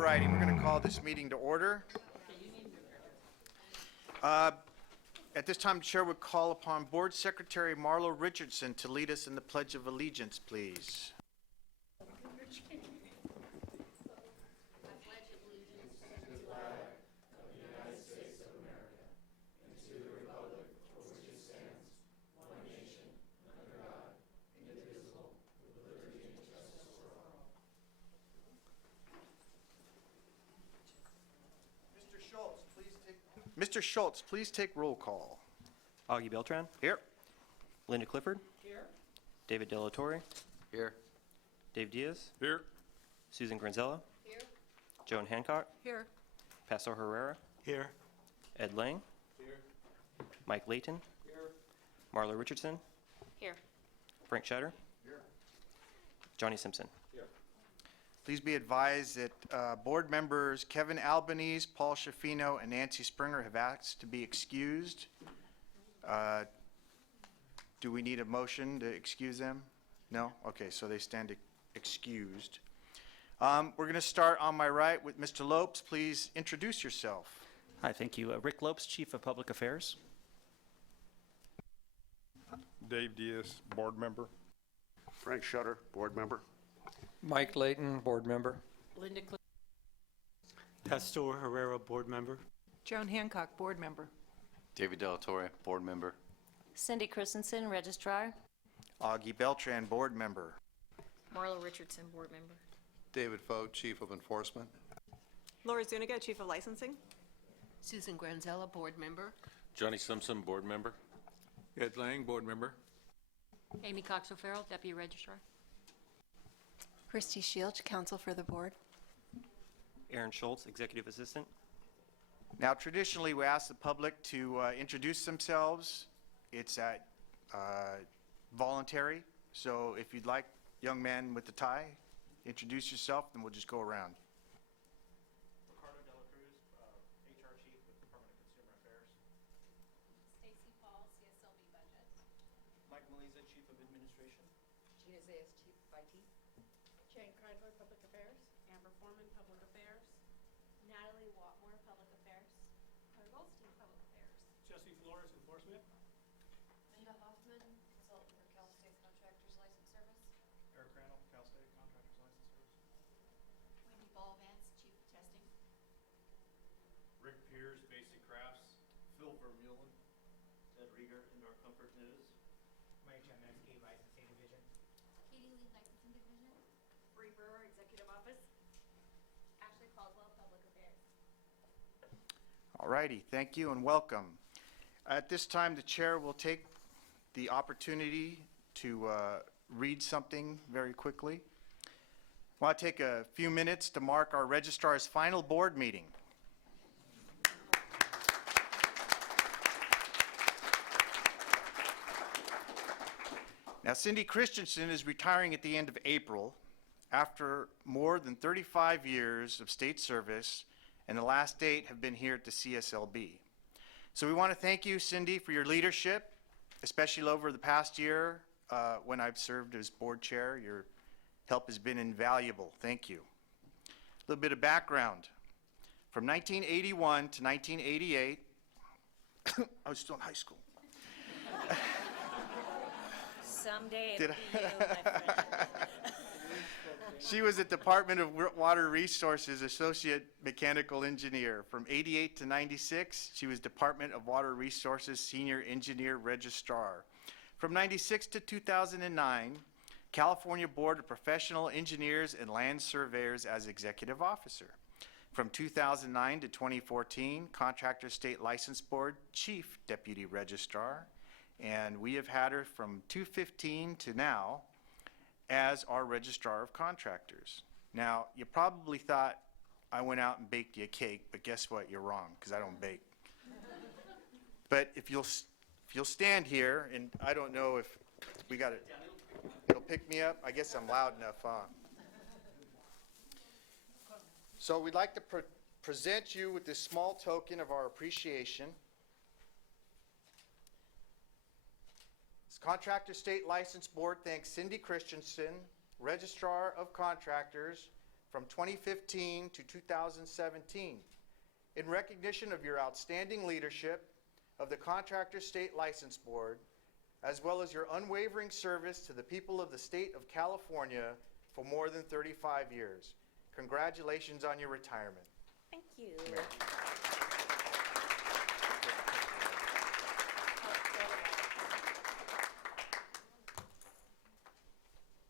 righty, we're going to call this meeting to order. At this time, the Chair would call upon Board Secretary Marlo Richardson to lead us in the Pledge of Allegiance, please. Mr. Schultz, please take roll call. Augie Beltran. Here. Linda Clifford. Here. David De La Torre. Here. Dave Diaz. Here. Susan Granzella. Here. Joan Hancock. Here. Paso Herrera. Here. Ed Lang. Here. Mike Layton. Here. Marlo Richardson. Here. Frank Shatter. Here. Johnny Simpson. Here. Please be advised that board members Kevin Albanese, Paul Schaffino, and Nancy Springer have asked to be excused. Do we need a motion to excuse them? No? Okay, so they stand excused. We're going to start on my right with Mr. Lopes. Please introduce yourself. Hi, thank you. Rick Lopes, Chief of Public Affairs. Dave Diaz, board member. Frank Shutter, board member. Mike Layton, board member. Linda Clifford. Pastor Herrera, board member. Joan Hancock, board member. David De La Torre, board member. Cindy Christensen, Registrar. Augie Beltran, board member. Marlo Richardson, board member. David Foe, chief of enforcement. Laura Zuniga, Chief of Licensing. Susan Granzella, board member. Johnny Simpson, board member. Ed Lang, board member. Amy Cox O'Farrell, Deputy Registrar. Christy Shields, counsel for the board. Aaron Schultz, Executive Assistant. Now, traditionally, we ask the public to introduce themselves. It's voluntary, so if you'd like, young man with the tie, introduce yourself, then we'll just go around. Ricardo De La Cruz, HR Chief with Department of Consumer Affairs. Stacy Paul, CSLB Budget. Mike Maliza, Chief of Administration. Gina Zayas, Chief of IT. Jane Kreidler, Public Affairs. Amber Foreman, Public Affairs. Natalie Watmore, Public Affairs. Claire Goldstein, Public Affairs. Jesse Flores, enforcement. Linda Hoffman, Consultant for Cal State Contractors License Service. Eric Randall, Cal State Contractors License Service. Wendy Ballvance, Chief of Testing. Rick Pierce, Basic Crafts. Phil Vermeulen. Ted Rieger, Indoor Comfort News. Mike Janetsky, licensing division. Katie Lee, Licensing Division. Bree Brewer, Executive Office. Ashley Caldwell, Public Affairs. All righty, thank you and welcome. At this time, the chair will take the opportunity to read something very quickly. I want to take a few minutes to mark our registrar's final board meeting. Now, Cindy Christensen is retiring at the end of April after more than 35 years of state service, and the last 8 have been here at the CSLB. So we want to thank you, Cindy, for your leadership, especially over the past year when I've served as board chair. Your help has been invaluable. Thank you. A little bit of background. From 1981 to 1988, I was still in high school. Someday Did it'll be you, my friend. She was a Department of Water Resources Associate Mechanical Engineer. From 88 to 96, she was Department of Water Resources Senior Engineer Registrar. From 96 to 2009, California Board of Professional Engineers and Land Surveyors as Executive Officer. From 2009 to 2014, Contractor State License Board Chief Deputy Registrar. And we have had her from 2015 to now as our Registrar of Contractors. Now, you probably thought I went out and baked you a cake, but guess what? You're wrong, because I don't bake. But if you'll stand here, and I don't know if we got it, it'll pick me up. I guess I'm loud enough, huh? So we'd like to present you with this small token of our appreciation. Contractor State License Board thanks Cindy Christensen, Registrar of Contractors, from 2015 to 2017. In recognition of your outstanding leadership of the Contractor State License Board, as well as your unwavering service to the people of the state of California for more than 35 years. Congratulations on your retirement. Thank you.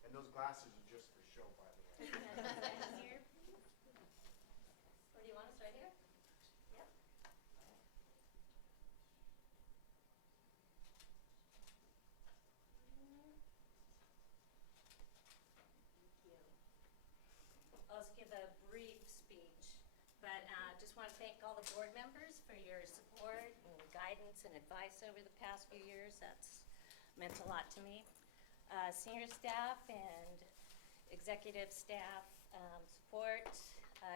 And those glasses are just for show, by the way. Here, please. Or do you want us right here? Yep. Thank you. I'll just give a brief speech, but just want to thank all the board members for your support and guidance and advice over the past few years. That's meant a lot to me. Senior staff and executive staff support.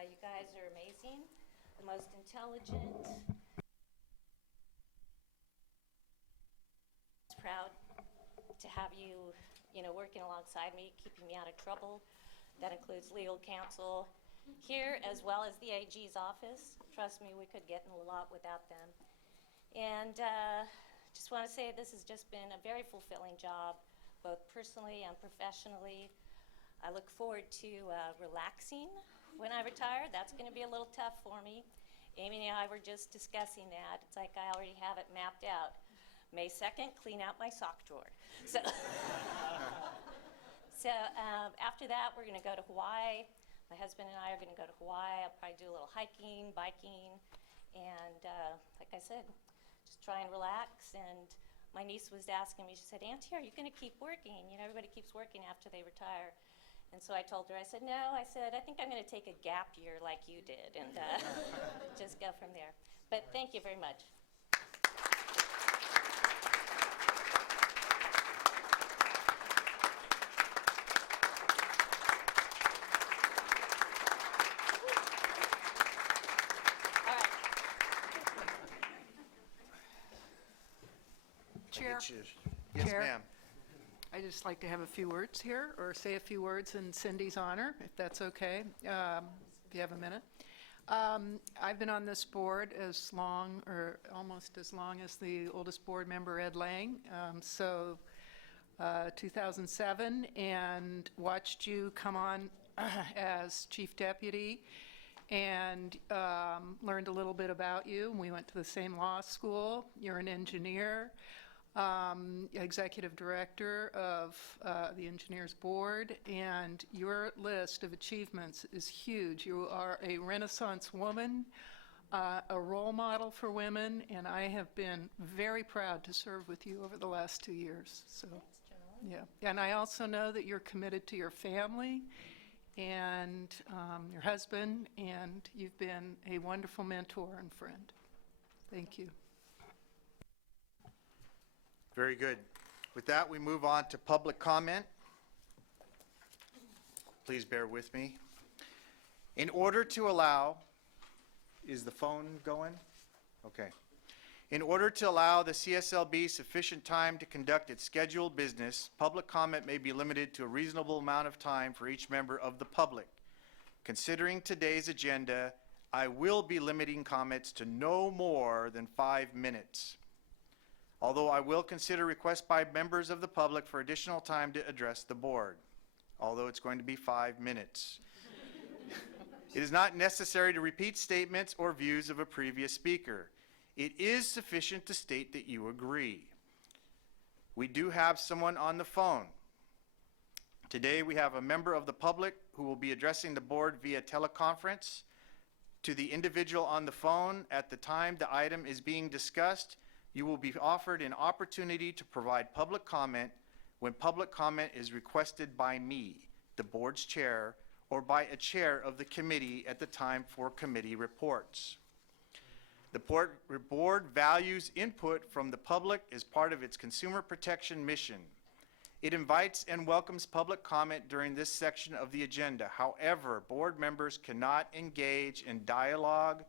You guys are amazing. The most intelligent. Proud to have you, working alongside me, keeping me out of trouble. That includes legal counsel here as well as the AG's office. Trust me, we could get in a lot without them. And just want to say this has just been a very fulfilling job, both personally and professionally. I look forward to relaxing when I retire. That's going to be a little tough for me. Amy and I were just discussing that. It's like I already have it mapped out. May 2nd, clean out my sock drawer. So, after that, we're going to go to Hawaii. My husband and I are going to go to Hawaii. I'll probably do a little hiking, biking, and like I said, just try and relax. And my niece was asking me, she said, Auntie, are you going to keep working? Everybody keeps working after they retire. And so I told her, I said, no. I said, I think I'm going to take a gap year like you did and just go from there. But thank you very much. Chair, Yes, Chair. ma'am. I'd just like to have a few words here, or say a few words in Cindy's honor, if that's okay, if you have a minute. I've been on this board as long, or almost as long as the oldest board member, Ed Lang, 2007, and watched you come on as chief deputy, and learned a little bit about you. We went to the same law school. You're an engineer. Executive director of the Engineers Board, and your list of achievements is huge. You are a Renaissance woman, a role model for women, and I have been very proud to serve with you over the last 2 years. So, yeah. And I also know that you're committed to your family and your husband, and you've been a wonderful mentor and friend. Thank you. Very good. With that, we move on to public comment. Please bear with me. In order to allow, is the phone going? Okay. In order to allow the CSLB sufficient time to conduct its scheduled business, public comment may be limited to a reasonable amount of time for each member of the public. Considering today's agenda, I will be limiting comments to no more than 5 minutes. Although I will consider requests by members of the public for additional time to address the board, although it's going to be 5 minutes. It is not necessary to repeat statements or views of a previous speaker. It is sufficient to state that you agree. We do have someone on the phone. Today we have a member of the public who will be addressing the board via teleconference. To the individual on the phone, at the time the item is being discussed, you will be offered an opportunity to provide public comment when public comment is requested by me, the board's chair, or by a chair of the committee at the time for committee reports. The board values input from the public as part of its consumer protection mission. It invites and welcomes public comment during this section of the agenda. However, board members cannot engage in dialogue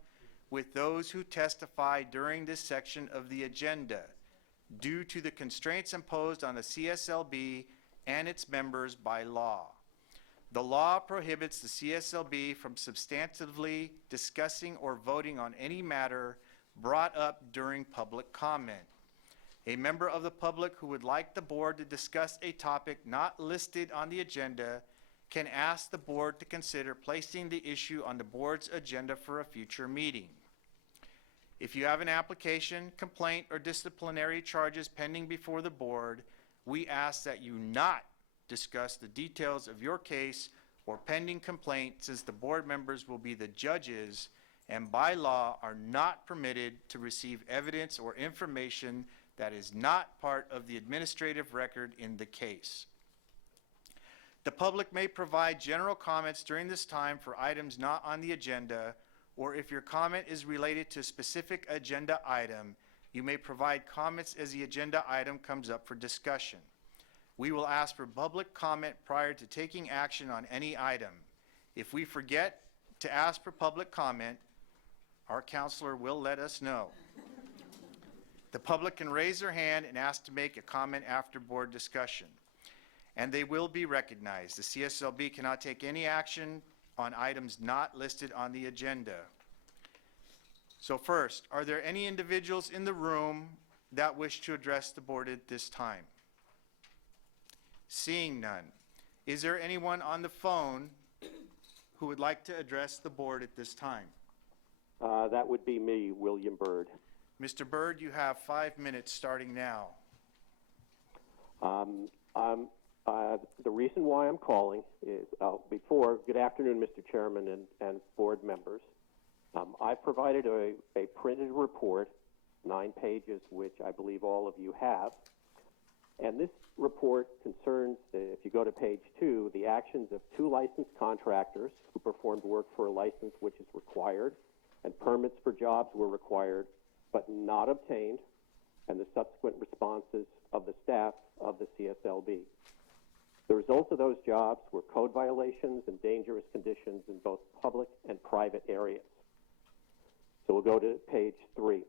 with those who testify during this section of the agenda due to the constraints imposed on the CSLB and its members by law. The law prohibits the CSLB from substantively discussing or voting on any matter brought up during public comment. A member of the public who would like the board to discuss a topic not listed on the agenda can ask the board to consider placing the issue on the board's agenda for a future meeting. If you have an application, complaint, or disciplinary charges pending before the board, we ask that you not discuss the details of your case or pending complaint, since the board members will be the judges and by law are not permitted to receive evidence or information that is not part of the administrative record in the case. The public may provide general comments during this time for items not on the agenda, or if your comment is related to a specific agenda item, you may provide comments as the agenda item comes up for discussion. We will ask for public comment prior to taking action on any item. If we forget to ask for public comment, our counselor will let us know. The public can raise their hand and ask to make a comment after board discussion, and they will be recognized. The CSLB cannot take any action on items not listed on the agenda. So first, are there any individuals in the room that wish to address the board at this time? Seeing none. Is there anyone on the phone who would like to address the board at this time? That would be me, William Bird. Mr. Bird, you have 5 minutes starting now. The reason why I'm calling is, good afternoon, Mr. Chairman and board members. I've provided a printed report, 9 pages, which I believe all of you have. And this report concerns, if you go to page 2, the actions of 2 licensed contractors who performed work for a license which is required, and permits for jobs were required but not obtained, and the subsequent responses of the staff of the CSLB. The results of those jobs were code violations and dangerous conditions in both public and private areas. So we'll go to page 3.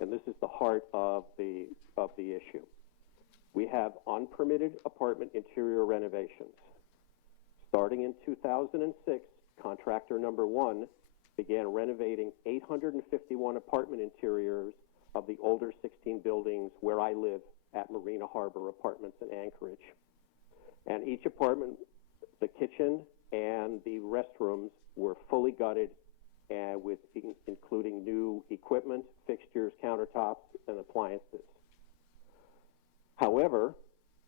And this is the heart of the issue. We have unpermitted apartment interior renovations. Starting in 2006, contractor number 1 began renovating 851 apartment interiors of the older 16 buildings where I live at Marina Harbor Apartments in Anchorage. And each apartment, the kitchen and the restrooms were fully gutted, and including new equipment, fixtures, countertops, and appliances. However,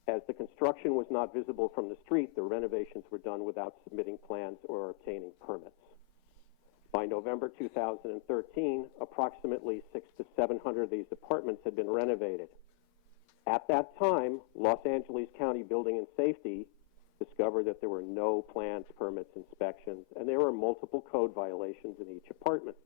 as the construction was not visible from the street, the renovations were done without submitting plans or obtaining permits. By November 2013, approximately 600 to 700 of these apartments had been renovated. At that time, Los Angeles County Building and Safety discovered that there were no plans, permits, inspections, and there were multiple code violations in each apartment.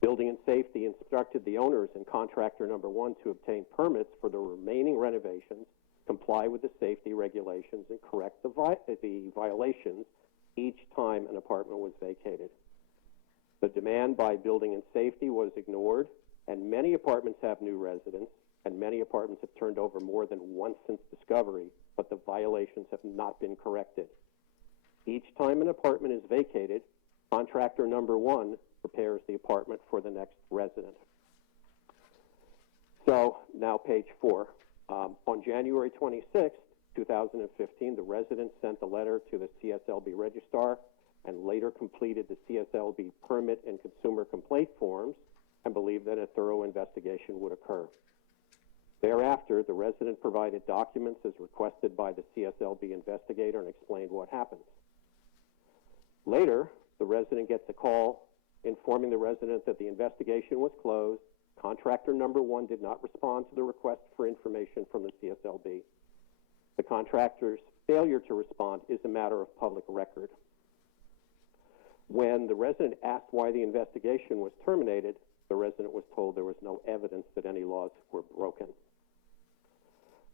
Building and Safety instructed the owners and contractor number 1 to obtain permits for the remaining renovations, comply with the safety regulations, and correct the violations each time an apartment was vacated. The demand by Building and Safety was ignored, and many apartments have new residents, and many apartments have turned over more than once since discovery, but the violations have not been corrected. Each time an apartment is vacated, contractor number 1 prepares the apartment for the next resident. So now page 4. On January 26, 2015, the resident sent a letter to the CSLB Registrar and later completed the CSLB permit and consumer complaint forms and believed that a thorough investigation would occur. Thereafter, the resident provided documents as requested by the CSLB investigator and explained what happened. Later, the resident gets a call informing the resident that the investigation was closed. Contractor number 1 did not respond to the request for information from the CSLB. The contractor's failure to respond is a matter of public record. When the resident asked why the investigation was terminated, the resident was told there was no evidence that any laws were broken.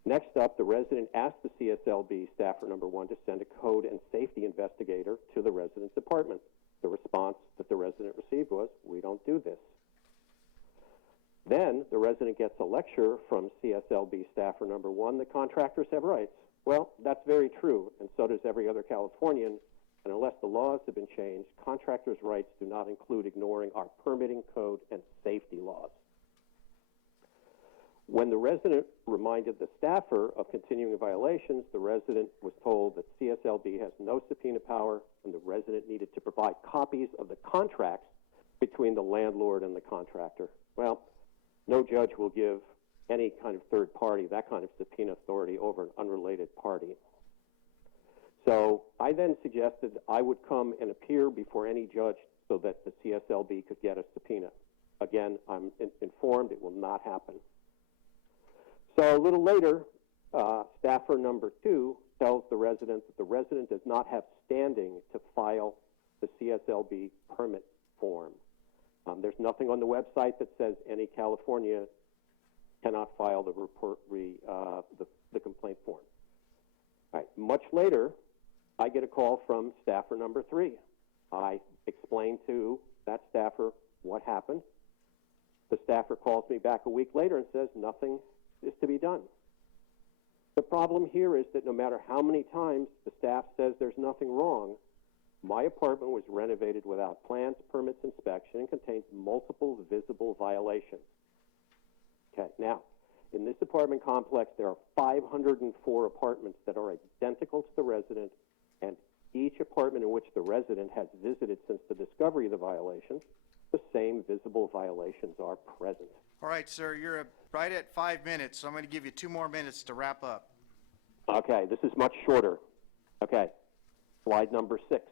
Next up, the resident asked the CSLB staffer number 1 to send a code and safety investigator to the resident's apartment. The response that the resident received was, "We don't do this." Then the resident gets a lecture from CSLB staffer number 1 that contractors have rights. Well, that's very true, and so does every other Californian. And unless the laws have been changed, contractors' rights do not include ignoring our permitting code and safety laws. When the resident reminded the staffer of continuing violations, the resident was told that CSLB has no subpoena power and the resident needed to provide copies of the contracts between the landlord and the contractor. Well, no judge will give any kind of third party that kind of subpoena authority over an unrelated party. So I then suggested I would come and appear before any judge so that the CSLB could get a subpoena. Again, I'm informed it will not happen. So a little later, staffer number 2 tells the resident that the resident does not have standing to file the CSLB permit form. There's nothing on the website that says any California cannot file the complaint form. All right. Much later, I get a call from staffer number 3. I explain to that staffer what happened. The staffer calls me back a week later and says nothing is to be done. The problem here is that no matter how many times the staff says there's nothing wrong, my apartment was renovated without plans, permits, inspection, and contains multiple visible violations. Okay, now, in this apartment complex, there are 504 apartments that are identical to the resident, and each apartment in which the resident has visited since the discovery of the violations, the same visible violations are present. All right, sir, you're right at 5 minutes, so I'm going to give you 2 more minutes to wrap up. Okay, this is much shorter. Okay, slide number 6.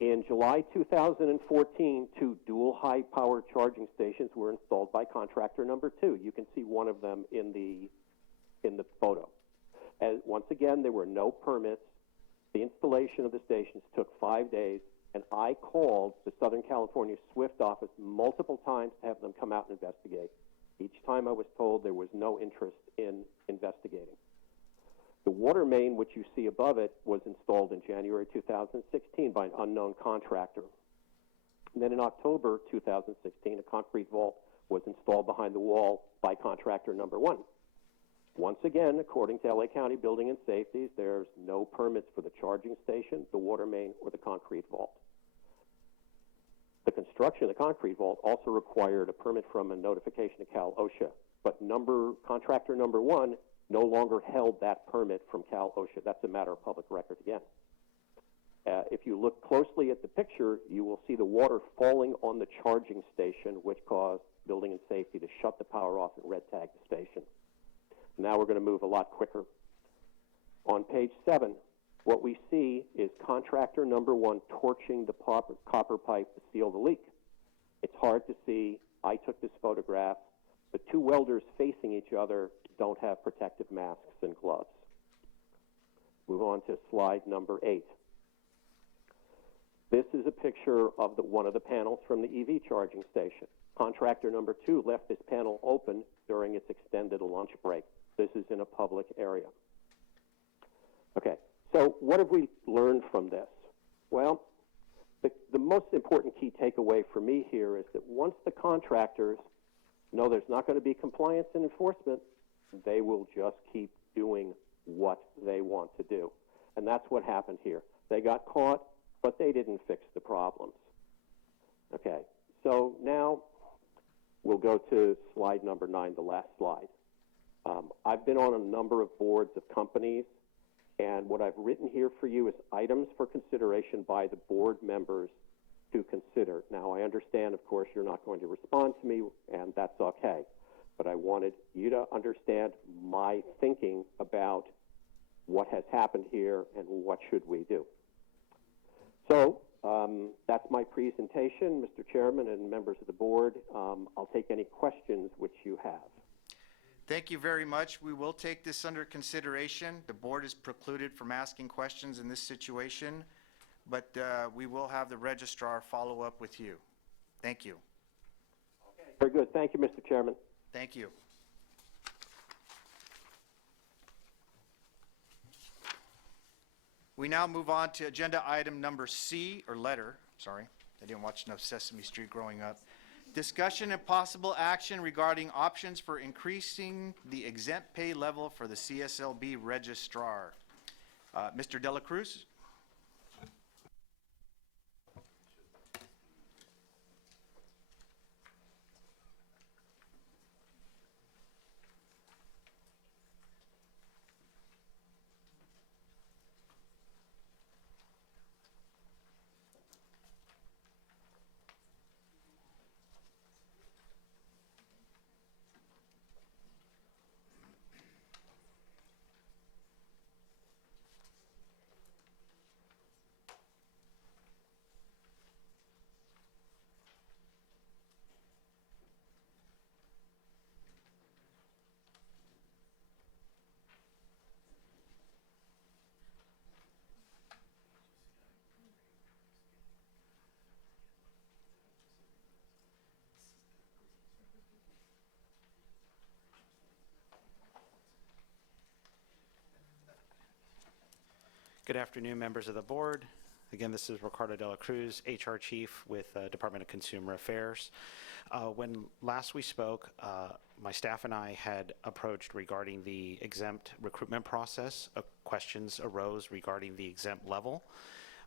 In July 2014, 2 dual high-power charging stations were installed by contractor number 2. You can see one of them in the photo. And once again, there were no permits. The installation of the stations took 5 days, and I called the Southern California SWIFT office multiple times to have them come out and investigate. Each time I was told there was no interest in investigating. The water main, which you see above it, was installed in January 2016 by an unknown contractor. And then in October 2016, a concrete vault was installed behind the wall by contractor number 1. Once again, according to LA County Building and Safety, there's no permits for the charging station, the water main, or the concrete vault. The construction of the concrete vault also required a permit from a notification to Cal OSHA, but contractor number 1 no longer held that permit from Cal OSHA. That's a matter of public record again. If you look closely at the picture, you will see the water falling on the charging station, which caused Building and Safety to shut the power off and red tag the station. Now we're going to move a lot quicker. On page 7, what we see is contractor number 1 torching the copper pipe to seal the leak. It's hard to see. I took this photograph. The 2 welders facing each other don't have protective masks and gloves. Move on to slide number 8. This is a picture of one of the panels from the EV charging station. Contractor number 2 left this panel open during its extended lunch break. This is in a public area. Okay, so what have we learned from this? Well, the most important key takeaway for me here is that once the contractors know there's not going to be compliance and enforcement, they will just keep doing what they want to do. And that's what happened here. They got caught, but they didn't fix the problems. Okay, so now we'll go to slide number 9, the last slide. I've been on a number of boards of companies, and what I've written here for you is items for consideration by the board members to consider. Now, I understand, of course, you're not going to respond to me, and that's okay. But I wanted you to understand my thinking about what has happened here and what should we do. So that's my presentation, Mr. Chairman and members of the board. I'll take any questions which you have. Thank you very much. We will take this under consideration. The board is precluded from asking questions in this situation, but we will have the registrar follow up with you. Thank you. Okay. Very good. Thank you, Mr. Chairman. Thank you. We now move on to agenda item number C, or letter, sorry. I didn't watch enough Sesame Street growing up. Discussion and possible action regarding options for increasing the exempt pay level for the CSLB Registrar. Mr. Dela Cruz? Good afternoon, members of the board. Again, this is Ricardo Dela Cruz, HR Chief with Department of Consumer Affairs. When last we spoke, my staff and I had approached regarding the exempt recruitment process. Questions arose regarding the exempt level.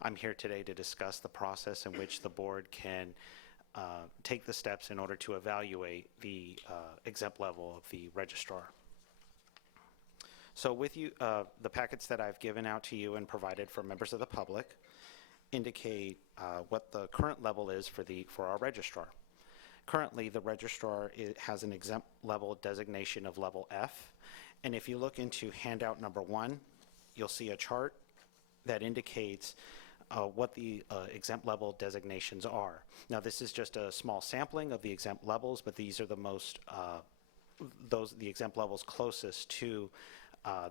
I'm here today to discuss the process in which the board can take the steps in order to evaluate the exempt level of the registrar. So with you, the packets that I've given out to you and provided for members of the public indicate what the current level is for our registrar. Currently, the registrar has an exempt level designation of level F, and if you look into handout number 1, you'll see a chart that indicates what the exempt level designations are. Now, this is just a small sampling of the exempt levels, but these are the most the exempt levels closest to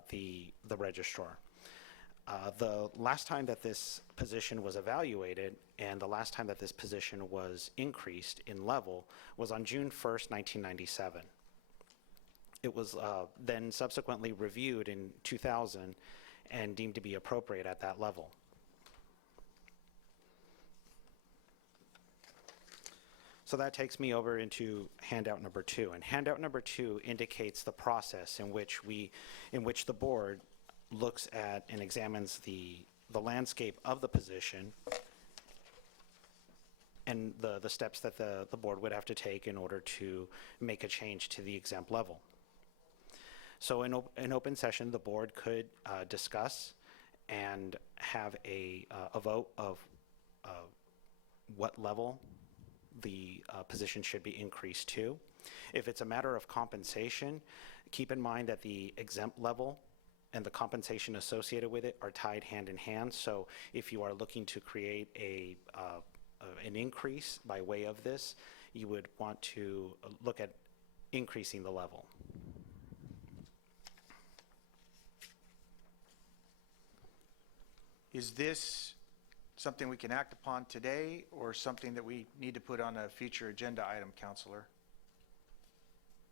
the registrar. The last time that this position was evaluated and the last time that this position was increased in level was on June 1st, 1997. It was then subsequently reviewed in 2000 and deemed to be appropriate at that level. So that takes me over into handout number 2. And handout number 2 indicates the process in which the board looks at and examines the landscape of the position and the steps that the board would have to take in order to make a change to the exempt level. So in open session, the board could discuss and have a vote of what level the position should be increased to. If it's a matter of compensation, keep in mind that the exempt level and the compensation associated with it are tied hand in hand. So if you are looking to create an increase by way of this, you would want to look at increasing the level. Is this something we can act upon today or something that we need to put on a future agenda item, Counselor?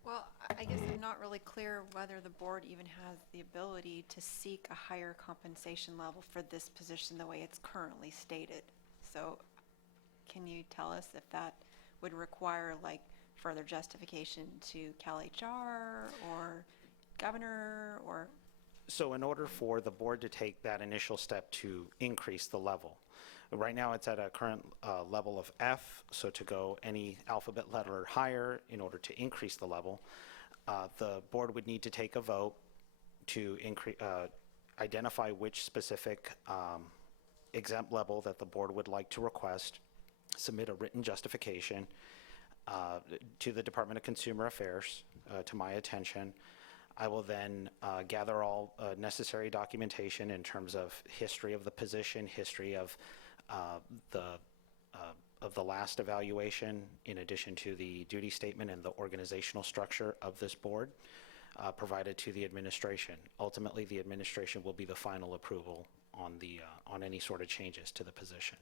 Well, I guess I'm not really clear whether the board even has the ability to seek a higher compensation level for this position the way it's currently stated. So can you tell us if that would require like further justification to CalHR or governor or? So in order for the board to take that initial step to increase the level, right now it's at a current level of F, so to go any alphabet letter higher in order to increase the level, the board would need to take a vote to identify which specific exempt level that the board would like to request, submit a written justification to the Department of Consumer Affairs, to my attention. I will then gather all necessary documentation in terms of history of the position, history of the last evaluation, in addition to the duty statement and the organizational structure of this board, provided to the administration. Ultimately, the administration will be the final approval on any sort of changes to the position.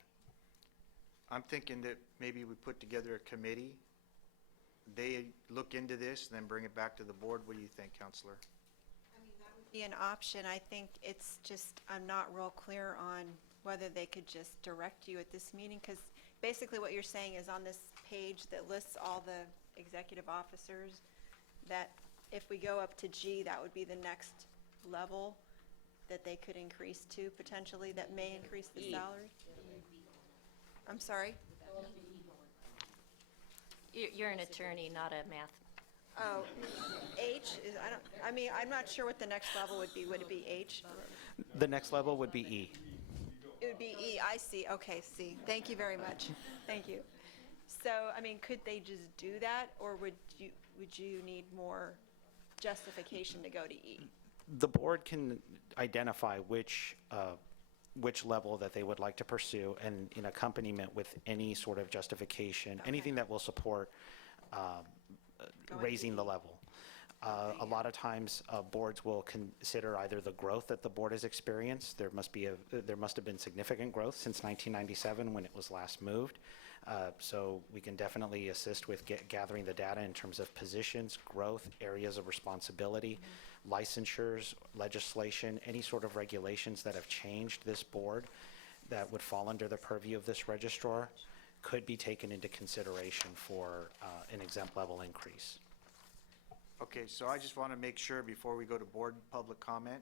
I'm thinking that maybe we put together a committee. They look into this and then bring it back to the board. What do you think, Counselor? I mean, that would be an option. I think it's just, I'm not real clear on whether they could just direct you at this meeting, because basically what you're saying is on this page that lists all the executive officers, that if we go up to G, that would be the next level that they could increase to potentially, that may increase the salary? I'm sorry? You're an attorney, not a math. Oh, H is, I mean, I'm not sure what the next level would be. Would it be H? The next level would be E. It would be E, I see, okay, see. Thank you very much. Thank you. So, I mean, could they just do that, or would you need more justification to go to E? The board can identify which level that they would like to pursue, and in accompaniment with any sort of justification, anything that will support raising the level. A lot of times, boards will consider either the growth that the board has experienced. There must have been significant growth since 1997 when it was last moved. So we can definitely assist with gathering the data in terms of positions, growth, areas of responsibility, licensures, legislation, any sort of regulations that have changed this board that would fall under the purview of this registrar could be taken into consideration for an exempt level increase. Okay, so I just want to make sure before we go to board public comment,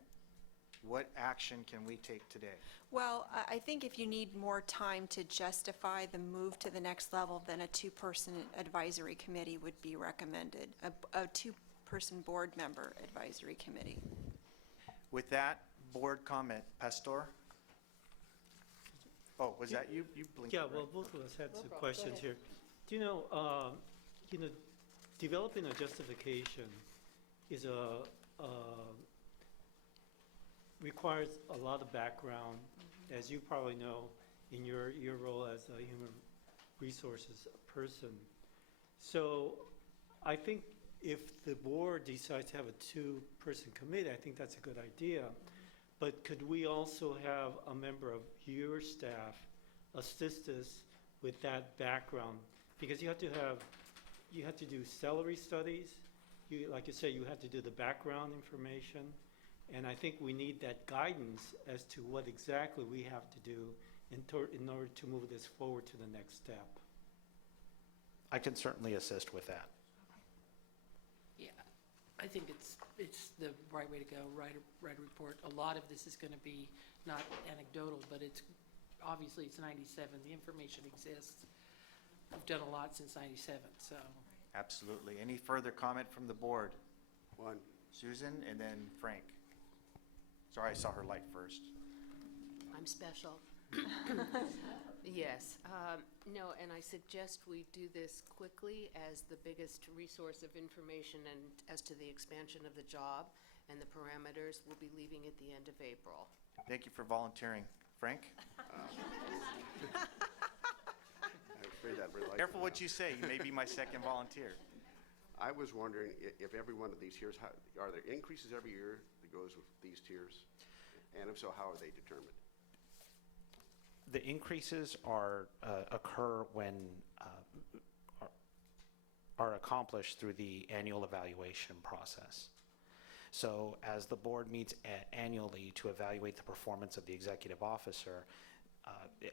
what action can we take today? Well, I think if you need more time to justify the move to the next level, then a two-person advisory committee would be recommended, a two-person board member advisory committee. With that, board comment. Pastor? Oh, was that you? You blinked. Yeah, right? well, both of us had some questions here. Do you know, developing a justification is requires a lot of background, as you probably know, in your role as a human resources person. So I think if the board decides to have a two-person committee, I think that's a good idea. But could we also have a member of your staff assist us with that background? Because you have to do salary studies. Like you say, you have to do the background information. And I think we need that guidance as to what exactly we have to do in order to move this forward to the next step. I can certainly assist with that. Yeah, I think it's the right way to go, write a report. A lot of this is going to be not anecdotal, but obviously it's 97, the information exists. We've done a lot since 97, so. Absolutely. Any further comment from the board? One. Susan and then Frank. Sorry, I saw her light first. I'm special. Yes. No, and I suggest we do this quickly as the biggest resource of information and as to the expansion of the job and the parameters will be leaving at the end of April. Thank you for volunteering. Frank? Careful what you say. You may be my second volunteer. I was wondering if every one of these tiers, are there increases every year that goes with these tiers? And if so, how are they determined? The increases occur when are accomplished through the annual evaluation process. So as the board meets annually to evaluate the performance of the executive officer,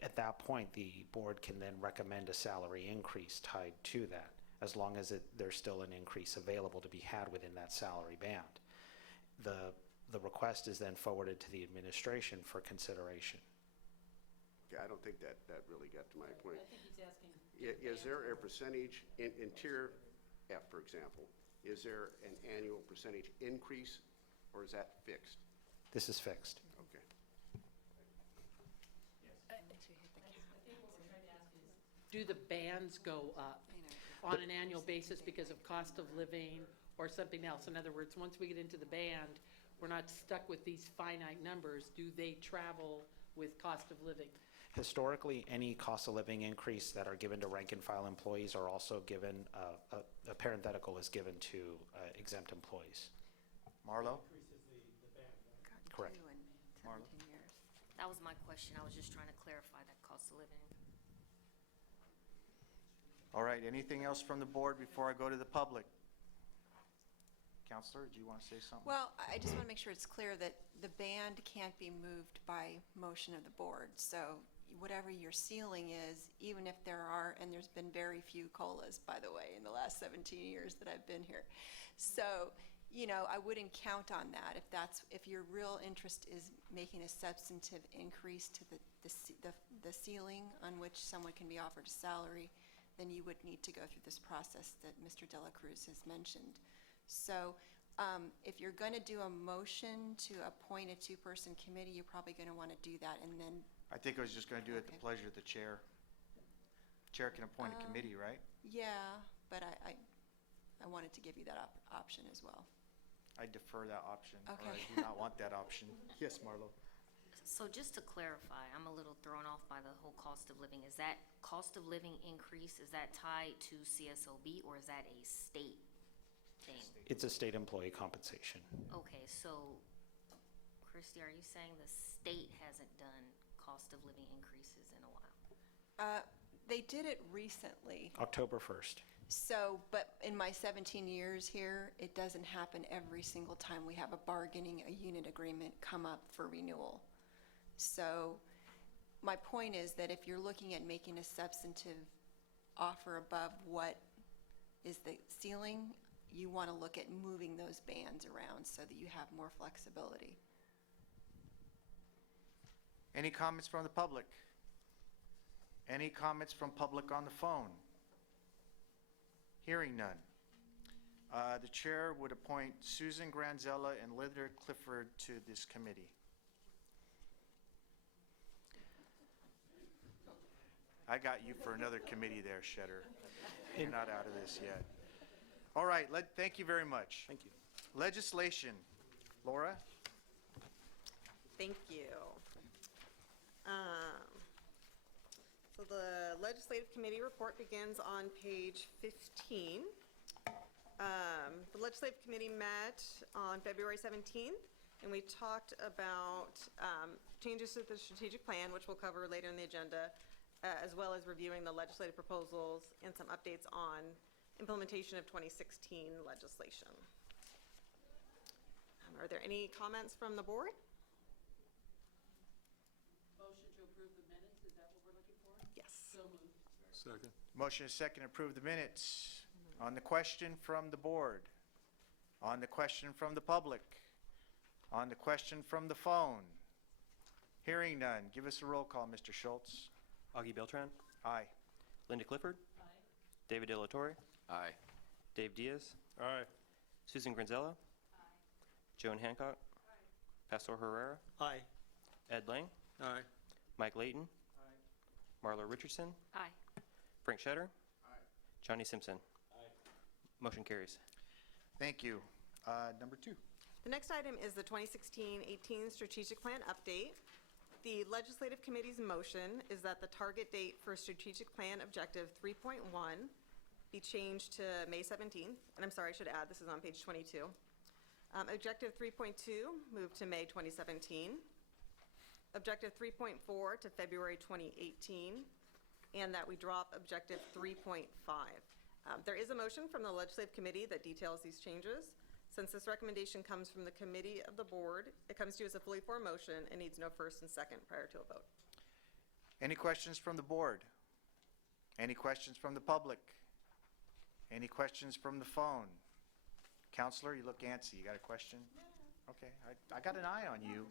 at that point, the board can then recommend a salary increase tied to that, as long as there's still an increase available to be had within that salary band. The request is then forwarded to the administration for consideration. Okay, I don't think that really got to my point. I think he's asking. Is there a percentage in tier F, for example, is there an annual percentage increase, or is that fixed? This is fixed. Okay. Do the bands go up on an annual basis because of cost of living or something else? In other words, once we get into the band, we're not stuck with these finite numbers. Do they travel with cost of living? Historically, any cost of living increase that are given to rank and file employees are also given, a parenthetical is given to exempt employees. Marlo? Correct. Marlo? That was my question. I was just trying to clarify that cost of living. All right, anything else from the board before I go to the public? Counselor, do you want to say something? Well, I just want to make sure it's clear that the band can't be moved by motion of the board. So whatever your ceiling is, even if there are, and there's been very few COLAs, by the way, in the last 17 years that I've been here. So, you know, I wouldn't count on that. If your real interest is making a substantive increase to the ceiling on which someone can be offered a salary, then you would need to go through this process that Mr. De La Cruz has mentioned. So, if you're going to do a motion to appoint a two-person committee, you're probably going to want to do that, and then, I think I was just going to do it at the pleasure of the chair. Chair can appoint a committee, right? yeah, but I wanted to give you that option as well. I defer that option, or Okay. I do not want that option. Yes, Marlo? So just to clarify, I'm a little thrown off by the whole cost of living. Is that cost of living increase, is that tied to CSLB or is that a state thing? It's a state employee compensation. Okay, so Christy, are you saying the state hasn't done cost of living increases in a while? They did it recently. October 1st. So, but in my 17 years here, it doesn't happen every single time we have a unit agreement come up for renewal. So, my point is that if you're looking at making a substantive offer above what is the ceiling, you want to look at moving those bands around so that you have more flexibility. Any comments from the public? Any comments from public on the phone? Hearing none. The chair would appoint Susan Granzella and Linda Clifford to this committee. I got you for another committee there, Shedder. You're not out of this yet. All right, thank you very much. Thank you. Legislation. Laura? Thank you. So the Legislative Committee report begins on page 15. The Legislative Committee met on February 17th, and we talked about changes to the strategic plan, which we'll cover later in the agenda, as well as reviewing the legislative proposals and some updates on implementation of 2016 legislation. Are there any comments from the board? Motion to approve the minutes, is that what we're looking for? Yes. So moved. Second. Motion is second to approve the minutes. On the question from the board, on the question from the public, on the question from the phone. Hearing none. Give us a roll call, Mr. Schultz. Augie Beltran, Aye. Linda Clifford, Aye. David De La Torre, Aye. Dave Diaz, Aye. Susan Granzella, Joan Hancock, Pastor Herrera, Aye. Ed Lang, Aye. Mike Layton, Marlo Richardson, Aye. Frank Shetter, Johnny Simpson. Motion carries. Thank you. Number 2. The next item is the 2016-18 strategic plan update. The Legislative Committee's motion is that the target date for strategic plan objective 3.1 be changed to May 17th. And I'm sorry, I should add, this is on page 22. Objective 3.2 moved to May 2017. Objective 3.4 to February 2018. And that we drop objective 3.5. There is a motion from the Legislative Committee that details these changes. Since this recommendation comes from the committee of the board, it comes to you as a fully formed motion and needs no first and second prior to a vote. Any questions from the board? Any questions from the public? Any questions from the phone? Counselor, you look antsy. You got a question? Okay, I got an eye on you.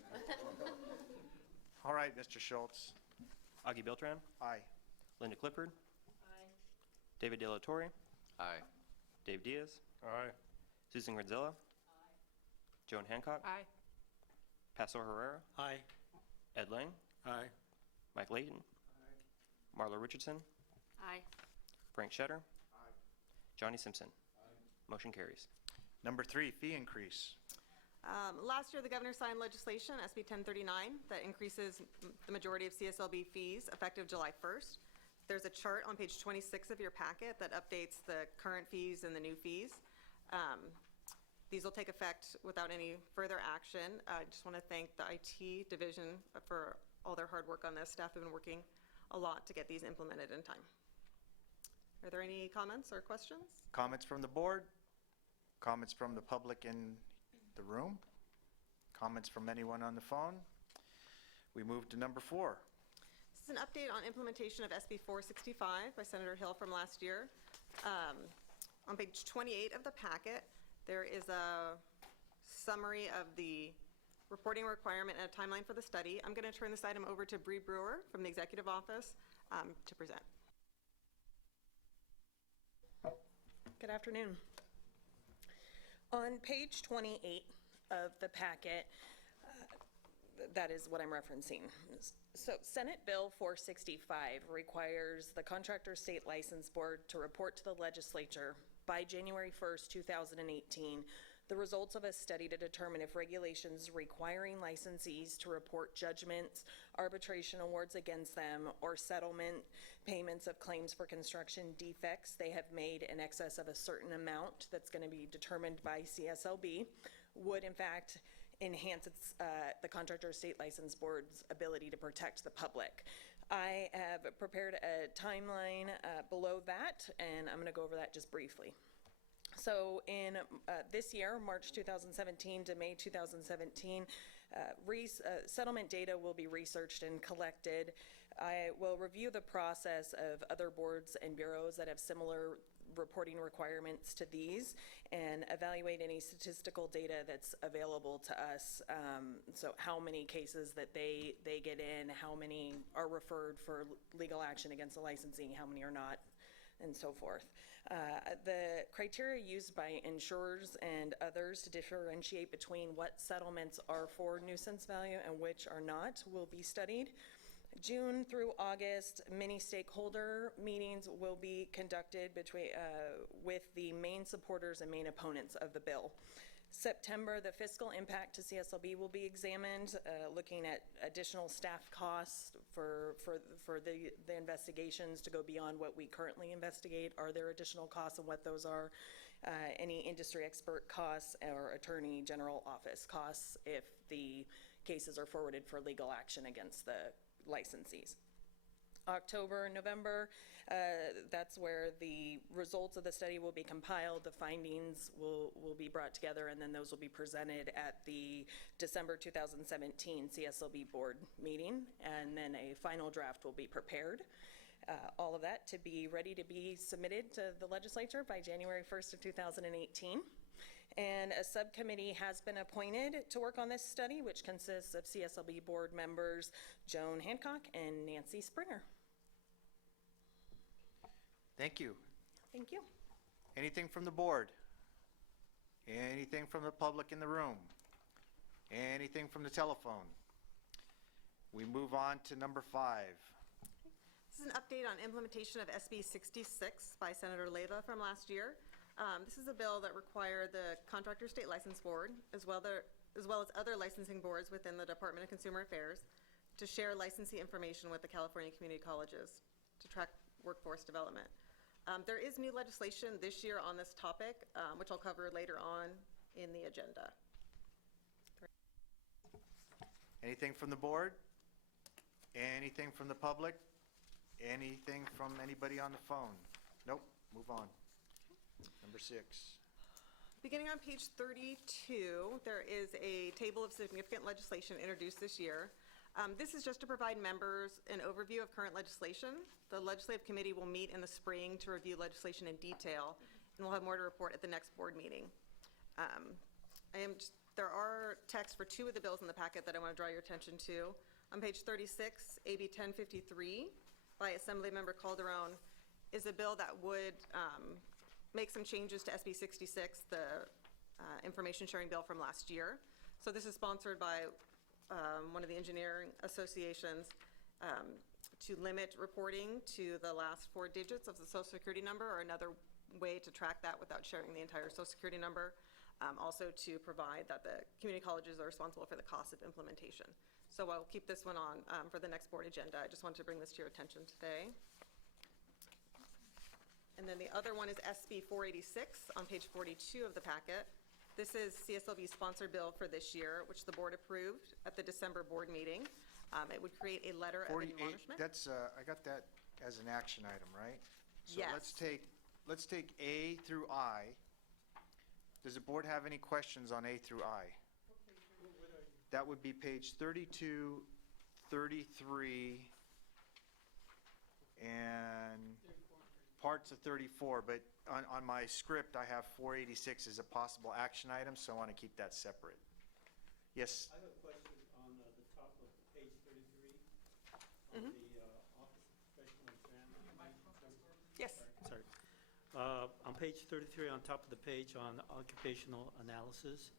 All right, Mr. Schultz. Augie Beltran, Aye. Linda Clifford, Aye. David De La Torre, Aye. Dave Diaz, Aye. Susan Granzella, Joan Hancock, Aye. Pastor Herrera, Aye. Ed Lang, Aye. Mike Layton, Marlo Richardson, Aye. Frank Shetter, Johnny Simpson. Motion carries. Number 3, fee increase. Last year, the governor signed legislation, SB 1039, that increases the majority of CSLB fees effective July 1st. There's a chart on page 26 of your packet that updates the current fees and the new fees. These will take effect without any further action. I just want to thank the IT division for all their hard work on this. Staff have been working a lot to get these implemented in time. Are there any comments or questions? Comments from the board? Comments from the public in the room? Comments from anyone on the phone? We move to number 4. This is an update on implementation of SB 465 by Senator Hill from last year. On page 28 of the packet, there is a summary of the reporting requirement and a timeline for the study. I'm going to turn this item over to Bree Brewer from the Executive Office to present. Good afternoon. On page 28 of the packet, that is what I'm referencing. So Senate Bill 465 requires the Contractor State License Board to report to the legislature by January 1st, 2018, the results of a study to determine if regulations requiring licensees to report judgments, arbitration awards against them, or settlement payments of claims for construction defects they have made in excess of a certain amount that's going to be determined by CSLB would in fact enhance the Contractor State License Board's ability to protect the public. I have prepared a timeline below that, and I'm going to go over that just briefly. So in this year, March 2017 to May 2017, settlement data will be researched and collected. I will review the process of other boards and bureaus that have similar reporting requirements to these and evaluate any statistical data that's available to us. So how many cases that they get in, how many are referred for legal action against the licensee, how many are not, and so forth. The criteria used by insurers and others to differentiate between what settlements are for nuisance value and which are not will be studied. June through August, many stakeholder meetings will be conducted with the main supporters and main opponents of the bill. September, the fiscal impact to CSLB will be examined, looking at additional staff costs for the investigations to go beyond what we currently investigate. Are there additional costs and what those are? Any industry expert costs or attorney general office costs if the cases are forwarded for legal action against the licensees. October, November, that's where the results of the study will be compiled, the findings will be brought together, and then those will be presented at the December 2017 CSLB board meeting, and then a final draft will be prepared. All of that to be ready to be submitted to the legislature by January 1st of 2018. And a subcommittee has been appointed to work on this study, which consists of CSLB board members Joan Hancock and Nancy Springer. Thank you. Thank you. Anything from the board? Anything from the public in the room? Anything from the telephone? We move on to number 5. This is an update on implementation of SB 66 by Senator Leyva from last year. This is a bill that required the Contractor State License Board, as well as other licensing boards within the Department of Consumer Affairs, to share licensee information with the California community colleges to track workforce development. There is new legislation this year on this topic, which I'll cover later on in the agenda. Anything from the board? Anything from the public? Anything from anybody on the phone? Nope, move on. Number 6. Beginning on page 32, there is a table of significant legislation introduced this year. This is just to provide members an overview of current legislation. The Legislative Committee will meet in the spring to review legislation in detail, and we'll have more to report at the next board meeting. There are texts for 2 of the bills in the packet that I want to draw your attention to. On page 36, AB 1053 by Assemblymember Calderon is a bill that would make some changes to SB 66, the information sharing bill from last year. So this is sponsored by one of the engineering associations to limit reporting to the last 4 digits of the Social Security number, or another way to track that without sharing the entire Social Security number. Also to provide that the community colleges are responsible for the cost of implementation. So I'll keep this one on for the next board agenda. I just wanted to bring this to your attention today. And then the other one is SB 486 on page 42 of the packet. This is CSLB's sponsored bill for this year, which the board approved at the December board meeting. It would create a letter of 48, admonishment. that's, I got that as an action item, right? So Yes. let's take A through I. Does the board have any questions on A through I? That would be page 32, 33, and parts of 34, but on my script, I have 486 as a possible action item, so I want to keep that separate. Yes? I have a question on the top of page 33, on the Office of Professional Examination. Yes. Sorry. On page 33, on top of the page on occupational analysis,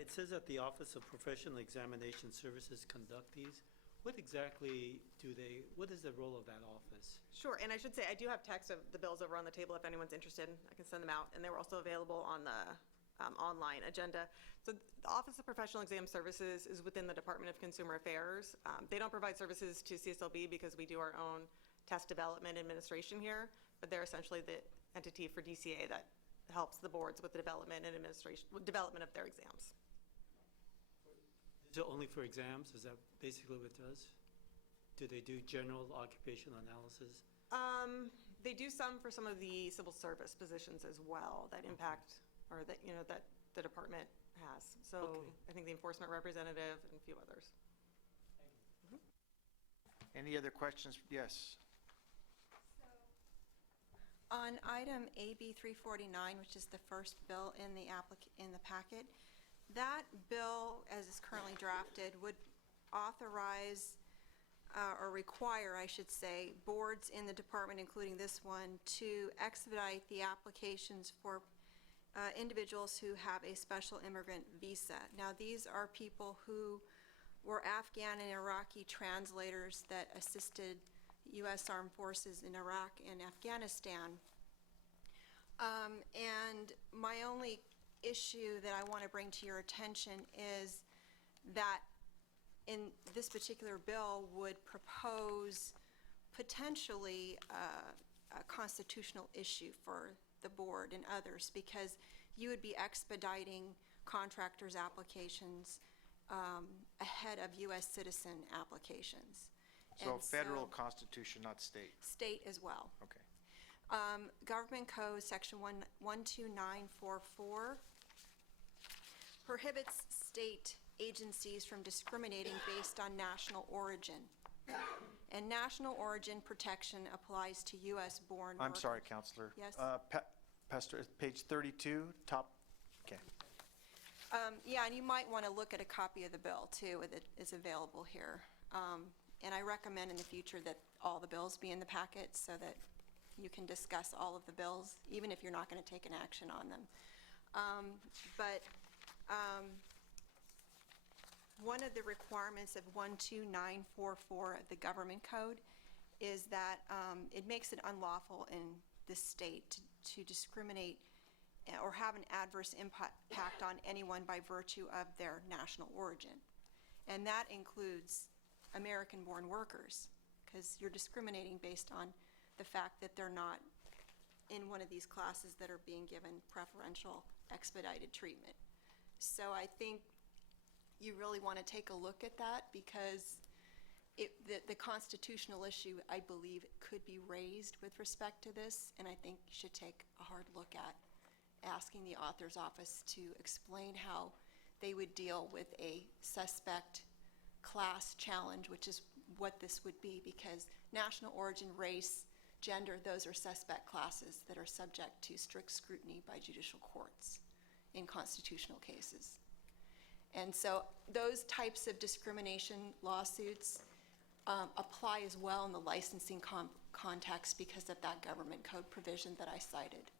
it says that the Office of Professional Examination Services conduct these. What exactly what is the role of that office? Sure, and I should say, I do have text of the bills over on the table if anyone's interested. I can send them out, and they were also available on the online agenda. So the Office of Professional Exam Services is within the Department of Consumer Affairs. They don't provide services to CSLB because we do our own test development administration here, but they're essentially the entity for DCA that helps the boards with the development and development of their exams. Is it only for exams? Is that basically what it does? Do they do general occupational analysis? They do some for some of the civil service positions as well that impact, or that, that the department has. So Okay. I think the enforcement representative and a few others. Any other questions? Yes. On item AB 349, which is the first bill in the packet, that bill, as is currently drafted, would authorize or require, I should say, boards in the department, including this one, to expedite the applications for individuals who have a special immigrant visa. Now, these are people who were Afghan and Iraqi translators that assisted U.S. Armed Forces in Iraq and Afghanistan. And my only issue that I want to bring to your attention is that in this particular bill would propose potentially a constitutional issue for the board and others, because you would be expediting contractors' applications ahead of U.S. citizen applications. So And federal constitution, not state. State as well. Okay. Government Code, Section 12944, prohibits state agencies from discriminating based on national origin. And national origin protection applies to U.S.-born I'm workers. sorry, Counselor. Yes? Pastor, page 32, top, okay. Yeah, and you might want to look at a copy of the bill, too, that is available here. And I recommend in the future that all the bills be in the packet so that you can discuss all of the bills, even if you're not going to take an action on them. One of the requirements of 12944 of the Government Code is that it makes it unlawful in the state to discriminate or have an adverse impact on anyone by virtue of their national origin. And that includes American-born workers, because you're discriminating based on the fact that they're not in one of these classes that are being given preferential expedited treatment. So I think you really want to take a look at that, because the constitutional issue, I believe, could be raised with respect to this, and I think you should take a hard look at asking the author's office to explain how they would deal with a suspect class challenge, which is what this would be, because national origin, race, gender, those are suspect classes that are subject to strict scrutiny by judicial courts in constitutional cases. And so those types of discrimination lawsuits apply as well in the licensing context because of that Government Code provision that I cited.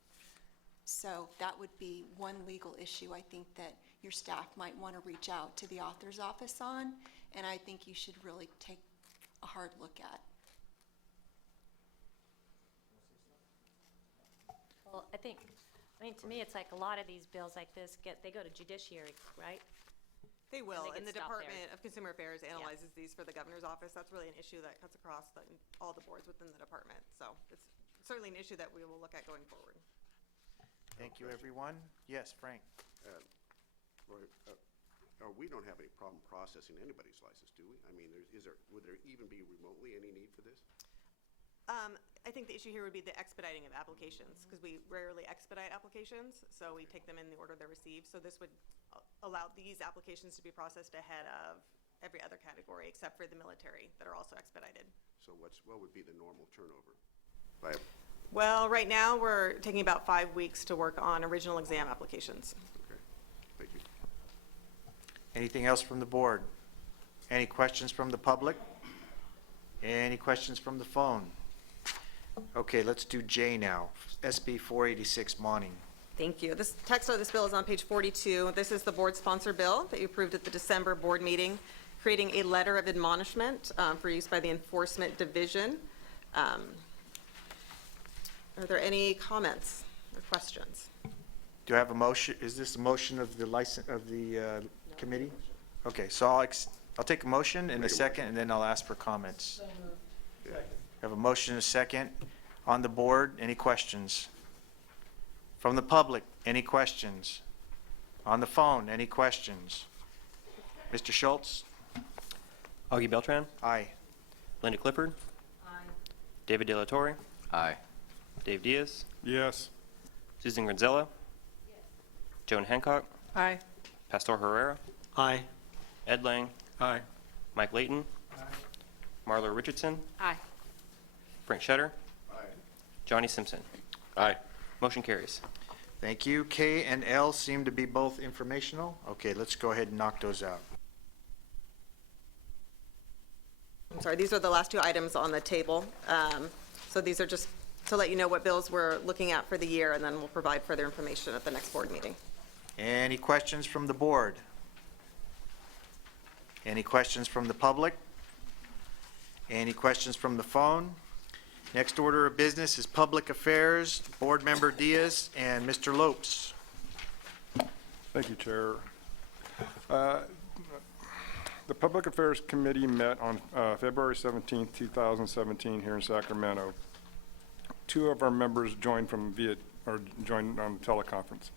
So that would be one legal issue I think that your staff might want to reach out to the author's office on, and I think you should really take a hard look at. Well, to me, it's like a lot of these bills like this they go to judiciary, right? They will, They and get the stopped there. Department of Consumer Affairs analyzes these for the governor's office. That's really an issue that cuts across all the boards within the department. So it's certainly an issue that we will look at going forward. Thank you, everyone. Yes, Frank. Lori, we don't have any problem processing anybody's license, do we? I mean, would there even be remotely any need for this? I think the issue here would be the expediting of applications, because we rarely expedite applications, so we take them in the order they're received. So this would allow these applications to be processed ahead of every other category except for the military that are also expedited. So what would be the normal turnover? By Well, right now, we're taking about 5 weeks to work on original exam applications. Okay, thank you. Anything else from the board? Any questions from the public? Any questions from the phone? Okay, let's do J now. SB 486 Monning. Thank you. This text of this bill is on page 42. This is the board-sponsored bill that you approved at the December board meeting, creating a letter of admonishment for use by the Enforcement Division. Are there any comments or questions? Do I have a motion? Is this a motion of the committee? Okay, so I'll take a motion in a second, and then I'll ask for comments. I have a motion and a second. On the board, any questions? From the public, any questions? On the phone, any questions? Mr. Schultz? Augie Beltran, Aye. Linda Clifford. Aye. David De La Torre, Aye. Dave Diaz, Yes. Susan Granzella. Joan Hancock, Aye. Pastor Herrera, Aye. Ed Lang, Aye. Mike Layton, Marla Richardson, Aye. Frank Shetter, Aye. Johnny Simpson. Aye. Motion carries. Thank you. K and L seem to be both informational. Okay, let's go ahead and knock those out. I'm sorry, these are the last two items on the table. So these are just to let you know what bills we're looking at for the year, and then we'll provide further information at the next board meeting. Any questions from the board? Any questions from the public? Any questions from the phone? Next order of business is Public Affairs, Board Member Diaz and Mr. Lopes. Thank you, Chair. The Public Affairs Committee met on February 17th, 2017 here in Sacramento. Two of our members joined joined on teleconference.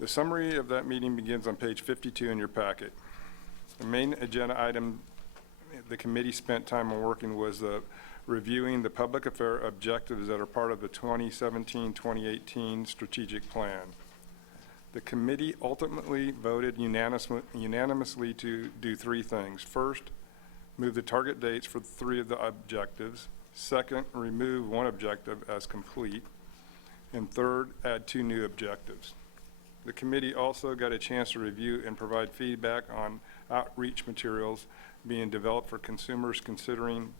The summary of that meeting begins on page 52 in your packet. The main agenda item the committee spent time on working was reviewing the public affair objectives that are part of the 2017-2018 strategic plan. The committee ultimately voted unanimously to do three things. First, move the target dates for three of the objectives. Second, remove one objective as complete. And third, add two new objectives. The committee also got a chance to review and provide feedback on outreach materials being developed for consumers considering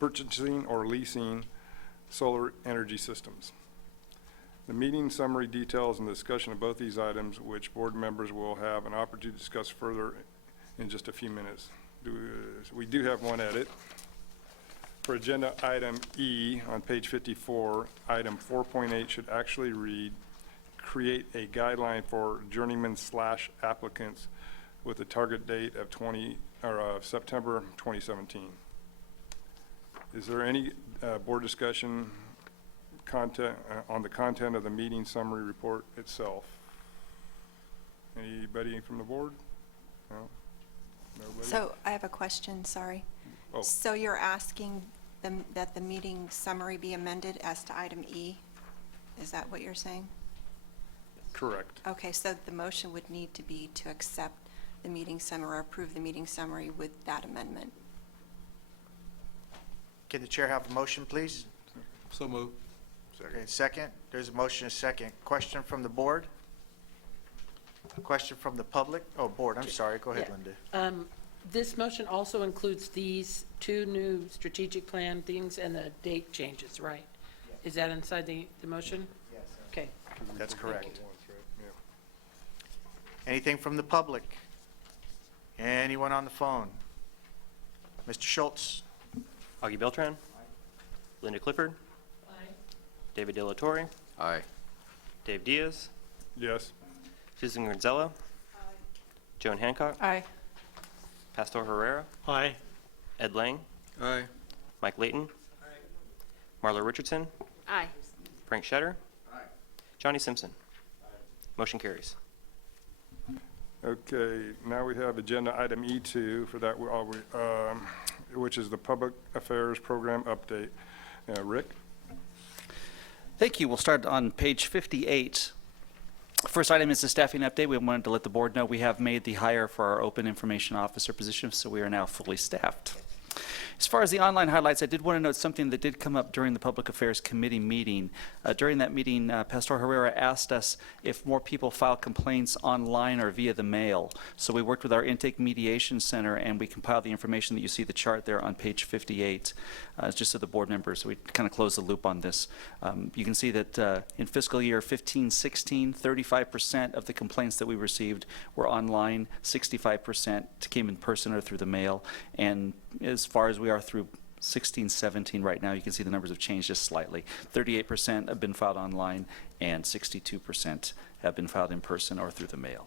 purchasing or leasing solar energy systems. The meeting summary details and discussion of both these items, which board members will have an opportunity to discuss further in just a few minutes. We do have one edit. For agenda item E on page 54, item 4.8 should actually read, create a guideline for journeyman/applicants with a target date of September 2017. Is there any board discussion on the content of the meeting summary report itself? Anybody from the board? No? Nobody? So I have a question, sorry. Oh. So you're asking that the meeting summary be amended as to item E? Is that what you're saying? Correct. Okay, so the motion would need to be to accept the meeting summary or approve the meeting summary with that amendment. Can the chair have a motion, please? So move. Okay, second. There's a motion, a second. Question from the board? A question from the public? Oh, board, I'm sorry. Go ahead, Yeah. Linda. This motion also includes these two new strategic plan things and the date changes, right? Is that inside the motion? Yes. Okay. That's correct. Yeah. Anything from the public? Anyone on the phone? Mr. Schultz? Augie Beltran, Linda Clifford. Aye. David De La Torre, Aye. Dave Diaz, Yes. Susan Granzella. Joan Hancock, Aye. Pastor Herrera, Aye. Ed Lang, Aye. Mike Layton, Marla Richardson, Aye. Frank Shetter, Johnny Simpson. Motion carries. Okay, now we have agenda item E2 for that, which is the Public Affairs Program Update. Rick? Thank you. We'll start on page 58. First item is the staffing update. We wanted to let the board know we have made the hire for our open information officer position, so we are now fully staffed. As far as the online highlights, I did want to note something that did come up during the Public Affairs Committee meeting. During that meeting, Pastor Herrera asked us if more people file complaints online or via the mail. So we worked with our Intake Mediation Center, and we compiled the information that you see the chart there on page 58, just so the board members, so we kind of close the loop on this. You can see that in fiscal year 15-16, 35% of the complaints that we received were online, 65% came in person or through the mail, and as far as we are through 16-17 right now, you can see the numbers have changed just slightly. 38% have been filed online, and 62% have been filed in person or through the mail.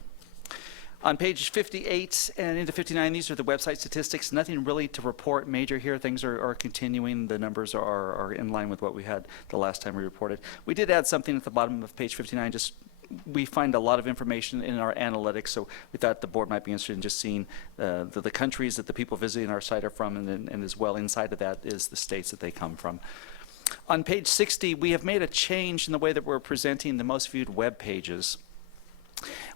On page 58 and into 59, these are the website statistics. Nothing really to report major here. Things are continuing. The numbers are in line with what we had the last time we reported. We did add something at the bottom of page 59. Just we find a lot of information in our analytics, so we thought the board might be interested in just seeing the countries that the people visiting our site are from, and as well inside of that is the states that they come from. On page 60, we have made a change in the way that we're presenting the most viewed web pages.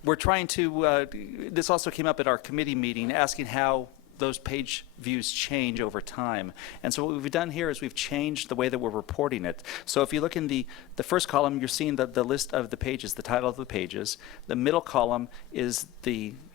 We're trying to, this also came up at our committee meeting, asking how those page views change over time. And so what we've done here is we've changed the way that we're reporting it. So if you look in the first column, you're seeing the list of the pages, the title of the pages. The middle column is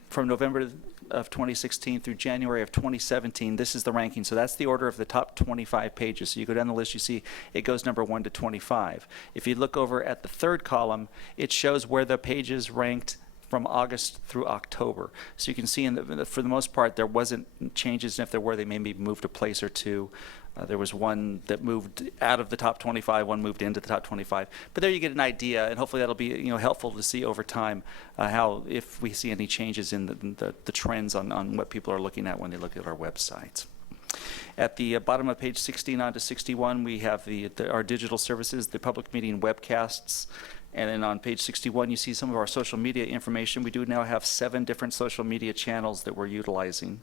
from November of 2016 through January of 2017, this is the ranking. So that's the order of the top 25 pages. So you go down the list, you see it goes number 1 to 25. If you look over at the third column, it shows where the pages ranked from August through October. So you can see for the most part, there wasn't changes, and if there were, they maybe moved a place or two. There was one that moved out of the top 25, one moved into the top 25. But there you get an idea, and hopefully that'll be helpful to see over time how, if we see any changes in the trends on what people are looking at when they look at our website. At the bottom of page 16 on to 61, we have our digital services, the public meeting webcasts. And then on page 61, you see some of our social media information. We do now have 7 different social media channels that we're utilizing.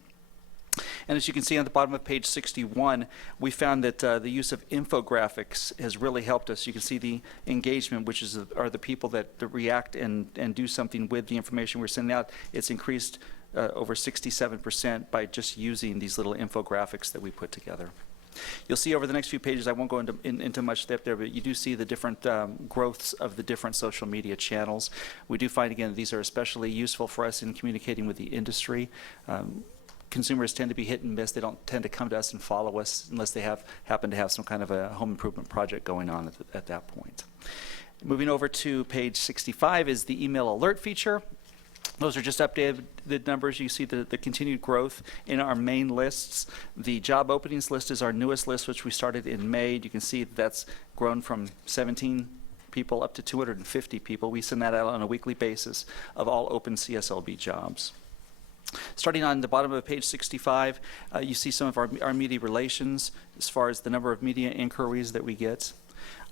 And as you can see on the bottom of page 61, we found that the use of infographics has really helped us. You can see the engagement, which are the people that react and do something with the information we're sending out. It's increased over 67% by just using these little infographics that we put together. You'll see over the next few pages, I won't go into much depth there, but you do see the different growths of the different social media channels. We do find, again, these are especially useful for us in communicating with the industry. Consumers tend to be hit and miss. They don't tend to come to us and follow us unless they happen to have some kind of a home improvement project going on at that point. Moving over to page 65 is the email alert feature. Those are just updated numbers. You see the continued growth in our main lists. The job openings list is our newest list, which we started in May. You can see that's grown from 17 people up to 250 people. We send that out on a weekly basis of all open CSLB jobs. Starting on the bottom of page 65, you see some of our media relations as far as the number of media inquiries that we get.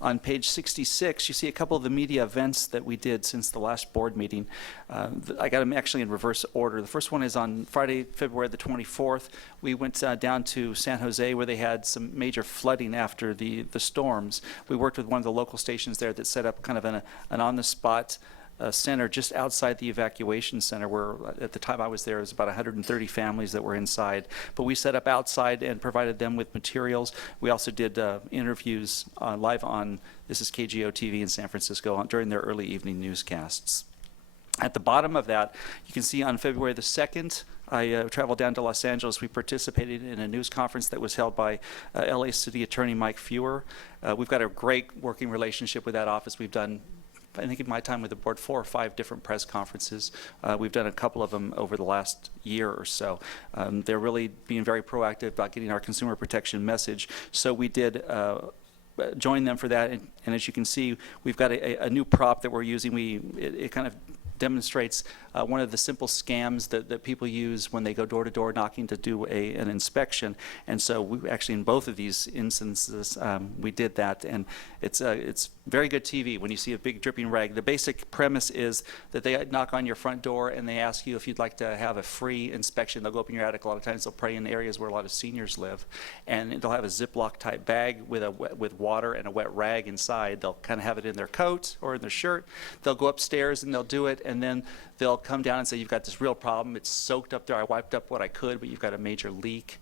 On page 66, you see a couple of the media events that we did since the last board meeting. I got them actually in reverse order. The first one is on Friday, February the 24th. We went down to San Jose where they had some major flooding after the storms. We worked with one of the local stations there that set up kind of an on-the-spot center just outside the evacuation center, where at the time I was there, it was about 130 families that were inside. But we set up outside and provided them with materials. We also did interviews live on, this is KGO TV in San Francisco, during their early evening newscasts. At the bottom of that, you can see on February the 2nd, I traveled down to Los Angeles. We participated in a news conference that was held by LA City Attorney Mike Fewer. We've got a great working relationship with that office. We've done, I think in my time with the board, 4 or 5 different press conferences. We've done a couple of them over the last year or so. They're really being very proactive about getting our consumer protection message. So we did join them for that. And as you can see, we've got a new prop that we're using. It kind of demonstrates one of the simple scams that people use when they go door to door knocking to do an inspection. And so we actually, in both of these instances, we did that, and it's very good TV when you see a big dripping rag. The basic premise is that they knock on your front door and they ask you if you'd like to have a free inspection. They'll go up in your attic. A lot of times they'll pray in areas where a lot of seniors live, and they'll have a Ziploc type bag with water and a wet rag inside. They'll kind of have it in their coat or in their shirt. They'll go upstairs and they'll do it, and then they'll come down and say, you've got this real problem. It's soaked up there. I wiped up what I could, but you've got a major leak.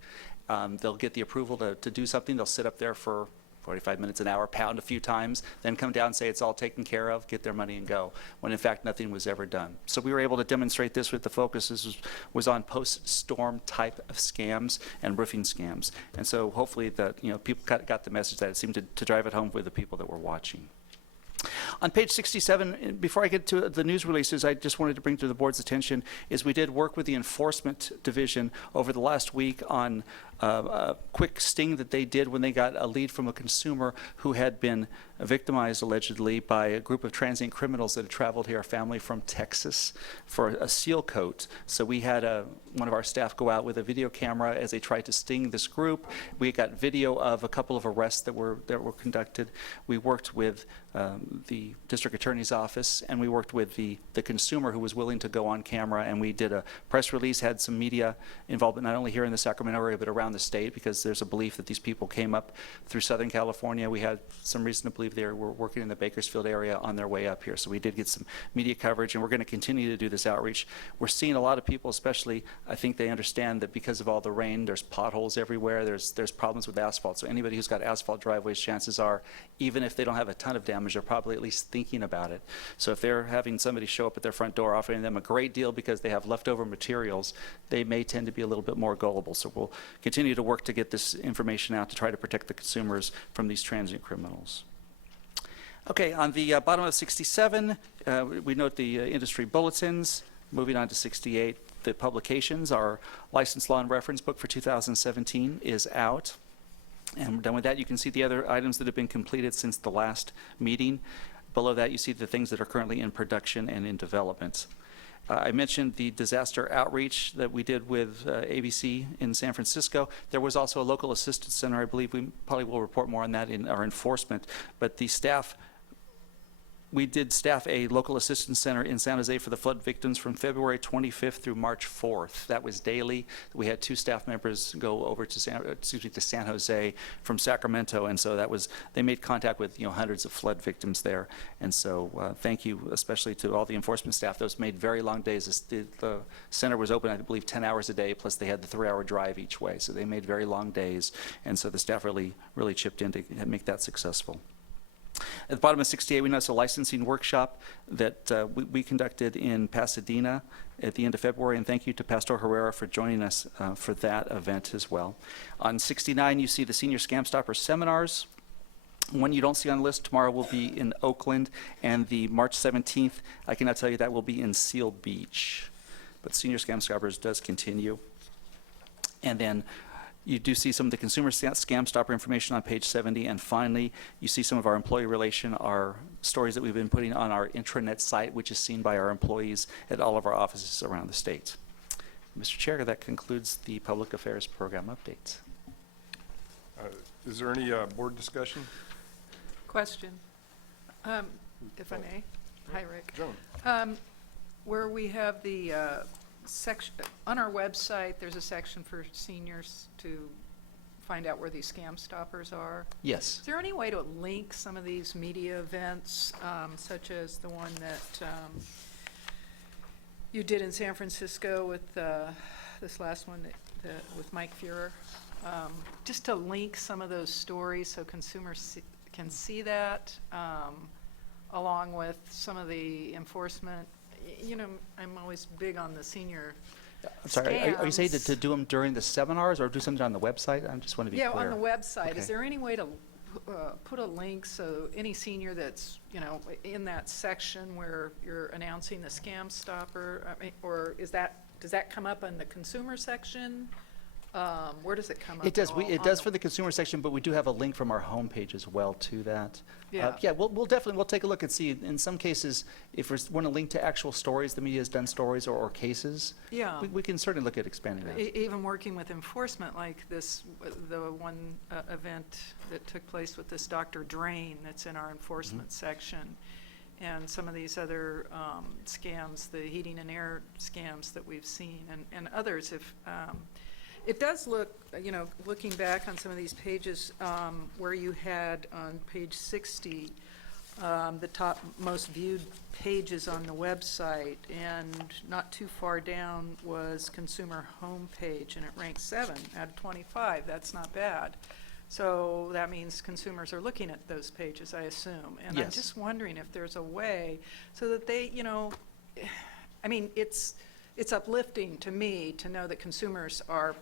They'll get the approval to do something. They'll sit up there for 45 minutes, an hour, pound a few times, then come down and say it's all taken care of, get their money and go, when in fact nothing was ever done. So we were able to demonstrate this with the focus. This was on post-storm type of scams and roofing scams. And so hopefully that, people got the message that it seemed to drive it home with the people that were watching. On page 67, before I get to the news releases, I just wanted to bring to the board's attention is we did work with the enforcement division over the last week on a quick sting that they did when they got a lead from a consumer who had been victimized allegedly by a group of transient criminals that had traveled here, a family from Texas, for a seal coat. So we had one of our staff go out with a video camera as they tried to sting this group. We got video of a couple of arrests that were conducted. We worked with the district attorney's office, and we worked with the consumer who was willing to go on camera, and we did a press release, had some media involvement not only here in the Sacramento area but around the state, because there's a belief that these people came up through Southern California. We had some reason to believe they were working in the Bakersfield area on their way up here. So we did get some media coverage, and we're going to continue to do this outreach. We're seeing a lot of people, especially, I think they understand that because of all the rain, there's potholes everywhere, there's problems with asphalt. So anybody who's got asphalt driveways, chances are, even if they don't have a ton of damage, they're probably at least thinking about it. So if they're having somebody show up at their front door offering them a great deal because they have leftover materials, they may tend to be a little bit more gullible. So we'll continue to work to get this information out to try to protect the consumers from these transient criminals. Okay, on the bottom of 67, we note the industry bulletins. Moving on to 68, the publications. Our License Law and Reference Book for 2017 is out. And we're done with that. You can see the other items that have been completed since the last meeting. Below that, you see the things that are currently in production and in development. I mentioned the disaster outreach that we did with ABC in San Francisco. There was also a local assistance center. I believe we probably will report more on that in our enforcement. But the staff, we did staff a local assistance center in San Jose for the flood victims from February 25th through March 4th. That was daily. We had 2 staff members go over to San Jose from Sacramento, and so they made contact with hundreds of flood victims there. And so thank you especially to all the enforcement staff. Those made very long days. The center was open, I believe, 10 hours a day, plus they had the 3-hour drive each way. So they made very long days, and so the staff really chipped in to make that successful. At the bottom of 68, we notice a licensing workshop that we conducted in Pasadena at the end of February, and thank you to Pastor Herrera for joining us for that event as well. On 69, you see the Senior Scam Stopper seminars. One you don't see on the list tomorrow will be in Oakland, and the March 17th, I cannot tell you that will be in Seal Beach. But Senior Scam Stoppers does continue. And then you do see some of the consumer scam stopper information on page 70, and finally, you see some of our employee relation, our stories that we've been putting on our intranet site, which is seen by our employees at all of our offices around the state. Mr. Chair, that concludes the Public Affairs Program update. Is there any board discussion? Question, if I may. Hi, Rick. Joan. Where we have the section, on our website, there's a section for seniors to find out where these scam stoppers are. Yes. Is there any way to link some of these media events, such as the one that you did in San Francisco with this last one with Mike Fuhrer? Just to link some of those stories so consumers can see that, along with some of the enforcement. I'm always big on the senior I'm sorry, are you saying scams. to do them during the seminars or do something on the website? I just want to be clear. Yeah, on the website. Okay. Is there any way to put a link so any senior that's, in that section where you're announcing the scam stopper, or does that come up in the consumer section? Where does it come up? It does, at all? it On does the- for the consumer section, but we do have a link from our homepage as well to that. Yeah. Yeah, we'll definitely, we'll take a look and see. In some cases, if we want to link to actual stories, the media has done stories or cases. Yeah. We can certainly look at expanding that. Even working with enforcement, like this, the one event that took place with this Dr. Drain that's in our enforcement section, and some of these other scams, the heating and air scams that we've seen, and others. It does look, looking back on some of these pages, where you had on page 60, the top most viewed pages on the website, and not too far down was consumer homepage, and it ranked 7 out of 25. That's not bad. So that means consumers are looking at those pages, I assume. And I'm Yes. just wondering if there's a way so that they, I mean, it's uplifting to me to know that consumers are,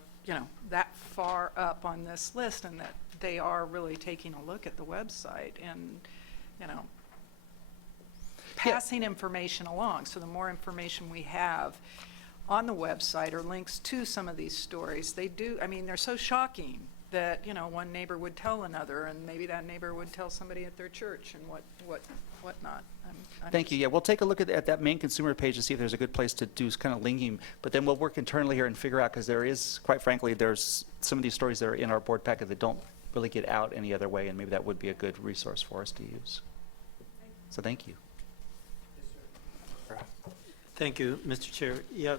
that far up on this list, and that they are really taking a look at the website and, passing information along. So the more information we have on the website or links to some of these stories, they're so shocking that, one neighbor would tell another, and maybe that neighbor would tell somebody at their church, and whatnot. Thank you. Yeah, we'll take a look at that main consumer page to see if there's a good place to do kind of linking. But then we'll work internally here and figure out, because there is, quite frankly, there's some of these stories that are in our board packet that don't really get out any other way, and maybe that would be a good resource for us to use. So thank you. Thank you, Mr. Chair. Yeah,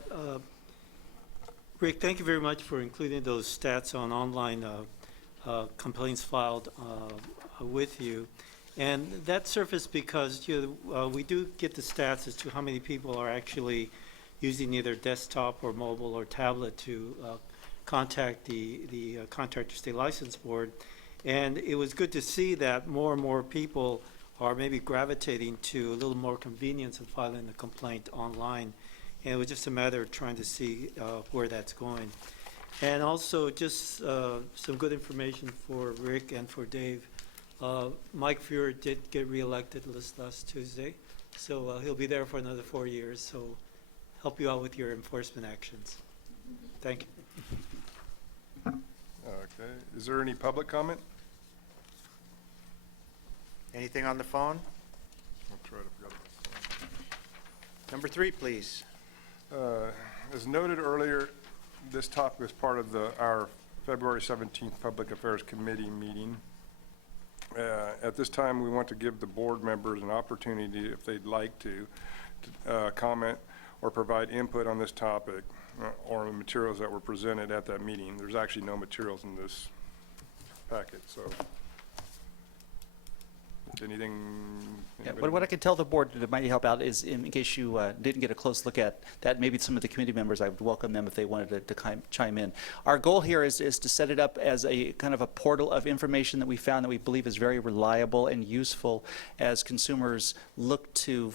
Rick, thank you very much for including those stats on online complaints filed with you. And that surfaced because we do get the stats as to how many people are actually using either desktop or mobile or tablet to contact the Contractor State License Board. And it was good to see that more and more people are maybe gravitating to a little more convenience of filing the complaint online. And it was just a matter of trying to see where that's going. And also just some good information for Rick and for Dave. Mike Fuhrer did get reelected last Tuesday, so he'll be there for another 4 years, so help you out with your enforcement actions. Thank you. Okay, is there any public comment? Anything on the phone? I'll try to forget about that. Number 3, please. As noted earlier, this topic is part of our February 17th Public Affairs Committee meeting. At this time, we want to give the board members an opportunity, if they'd like to comment or provide input on this topic or the materials that were presented at that meeting. There's actually no materials in this packet, so anything? Yeah, but what I can tell the board that might help out is, in case you didn't get a close look at that, maybe some of the committee members, I would welcome them if they wanted to chime in. Our goal here is to set it up as a kind of a portal of information that we found that we believe is very reliable and useful as consumers look to,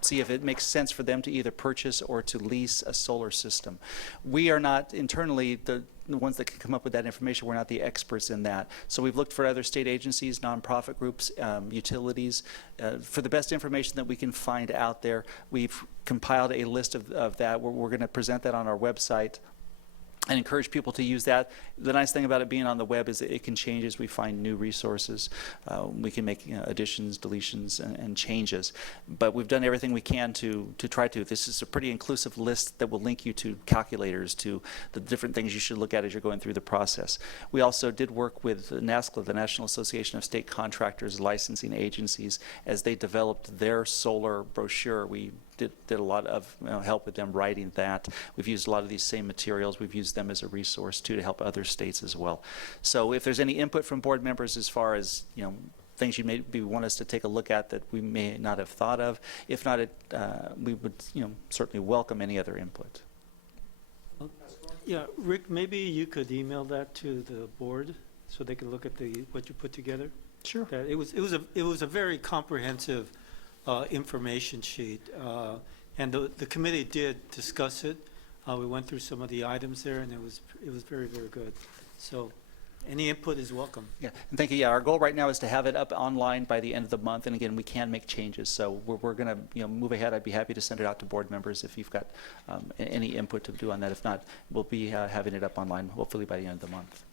see if it makes sense for them to either purchase or to lease a solar system. We are not internally the ones that can come up with that information. We're not the experts in that. So we've looked for other state agencies, nonprofit groups, utilities, for the best information that we can find out there. We've compiled a list of that. We're going to present that on our website and encourage people to use that. The nice thing about it being on the web is that it can change as we find new resources. We can make additions, deletions, and changes. But we've done everything we can to try to. This is a pretty inclusive list that will link you to calculators, to the different things you should look at as you're going through the process. We also did work with NASCLA, the National Association of State Contractors Licensing Agencies, as they developed their solar brochure. We did a lot of help with them writing that. We've used a lot of these same materials. We've used them as a resource too to help other states as well. So if there's any input from board members as far as things you maybe want us to take a look at that we may not have thought of, if not, we would certainly welcome any other input. Yeah, Rick, maybe you could email that to the board so they can look at what you put together. Sure. That it was a very comprehensive information sheet, and the committee did discuss it. We went through some of the items there, and it was very, very good. So Any input is welcome. Yeah, and thank you. Yeah, our goal right now is to have it up online by the end of the month, and again, we can make changes, so we're gonna, move ahead. I'd be happy to send it out to board members if you've got any input to do on that. If not, we'll be having it up online, hopefully by the end of the month.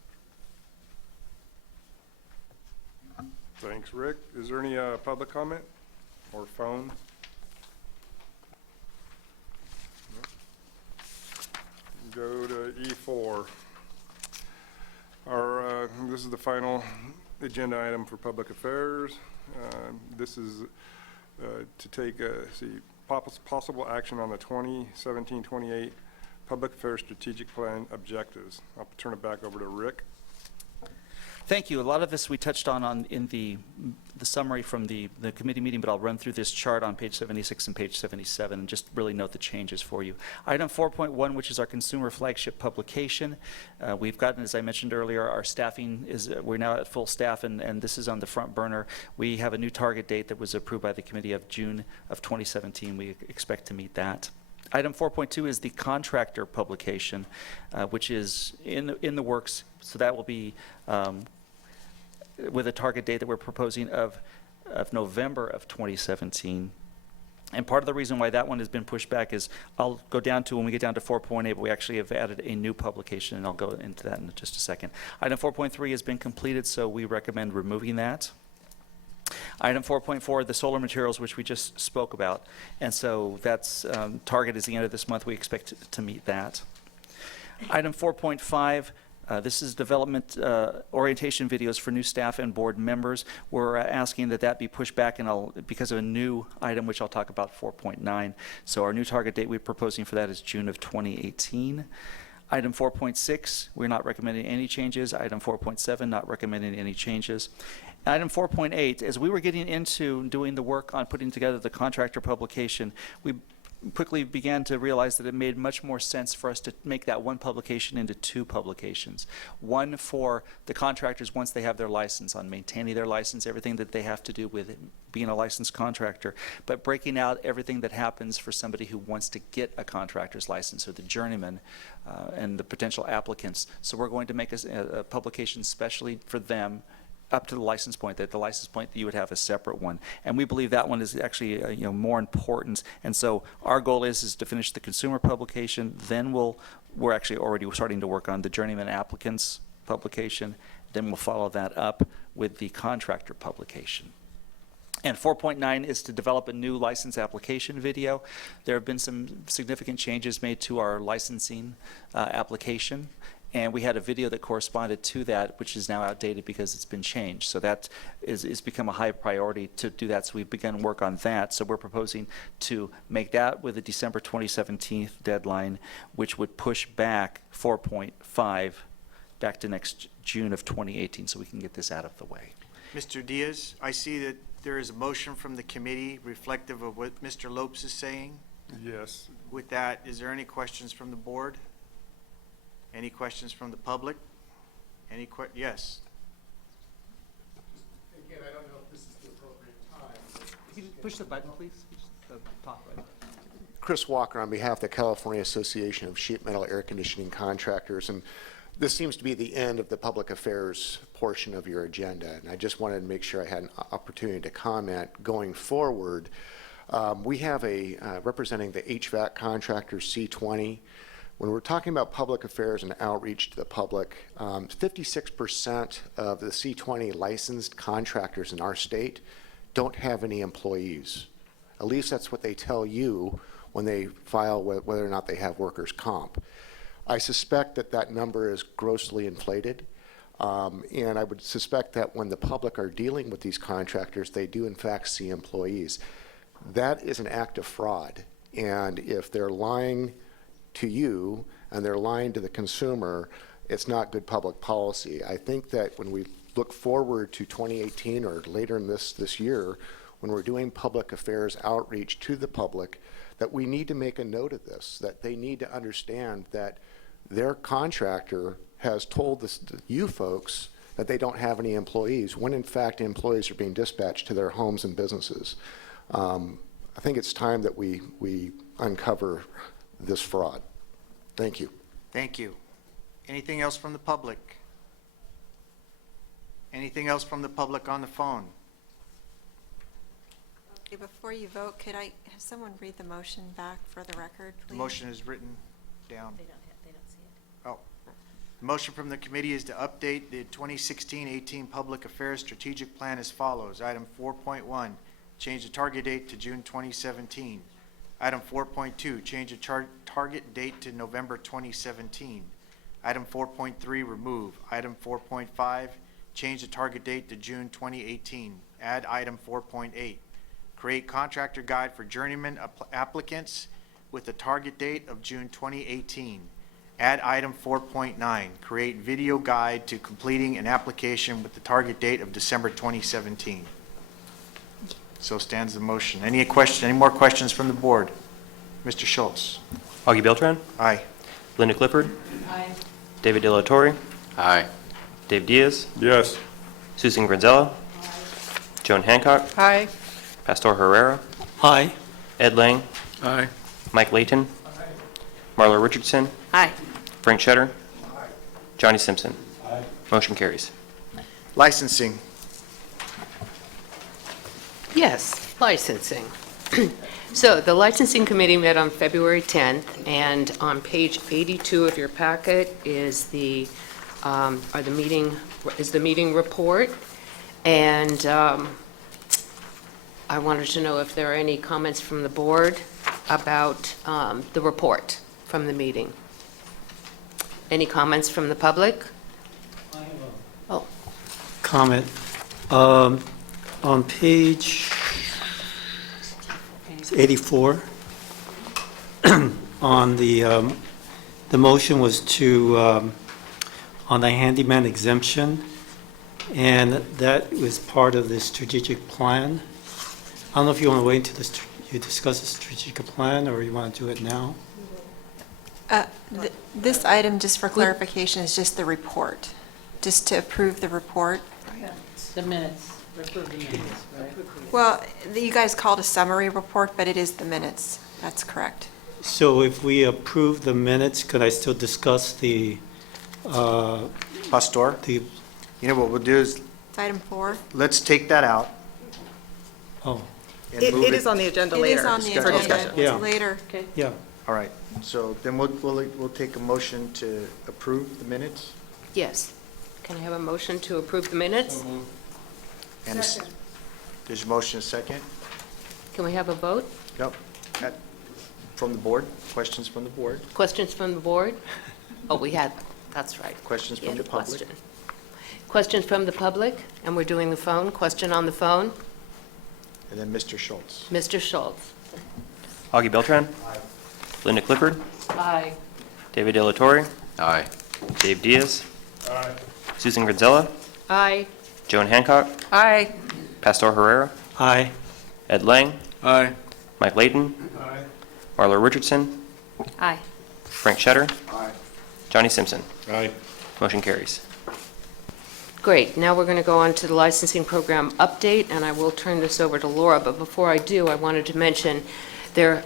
Thanks, Rick. Is there any public comment or phone? Go to E4. This is the final agenda item for public affairs. This is to take possible action on the 2017-28 Public Affairs Strategic Plan objectives. I'll turn it back over to Rick. Thank you. A lot of this we touched on in the summary from the committee meeting, but I'll run through this chart on page 76 and page 77 and just really note the changes for you. Item 4.1, which is our consumer flagship publication. We've gotten, as I mentioned earlier, our staffing we're now at full staff, and this is on the front burner. We have a new target date that was approved by the committee of June of 2017. We expect to meet that. Item 4.2 is the contractor publication, which is in the works. So that will be with a target date that we're proposing of November of 2017. And part of the reason why that one has been pushed back is I'll go down to when we get down to 4.8, but we actually have added a new publication, and I'll go into that in just a second. Item 4.3 has been completed, so we recommend removing that. Item 4.4, the solar materials, which we just spoke about. And so that's target is the end of this month. We expect to meet that. Item 4.5, this is development orientation videos for new staff and board members. We're asking that be pushed back because of a new item, which I'll talk about, 4.9. So our new target date we're proposing for that is June of 2018. Item 4.6, we're not recommending any changes. Item 4.7, not recommending any changes. Item 4.8, as we were getting into doing the work on putting together the contractor publication, we quickly began to realize that it made much more sense for us to make that one publication into two publications. One for the contractors once they have their license, on maintaining their license, everything that they have to do with being a licensed contractor, but breaking out everything that happens for somebody who wants to get a contractor's license, or the journeyman and the potential applicants. So we're going to make a publication specially for them, up to the license point, that the license point that you would have a separate one. And we believe that one is actually more important. And so our goal is to finish the consumer publication, then we're actually already starting to work on the journeyman applicants publication, then we'll follow that up with the contractor publication. And 4.9 is to develop a new license application video. There have been some significant changes made to our licensing application. And we had a video that corresponded to that, which is now outdated because it's been changed. So that is become a high priority to do that. So we've begun work on that. So we're proposing to make that with a December 2017 deadline, which would push back 4.5 back to next June of 2018, so we can get this out of the way. Mr. Diaz, I see that there is a motion from the committee reflective of what Mr. Lopes is saying. Yes. With that, is there any questions from the board? Any questions from the public? Yes. Again, I don't know if this is the appropriate time. Can you push the button, please? Talk right. Chris Walker on behalf of the California Association of Sheet Metal Air Conditioning Contractors, and this seems to be the end of the public affairs portion of your agenda, and I just wanted to make sure I had an opportunity to comment going forward. We have representing the HVAC contractor C20. When we're talking about public affairs and outreach to the public, 56% of the C20 licensed contractors in our state don't have any employees. At least that's what they tell you when they file whether or not they have workers' comp. I suspect that number is grossly inflated, and I would suspect that when the public are dealing with these contractors, they do in fact see employees. That is an act of fraud, and if they're lying to you and they're lying to the consumer, it's not good public policy. I think that when we look forward to 2018 or later in this year, when we're doing public affairs outreach to the public, that we need to make a note of this, that they need to understand that their contractor has told you folks that they don't have any employees, when in fact employees are being dispatched to their homes and businesses. I think it's time that we uncover this fraud. Thank you. Thank you. Anything else from the public? Anything else from the public on the phone? Okay, before you vote, could I have someone read the motion back for the record, The please? motion is written down. They don't see it. Oh. The motion from the committee is to update the 2016-18 Public Affairs Strategic Plan as follows. Item 4.1, change the target date to June 2017. Item 4.2, change the target date to November 2017. Item 4.3, remove. Item 4.5, change the target date to June 2018. Add item 4.8. Create contractor guide for journeyman applicants with a target date of June 2018. Add item 4.9. Create video guide to completing an application with the target date of December 2017. So stands the motion. Any more questions from the board? Mr. Schultz? Augie Beltran? Aye. Linda Clifford? Aye. David De La Torre? Aye. Dave Diaz? Yes. Susan Granzella? Joan Hancock? Aye. Pastor Herrera? Aye. Ed Lang? Aye. Mike Layton? Marla Richardson? Aye. Frank Shetter? Johnny Simpson? Motion carries. Licensing. Yes, licensing. So the licensing committee met on February 10th, and on page 82 of your packet is the meeting report. And I wanted to know if there are any comments from the board about the report from the meeting. Any comments from the public? Oh, Comment. On page 84, on the motion was to, on the handyman exemption, and that was part of the strategic plan. I don't know if you want to wait until you discuss the strategic plan, or you want to do it now? This item, just for clarification, is just the report, just to approve the report. The minutes, approve the minutes, right? Well, you guys called a summary report, but it is the minutes. That's correct. So if we approve the minutes, could I still discuss the, Pastor? the, You know what we'll do is, It's item 4. let's take that out. oh, And move It is on the agenda It later. is on the for agenda. discussion. Yeah. It's later. yeah. All right, so then we'll take a motion to approve the minutes. yes. Can I have a motion to approve the minutes? And there's a motion, a second? Can we have a vote? Yep. From the board? Questions from the board? Questions from the board? Oh, we had, that's right. Questions We from had the a public? question. Questions from the public, and we're doing the phone. Question on the phone, And then Mr. Schultz. Mr. Schultz. Augie Beltran? Linda Clifford? Aye. David De La Torre? Aye. Dave Diaz? Susan Granzella? Aye. Joan Hancock? Aye. Pastor Herrera? Aye. Ed Lang? Aye. Mike Layton? Marla Richardson? Aye. Frank Shetter? Aye. Johnny Simpson? Aye. Motion carries. Great, now we're going to go on to the licensing program update, and I will turn this over to Laura, but before I do, I wanted to mention there,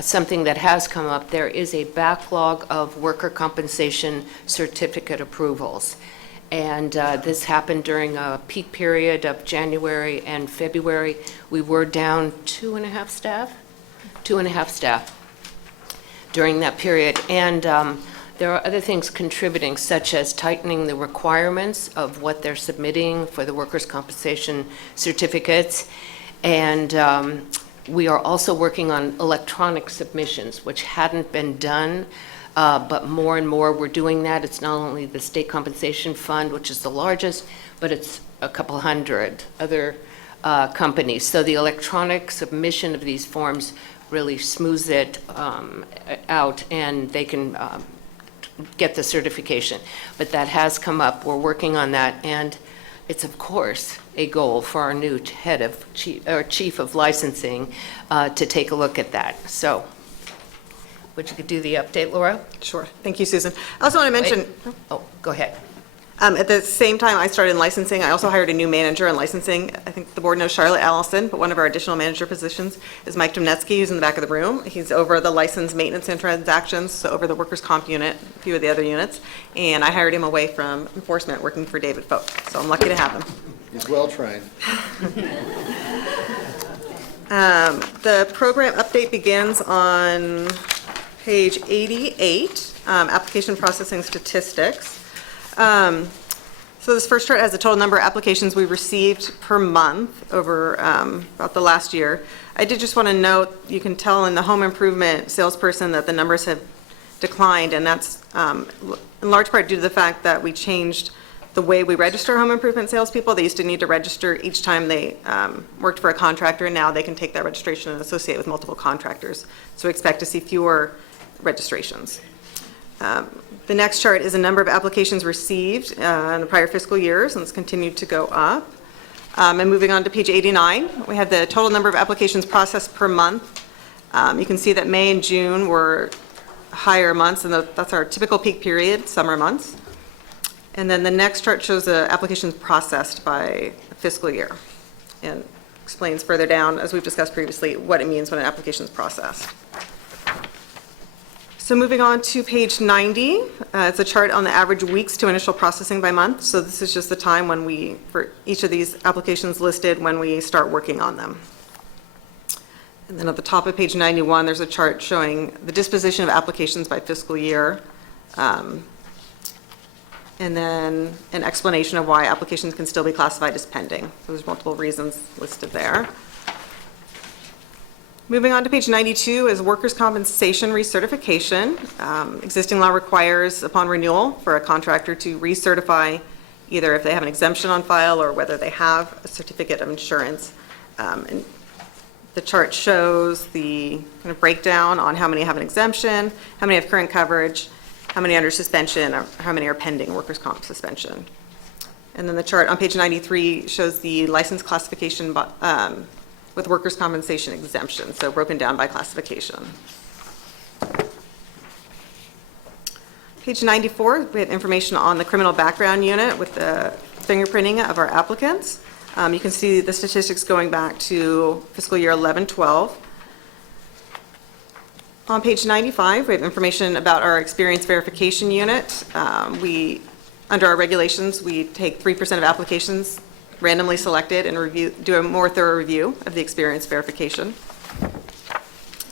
something that has come up. There is a backlog of worker compensation certificate approvals. And this happened during a peak period of January and February. We were down 2.5 staff? 2.5 staff during that period. And there are other things contributing, such as tightening the requirements of what they're submitting for the workers' compensation certificates. And we are also working on electronic submissions, which hadn't been done, but more and more we're doing that. It's not only the State Compensation Fund, which is the largest, but it's a couple hundred other companies. So the electronic submission of these forms really smooths it out, and they can get the certification. But that has come up. We're working on that, and it's, of course, a goal for our new head of chief of licensing to take a look at that. So, would you could do the update, Laura? Sure. Thank you, Susan. I also want to mention, Oh, go ahead. At the same time I started in licensing, I also hired a new manager in licensing. I think the board knows Charlotte Allison, but one of our additional manager positions is Mike Domnetsky, who's in the back of the room. He's over the license, maintenance, and transactions, so over the workers' comp unit, a few of the other units. And I hired him away from enforcement, working for David Folk, so I'm lucky to have him. He's well-trained. The program update begins on page 88, application processing statistics. So this first chart has the total number of applications we received per month over about the last year. I did just want to note, you can tell in the home improvement salesperson that the numbers have declined, and that's in large part due to the fact that we changed the way we register home improvement salespeople. They used to need to register each time they worked for a contractor, and now they can take that registration and associate with multiple contractors. So we expect to see fewer registrations. The next chart is a number of applications received in the prior fiscal years, and it's continued to go up. And moving on to page 89, we have the total number of applications processed per month. You can see that May and June were higher months, and that's our typical peak period, summer months. And then the next chart shows the applications processed by fiscal year and explains further down, as we've discussed previously, what it means when an application is processed. So moving on to page 90, it's a chart on the average weeks to initial processing by month. So this is just the time when we, for each of these applications listed, when we start working on them. And then at the top of page 91, there's a chart showing the disposition of applications by fiscal year. And then an explanation of why applications can still be classified as pending. So there's multiple reasons listed there. Moving on to page 92 is workers' compensation recertification. Existing law requires, upon renewal, for a contractor to recertify either if they have an exemption on file or whether they have a certificate of insurance. And the chart shows the kind of breakdown on how many have an exemption, how many have current coverage, how many under suspension, or how many are pending workers' comp suspension. And then the chart on page 93 shows the license classification with workers' compensation exemption, so broken down by classification. Page 94, we have information on the criminal background unit with the fingerprinting of our applicants. You can see the statistics going back to fiscal year 11-12. On page 95, we have information about our experience verification unit. Under our regulations, we take 3% of applications randomly selected and do a more thorough review of the experience verification.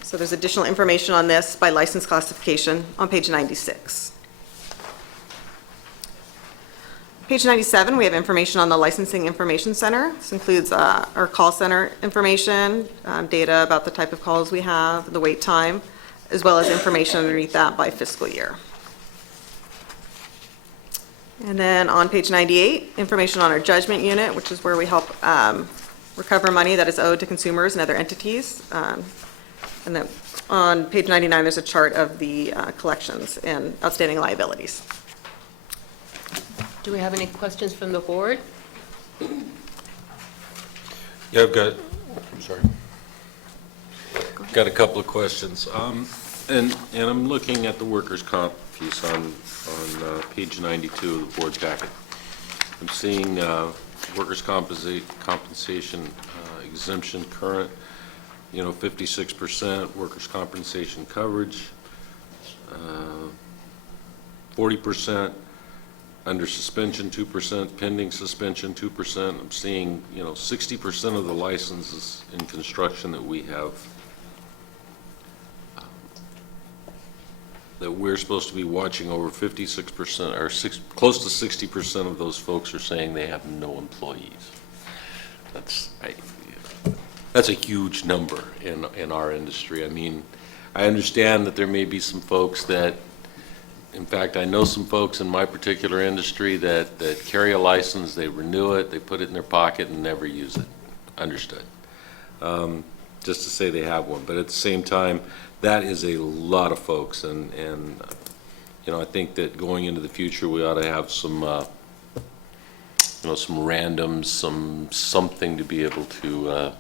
So there's additional information on this by license classification on page 96. Page 97, we have information on the Licensing Information Center. This includes our call center information, data about the type of calls we have, the wait time, as well as information underneath that by fiscal year. And then on page 98, information on our judgment unit, which is where we help recover money that is owed to consumers and other entities. And then on page 99, there's a chart of the collections and outstanding liabilities. Do we have any questions from the board? Yeah, I've got, I'm sorry. Got a couple of questions. And I'm looking at the workers' comp piece on page 92 of the board packet. I'm seeing workers' compensation exemption current, 56% workers' compensation coverage, 40% under suspension, 2% pending suspension, 2%. I'm seeing, 60% of the licenses in construction that we have that we're supposed to be watching over 56% or close to 60% of those folks are saying they have no employees. That's a huge number in our industry. I mean, I understand that there may be some folks that, in fact, I know some folks in my particular industry that carry a license, they renew it, they put it in their pocket and never use it. Understood. Just to say they have one, but at the same time, that is a lot of folks, and I think that going into the future, we ought to have some, some randoms, something to be able to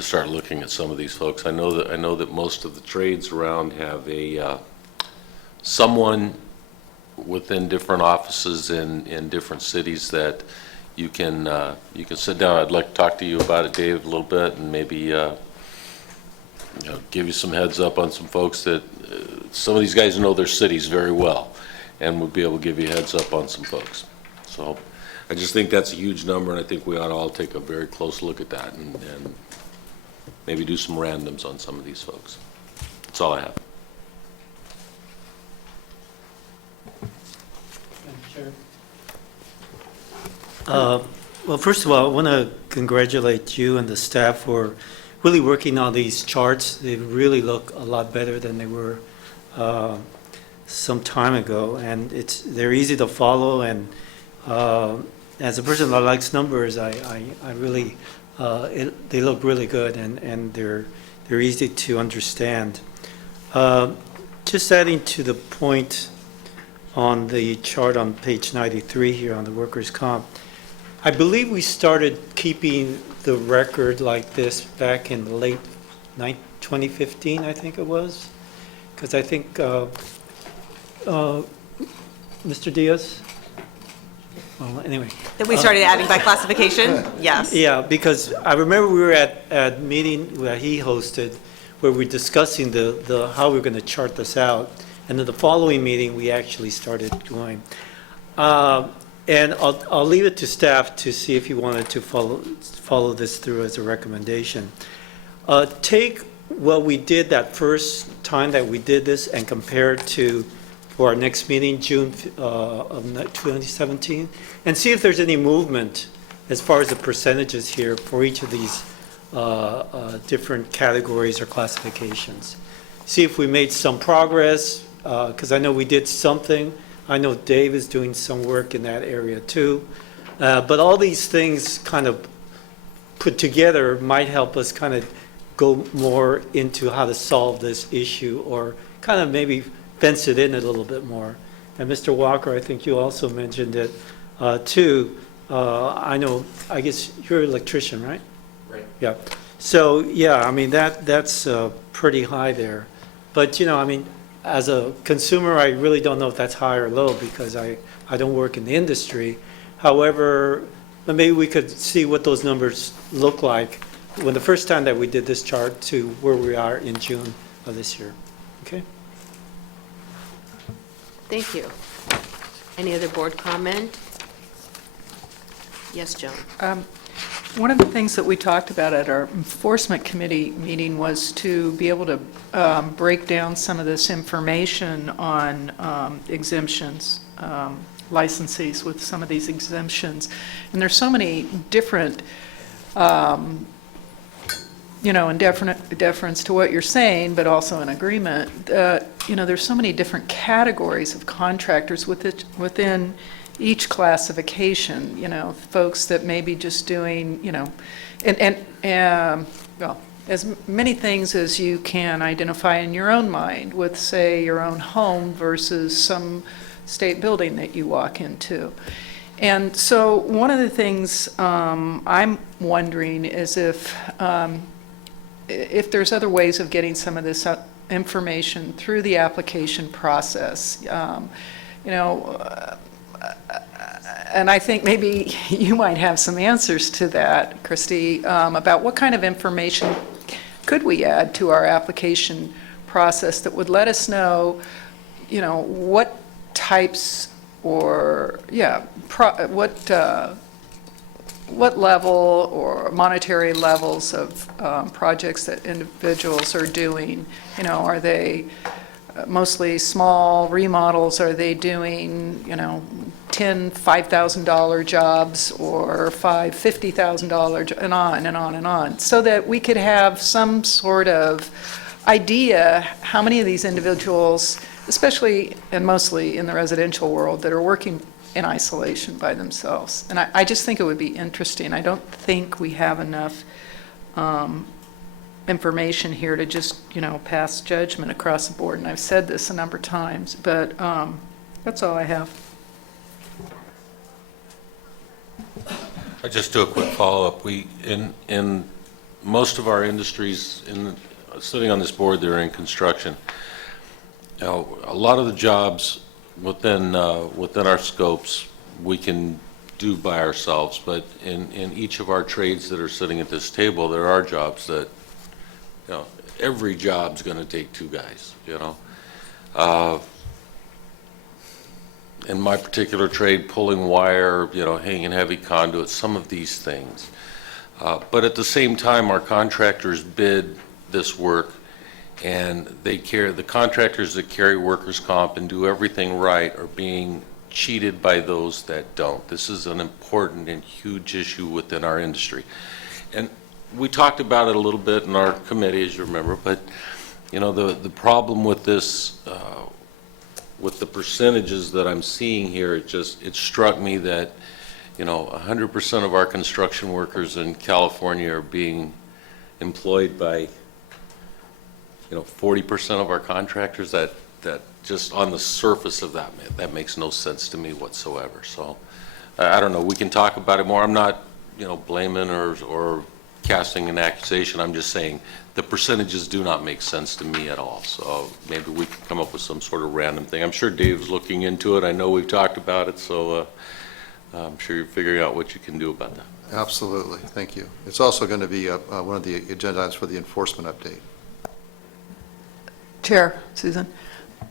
start looking at some of these folks. I know that most of the trades around have a someone within different offices in different cities that you can sit down. I'd like to talk to you about it, Dave, a little bit, and maybe give you some heads up on some folks that, some of these guys know their cities very well, and would be able to give you heads up on some folks. So I just think that's a huge number, and I think we ought to all take a very close look at that and maybe do some randoms on some of these folks. That's all I have. Well, first of all, I want to congratulate you and the staff for really working on these charts. They really look a lot better than they were some time ago, and they're easy to follow. And as a person that likes numbers, I really they look really good, and they're easy to understand. Just adding to the point on the chart on page 93 here on the workers' comp, I believe we started keeping the record like this back in the late 2015, I think it was. Because I think, Mr. Diaz? Well, anyway. That we started adding by classification? Yes. Yeah, because I remember we were at a meeting that he hosted where we're discussing how we're going to chart this out. And then the following meeting, we actually started going. And I'll leave it to staff to see if you wanted to follow this through as a recommendation. Take what we did that first time that we did this and compare it to for our next meeting, June of 2017, and see if there's any movement as far as the percentages here for each of these different categories or classifications. See if we made some progress, because I know we did something. I know Dave is doing some work in that area too. But all these things kind of put together might help us kind of go more into how to solve this issue, or kind of maybe fence it in a little bit more. And Mr. Walker, I think you also mentioned it too. I know, I guess you're an electrician, right? Right. Yeah. So, yeah, I mean, that's pretty high there. But, I mean, as a consumer, I really don't know if that's high or low because I don't work in the industry. However, maybe we could see what those numbers look like when the first time that we did this chart to where we are in June of this year. Okay? Thank you. Any other board comment? Yes, Joan? One of the things that we talked about at our enforcement committee meeting was to be able to break down some of this information on exemptions, licensees with some of these exemptions. And there's so many different, in deference to what you're saying, but also in agreement, there's so many different categories of contractors within each classification, folks that may be just doing, well, as many things as you can identify in your own mind with, say, your own home versus some state building that you walk into. And so one of the things I'm wondering is if there's other ways of getting some of this information through the application process. And I think maybe you might have some answers to that, Christy, about what kind of information could we add to our application process that would let us know, what types or, what level or monetary levels of projects that individuals are doing. Are they mostly small remodels? Are they doing, 10 $5,000 jobs or 5 $50,000 and on and on and on, so that we could have some sort of idea how many of these individuals, especially and mostly in the residential world, that are working in isolation by themselves. And I just think it would be interesting. I don't think we have enough information here to just, pass judgment across the board. And I've said this a number of times, but that's all I have. I just do a quick follow-up. In most of our industries, sitting on this board, they're in construction. Now, a lot of the jobs within our scopes, we can do by ourselves, but in each of our trades that are sitting at this table, there are jobs that, you know, every job's gonna take two guys, you know? In my particular trade, pulling wire, you know, hanging heavy conduit, some of these things. But at the same time, our contractors bid this work, and the contractors that carry workers' comp and do everything right are being cheated by those that don't. This is an important and huge issue within our industry. And we talked about it a little bit in our committee, as you remember, but, you know, the problem with this, with the percentages that I'm seeing here, it struck me that, you know, 100% of our construction workers in California are being employed by, you know, 40% of our contractors. That just on the surface of that makes no sense to me whatsoever. So I don't know. We can talk about it more. I'm not, you know, blaming or casting an accusation. I'm just saying the percentages do not make sense to me at all. So maybe we can come up with some sort of random thing. I'm sure Dave's looking into it. I know we've talked about it, so I'm sure you're figuring out what you can do about that. Absolutely. Thank you. It's also going to be one of the agenda items for the enforcement update. Chair, Susan.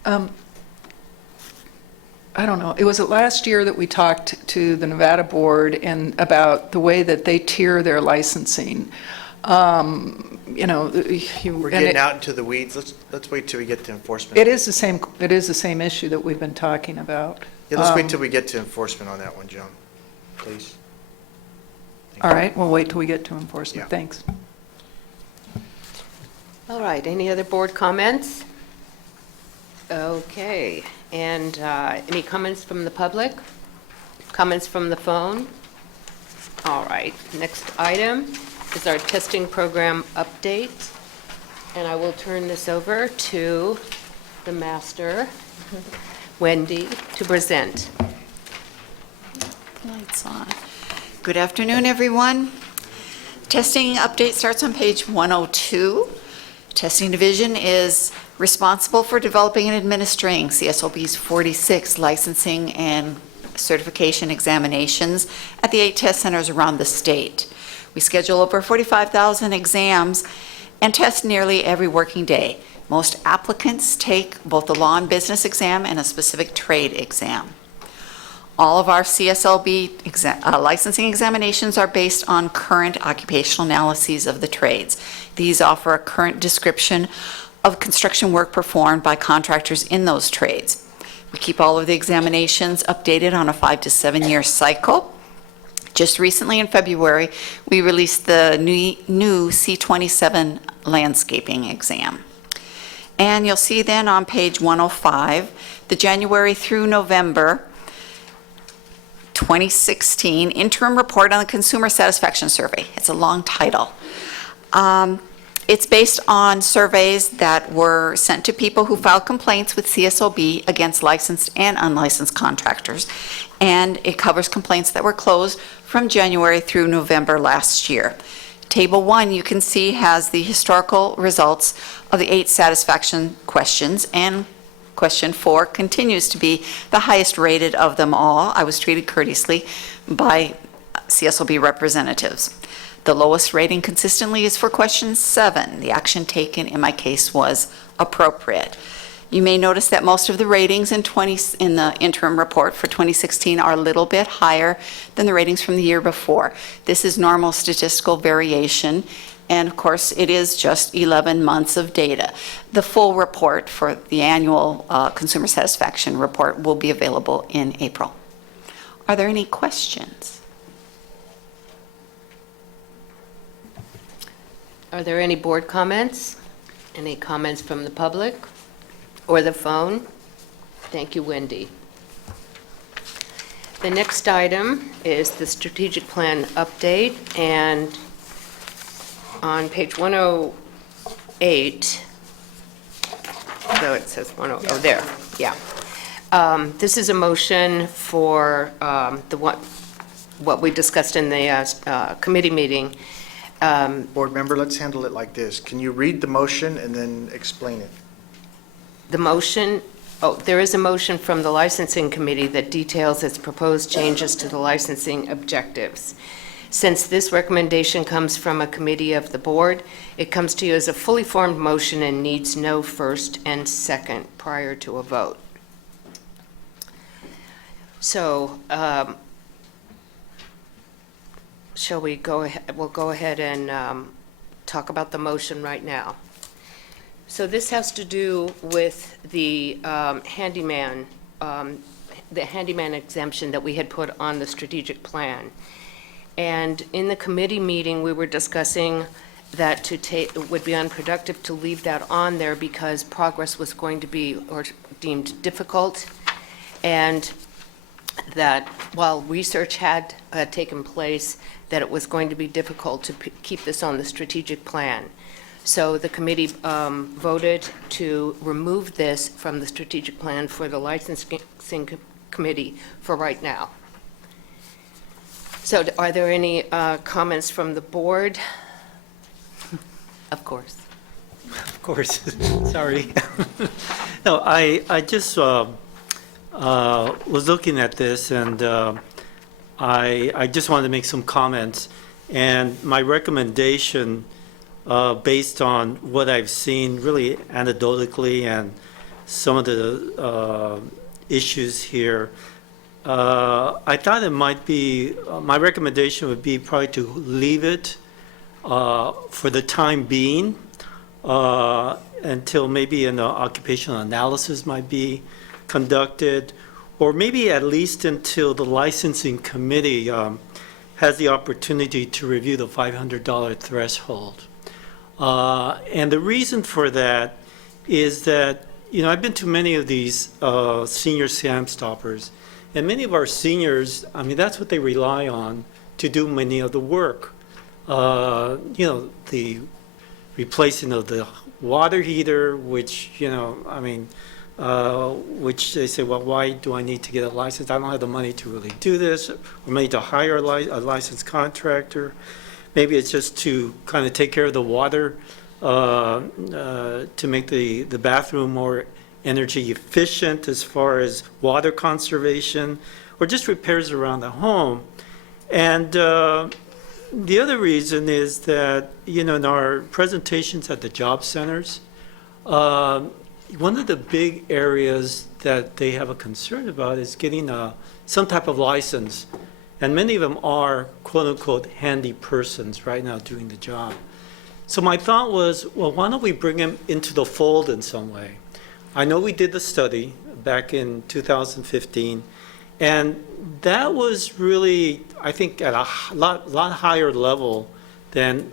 I don't know, was it last year that we talked to the Nevada board and about the way that they tier their licensing? You know, We're getting out into the weeds. Let's wait till we get to enforcement. It is the same issue that we've been talking about. Yeah, let's wait till we get to enforcement on that one, Joan, please. All right, we'll wait till we get to enforcement. Yeah. Thanks. All right, any other board comments? Okay, and any comments from the public? Comments from the phone? All right, next item is our testing program update. And I will turn this over to the master, Wendy, to present. Lights on. Good afternoon, everyone. Testing update starts on page 102. Testing Division is responsible for developing and administering CSLB's 46 licensing and certification examinations at the 8 test centers around the state. We schedule over 45,000 exams and test nearly every working day. Most applicants take both the law and business exam and a specific trade exam. All of our CSLB licensing examinations are based on current occupational analyses of the trades. These offer a current description of construction work performed by contractors in those trades. We keep all of the examinations updated on a 5 to 7 year cycle. Just recently in February, we released the new C27 landscaping exam. And you'll see then on page 105, the January through November 2016 interim report on the consumer satisfaction survey. It's a long title. It's based on surveys that were sent to people who filed complaints with CSLB against licensed and unlicensed contractors. And it covers complaints that were closed from January through November last year. Table 1, you can see, has the historical results of the 8 satisfaction questions, and question 4 continues to be the highest rated of them all. I was treated courteously by CSLB representatives. The lowest rating consistently is for question 7. The action taken in my case was appropriate. You may notice that most of the ratings in the interim report for 2016 are a little bit higher than the ratings from the year before. This is normal statistical variation, and of course it is just 11 months of data. The full report for the annual consumer satisfaction report will be available in April. Are there any questions? Are there any board comments? Any comments from the public or the phone? Thank you, Wendy. The next item is the strategic plan update, and on page 108, so it says 100, oh, there, yeah. This is a motion for what we discussed in the committee meeting. Board member, let's handle it like this. Can you read the motion and then explain it? The motion there is a motion from the licensing committee that details its proposed changes to the licensing objectives. Since this recommendation comes from a committee of the board, it comes to you as a fully formed motion and needs no first and second prior to a vote. So, shall we go ahead, we'll go ahead and talk about the motion right now. So this has to do with the handyman exemption that we had put on the strategic plan. And in the committee meeting, we were discussing that it would be unproductive to leave that on there because progress was going to be or deemed difficult, and that while research had taken place, that it was going to be difficult to keep this on the strategic plan. So the committee voted to remove this from the strategic plan for the licensing committee for right now. So are there any comments from the board? Of course. Of course, sorry. No, I just was looking at this, and I just wanted to make some comments. And my recommendation, based on what I've seen really anecdotally and some of the issues here, I thought it might be, my recommendation would be probably to leave it for the time being until maybe an occupational analysis might be conducted, or maybe at least until the licensing committee has the opportunity to review the $500 threshold. And the reason for that is that, you know, I've been to many of these senior Sam stoppers, and many of our seniors, I mean, that's what they rely on to do many of the work. You know, the replacing of the water heater, which, you know, I mean, which they say, well, why do I need to get a license? I don't have the money to really do this, or maybe to hire a licensed contractor. Maybe it's just to kind of take care of the water, to make the bathroom more energy efficient as far as water conservation, or just repairs around the home. And the other reason is that, you know, in our presentations at the job centers, one of the big areas that they have a concern about is getting some type of license. And many of them are quote-unquote handy persons right now doing the job. So my thought was, well, why don't we bring them into the fold in some way? I know we did the study back in 2015, and that was really, I think, at a lot higher level than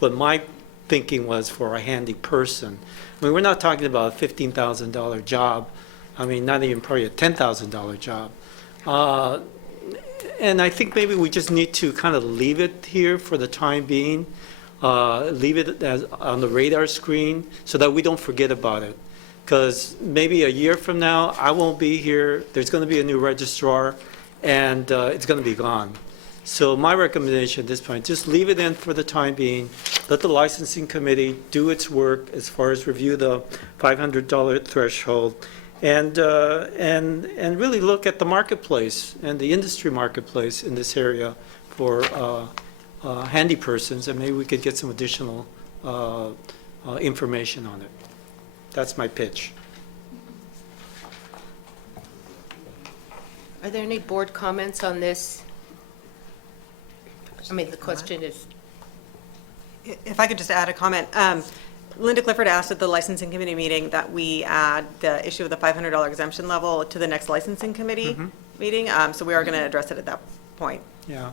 what my thinking was for a handy person. I mean, we're not talking about a $15,000 job. I mean, not even probably a $10,000 job. And I think maybe we just need to kind of leave it here for the time being, leave it as on the radar screen so that we don't forget about it. Because maybe a year from now, I won't be here, there's going to be a new registrar, and it's going to be gone. So my recommendation at this point, just leave it in for the time being, let the licensing committee do its work as far as review the $500 threshold, and really look at the marketplace and the industry marketplace in this area for handy persons, and maybe we could get some additional information on it. That's my pitch. Are there any board comments on this? I mean, the question is, If I could just add a comment. Linda Clifford asked at the licensing committee meeting that we add the issue of the $500 exemption level to the next licensing committee meeting. So we are going to address it at that point. Yeah.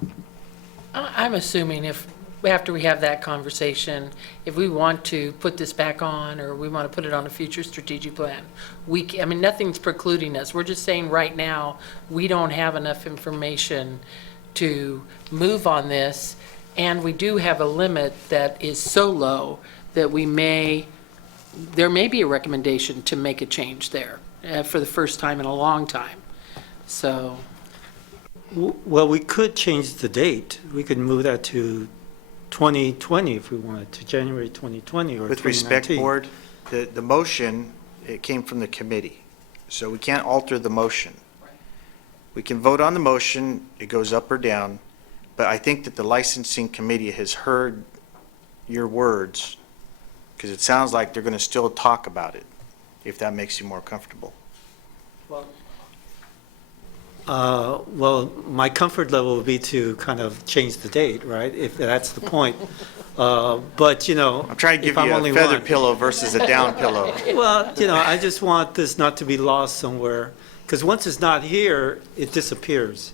I'm assuming if, after we have that conversation, if we want to put this back on, or we want to put it on a future strategic plan, I mean, nothing's precluding us. We're just saying right now, we don't have enough information to move on this, and we do have a limit that is so low that there may be a recommendation to make a change there for the first time in a long time. So. Well, we could change the date. We could move that to 2020 if we wanted, to January 2020 or 2019. With respect, board, the motion, it came from the committee. so we can't alter the motion. We can vote on the motion, it goes up or down, but I think that the licensing committee has heard your words, because it sounds like they're going to still talk about it, if that makes you more comfortable. Well, my comfort level would be to kind of change the date, right, if that's the point. But, you know. I'm trying to give if I'm you only a feather one- pillow versus a down pillow. Well, you know, I just want this not to be lost somewhere, because once it's not here, it disappears.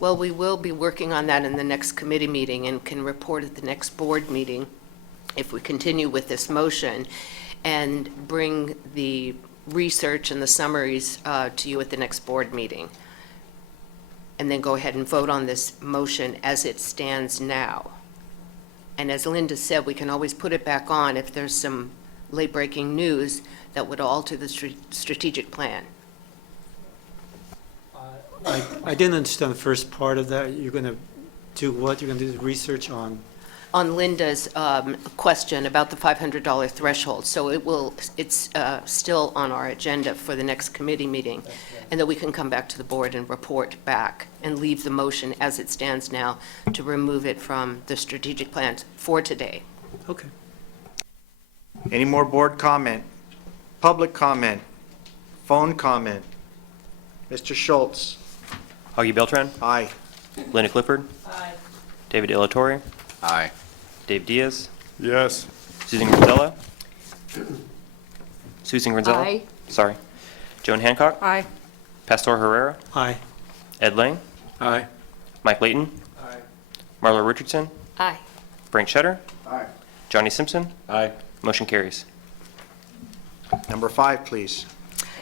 Well, we will be working on that in the next committee meeting and can report at the next board meeting if we continue with this motion and bring the research and the summaries to you at the next board meeting. And then go ahead and vote on this motion as it stands now. And as Linda said, we can always put it back on if there's some late-breaking news that would alter the strategic plan. I didn't understand the first part of that. You're going to do what? You're going to do the research On Linda's question about the $500 threshold. So it's still on our agenda for the next committee meeting. And then we can come back to the board and report back and leave the motion as it stands now to remove it from the strategic plan for today. Okay. Any more board comment? Public comment? Phone comment? Mr. Schultz? Augie Beltran? Aye. Linda Clifford? Aye. David De La Torre? Aye. Dave Diaz? Yes. Susan Granzella? Susan Granzella? Aye. Sorry. Joan Hancock? Aye. Pastor Herrera? Aye. Ed Lang? Aye. Mike Layton? Aye. Marla Richardson? Aye. Frank Shetter? Aye. Johnny Simpson? Aye. Motion carries. Number 5, please.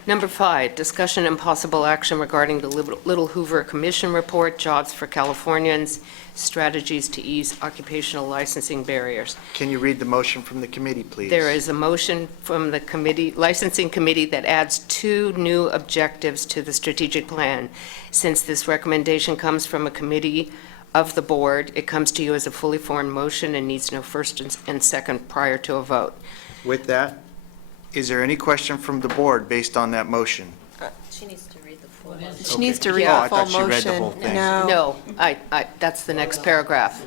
Number 5, discussion and possible action regarding the Little Hoover Commission report, Jobs for Californians, Strategies to Ease Occupational Licensing Barriers. Can you read the motion from the committee, please? There is a motion from the committee, licensing committee, that adds 2 new objectives to the strategic plan. Since this recommendation comes from a committee of the board, it comes to you as a fully formed motion and needs no first and second prior to a vote. With that, is there any question from the board based on that motion? She needs to read the full She needs to read Oh, the I full thought she read the motion. whole thing. No. No, that's the next paragraph.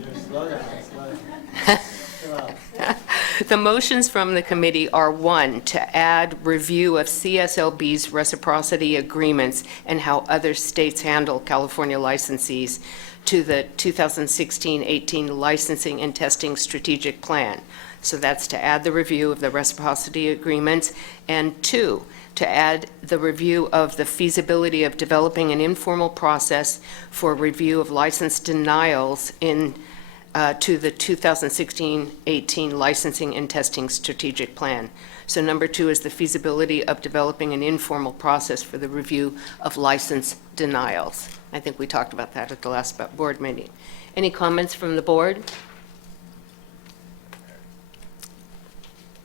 The motions from the committee are 1, to add review of CSLB's reciprocity agreements and how other states handle California licensees to the 2016-18 licensing and testing strategic plan. So that's to add the review of the reciprocity agreements. And 2, to add the review of the feasibility of developing an informal process for review of license denials to the 2016-18 licensing and testing strategic plan. So number 2 is the feasibility of developing an informal process for the review of license denials. I think we talked about that at the last board meeting. Any comments from the board?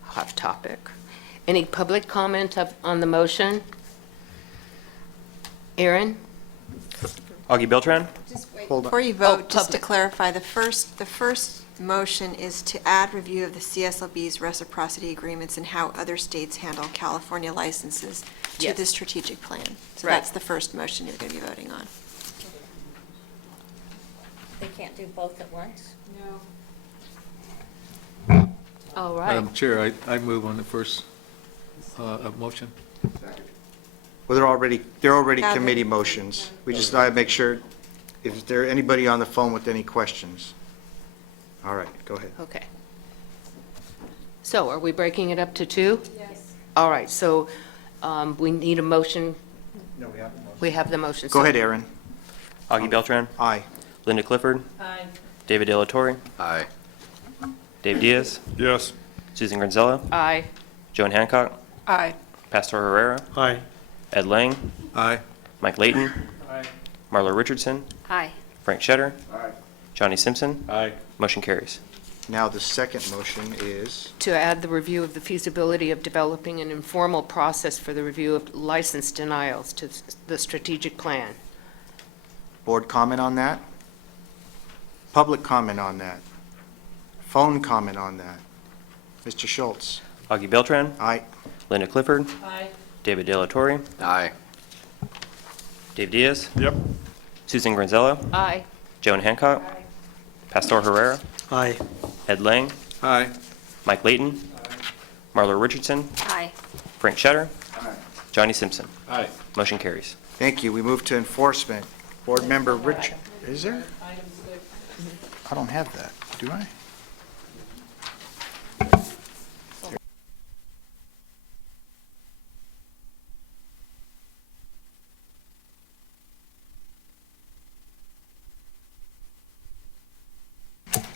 Hot topic. Any public comment on the motion? Aaron? Augie Beltran? Hold on. Before you vote, just to public. clarify, the first motion is to add review of the CSLB's reciprocity agreements and how other states handle California licenses to Yes. the strategic plan. So Right. that's the first motion you're going to be voting on. They can't do both at once? All right. Madam Chair, I move on the first motion. Well, they're already Yeah, committee motions. We just gotta make sure, is there anybody on the phone with any questions? All right, go ahead. Okay. So are we breaking it up to 2? Yes. All right, so we need a motion. No, we have the motion. We have the motion. Go So- ahead, Aaron. Augie Beltran? Aye. Linda Clifford? Aye. David De La Torre? Aye. Dave Diaz? Yes. Susan Granzella? Aye. Joan Hancock? Aye. Pastor Herrera? Aye. Ed Lang? Aye. Mike Layton? Aye. Marla Richardson? Aye. Frank Shetter? Aye. Johnny Simpson? Aye. Motion carries. Now, the second motion is, To add the review of the feasibility of developing an informal process for the review of license denials to the strategic plan. board comment on that? Public comment on that? Phone comment on that? Mr. Schultz? Augie Beltran? Aye. Linda Clifford. Aye. David De La Torre. Aye. Dave Diaz. Yep. Susan Granzello. Aye. Joan Hancock. Pastor Herrera. Aye. Ed Lang. Aye. Mike Layton. Marlo Richardson. Aye. Frank Shetter. Aye. Johnny Simpson. Aye. Motion carries. Thank you. We move to enforcement. Board Member Rich, is there? I don't have that, do I?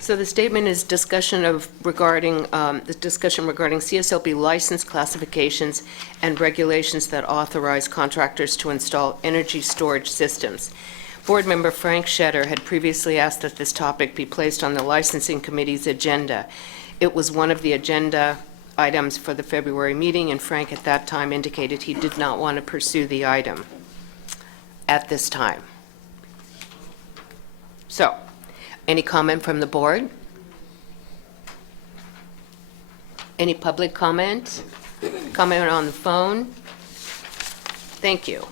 So the statement is discussion regarding CSLB license classifications and regulations that authorize contractors to install energy storage systems. Board Member Frank Shetter had previously asked that this topic be placed on the Licensing Committee's agenda. It was one of the agenda items for the February meeting, and Frank at that time indicated he did not want to pursue the item at this time. So, any comment from the board? Any public comment? Comment on the phone? Thank you.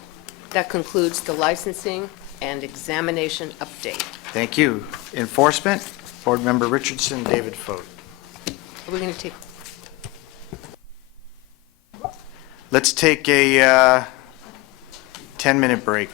That concludes the licensing and examination update. Thank you. Enforcement, Board Member Richardson, David Fote. Are we going to take? Let's take a 10-minute break.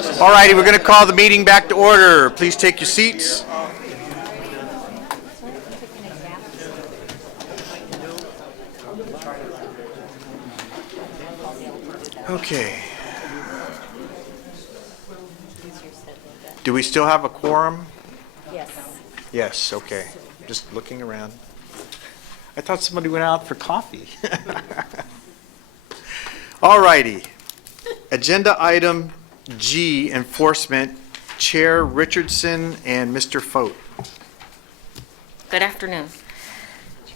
All righty, we're going to call the meeting back to order. Please take your seats. Okay. Do we still have a quorum? Yes. Yes, okay. Just looking around. I thought somebody went out for coffee. All righty. Agenda item G, enforcement, Chair Richardson and Mr. Fote. Good afternoon.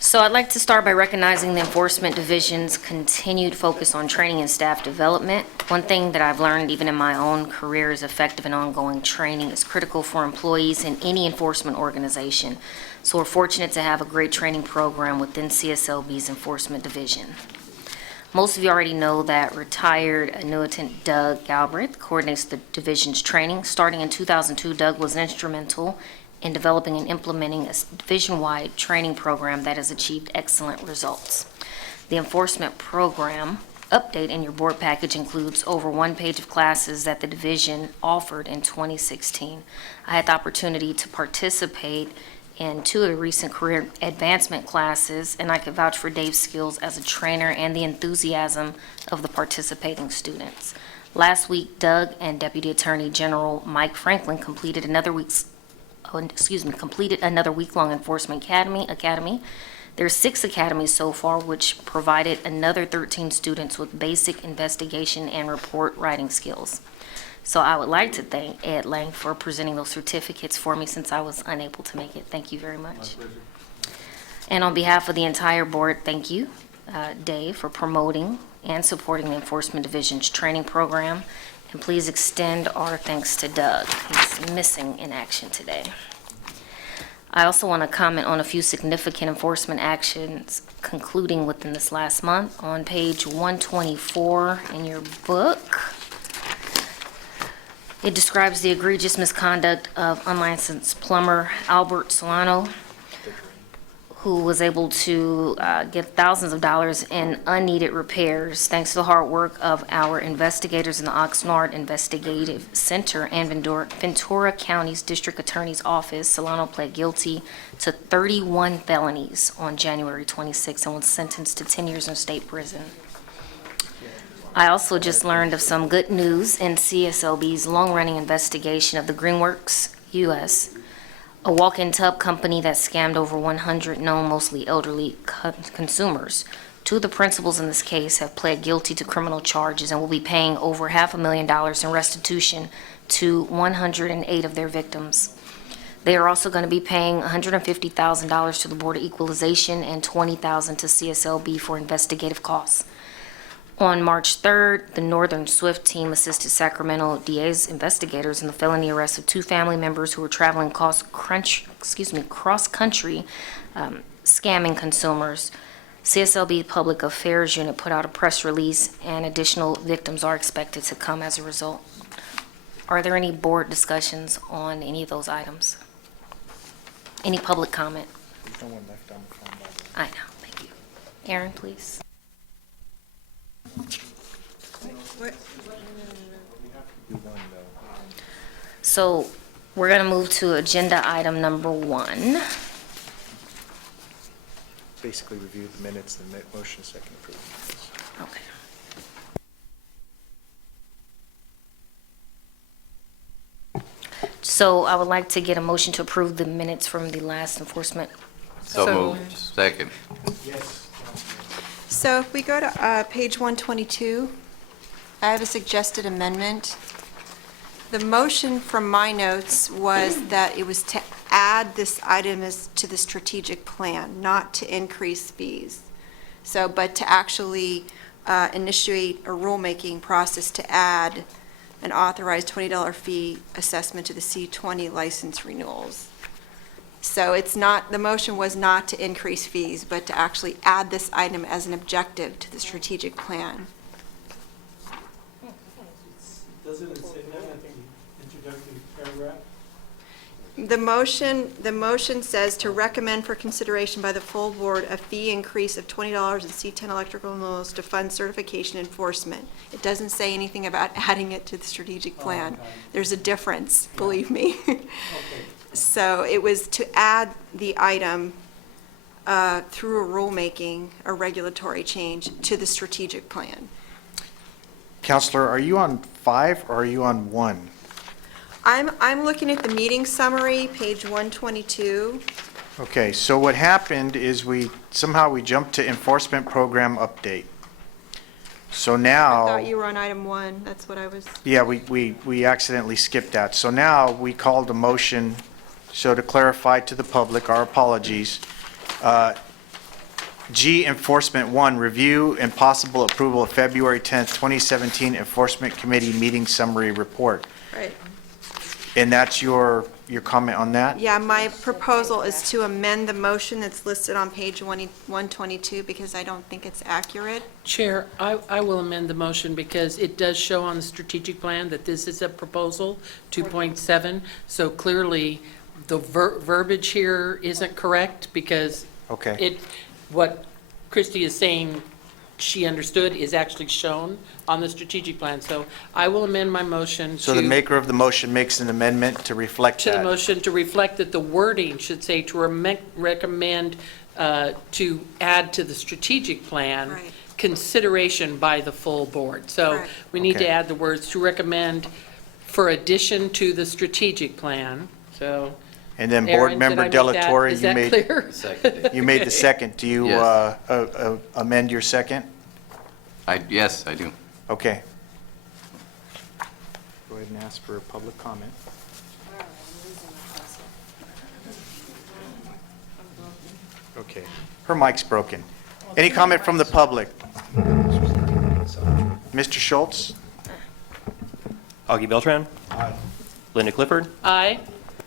So I'd like to start by recognizing the Enforcement Division's continued focus on training and staff development. One thing that I've learned even in my own career is effective and ongoing training is critical for employees in any enforcement organization. So we're fortunate to have a great training program within CSLB's Enforcement Division. Most of you already know that retired annuitant Doug Galbraith coordinates the division's training. Starting in 2002, Doug was instrumental in developing and implementing a division-wide training program that has achieved excellent results. The enforcement program update in your board package includes over 1 page of classes that the division offered in 2016. I had the opportunity to participate in 2 of the recent career advancement classes, and I could vouch for Dave's skills as a trainer and the enthusiasm of the participating students. Last week, Doug and Deputy Attorney General Mike Franklin completed another week-long enforcement academy. There's 6 academies so far, which provided another 13 students with basic investigation and report writing skills. So I would like to thank Ed Lang for presenting those certificates for me since I was unable to make it. Thank you very much. And on behalf of the entire board, thank you, Dave, for promoting and supporting the Enforcement Division's training program. And please extend our thanks to Doug. He's missing in action today. I also want to comment on a few significant enforcement actions concluding within this last month. On page 124 in your book, it describes the egregious misconduct of unlicensed plumber Albert Solano, who was able to get thousands of dollars in unneeded repairs thanks to the hard work of our investigators in the Oxnard Investigative Center and Ventura County's District Attorney's Office. Solano pled guilty to 31 felonies on January 26 and was sentenced to 10 years in state prison. I also just learned of some good news in CSLB's long-running investigation of the Greenworks US, a walk-in tub company that scammed over 100 known, mostly elderly consumers. 2 of the principals in this case have pled guilty to criminal charges and will be paying over $500,000 in restitution to 108 of their victims. They are also going to be paying $150,000 to the Board of Equalization and $20,000 to CSLB for investigative costs. On March 3rd, the Northern Swift team assisted Sacramento DA's investigators in the felony arrest of 2 family members who were traveling cross-country scamming consumers. CSLB Public Affairs Unit put out a press release, and additional victims are expected to come as a result. Are there any board discussions on any of those items? Any public comment? No one left on the phone. I know, thank you. Aaron, please. So we're going to move to agenda item number 1. Basically review the minutes and make motion second approval. Okay. So I would like to get a motion to approve the minutes from the last enforcement. So moved. Second. So if we go to page 122, I have a suggested amendment. The motion from my notes was that it was to add this item to the strategic plan, not to increase fees. So, but to actually initiate a rulemaking process to add an authorized $20 fee assessment to the C20 license renewals. So it's not, the motion was not to increase fees, but to actually add this item as an objective to the strategic plan. Doesn't it say that at the introductory paragraph? The motion says to recommend for consideration by the full board a fee increase of $20 in C10 electrical mills to fund certification enforcement. It doesn't say anything about adding it to the strategic plan. There's a difference, believe me. So it was to add the item through a rulemaking, a regulatory change to the strategic plan. Counselor, are you on 5 or are you on 1? I'm looking at the meeting summary, page 122. Okay, so what happened is somehow we jumped to enforcement program update. So I now, thought you were on item 1, that's what I was. yeah, we accidentally skipped that. So now we called a motion, so to clarify to the public, our apologies. G, Enforcement 1, review and possible approval of February 10th, 2017 Enforcement Committee Meeting Summary Report. Right. And that's your comment on that? Yeah, my proposal is to amend the motion that's listed on page 122 because I don't think it's accurate. Chair, I will amend the motion because it does show on the strategic plan that this is a proposal, 2.7. So clearly, the verbiage here isn't correct because Okay. what Christie is saying she understood is actually shown on the strategic plan. So I will amend my motion So the maker of the motion makes an amendment to reflect to the that. motion to reflect that the wording should say to recommend to add to the strategic plan Right. consideration by the full board. So Right. we need to Okay. add the words to recommend for addition to the strategic plan. So And then Aaron, Board did Member I make that? Delatorre, Is you that made, clear? you made the second. Do you Yes. amend your second? Yes, I do. Okay. Go ahead and ask for a public comment. Okay. Her mic's broken. Any comment from the public? Mr. Schultz? Augie Beltran? Aye. Linda Clifford? Aye.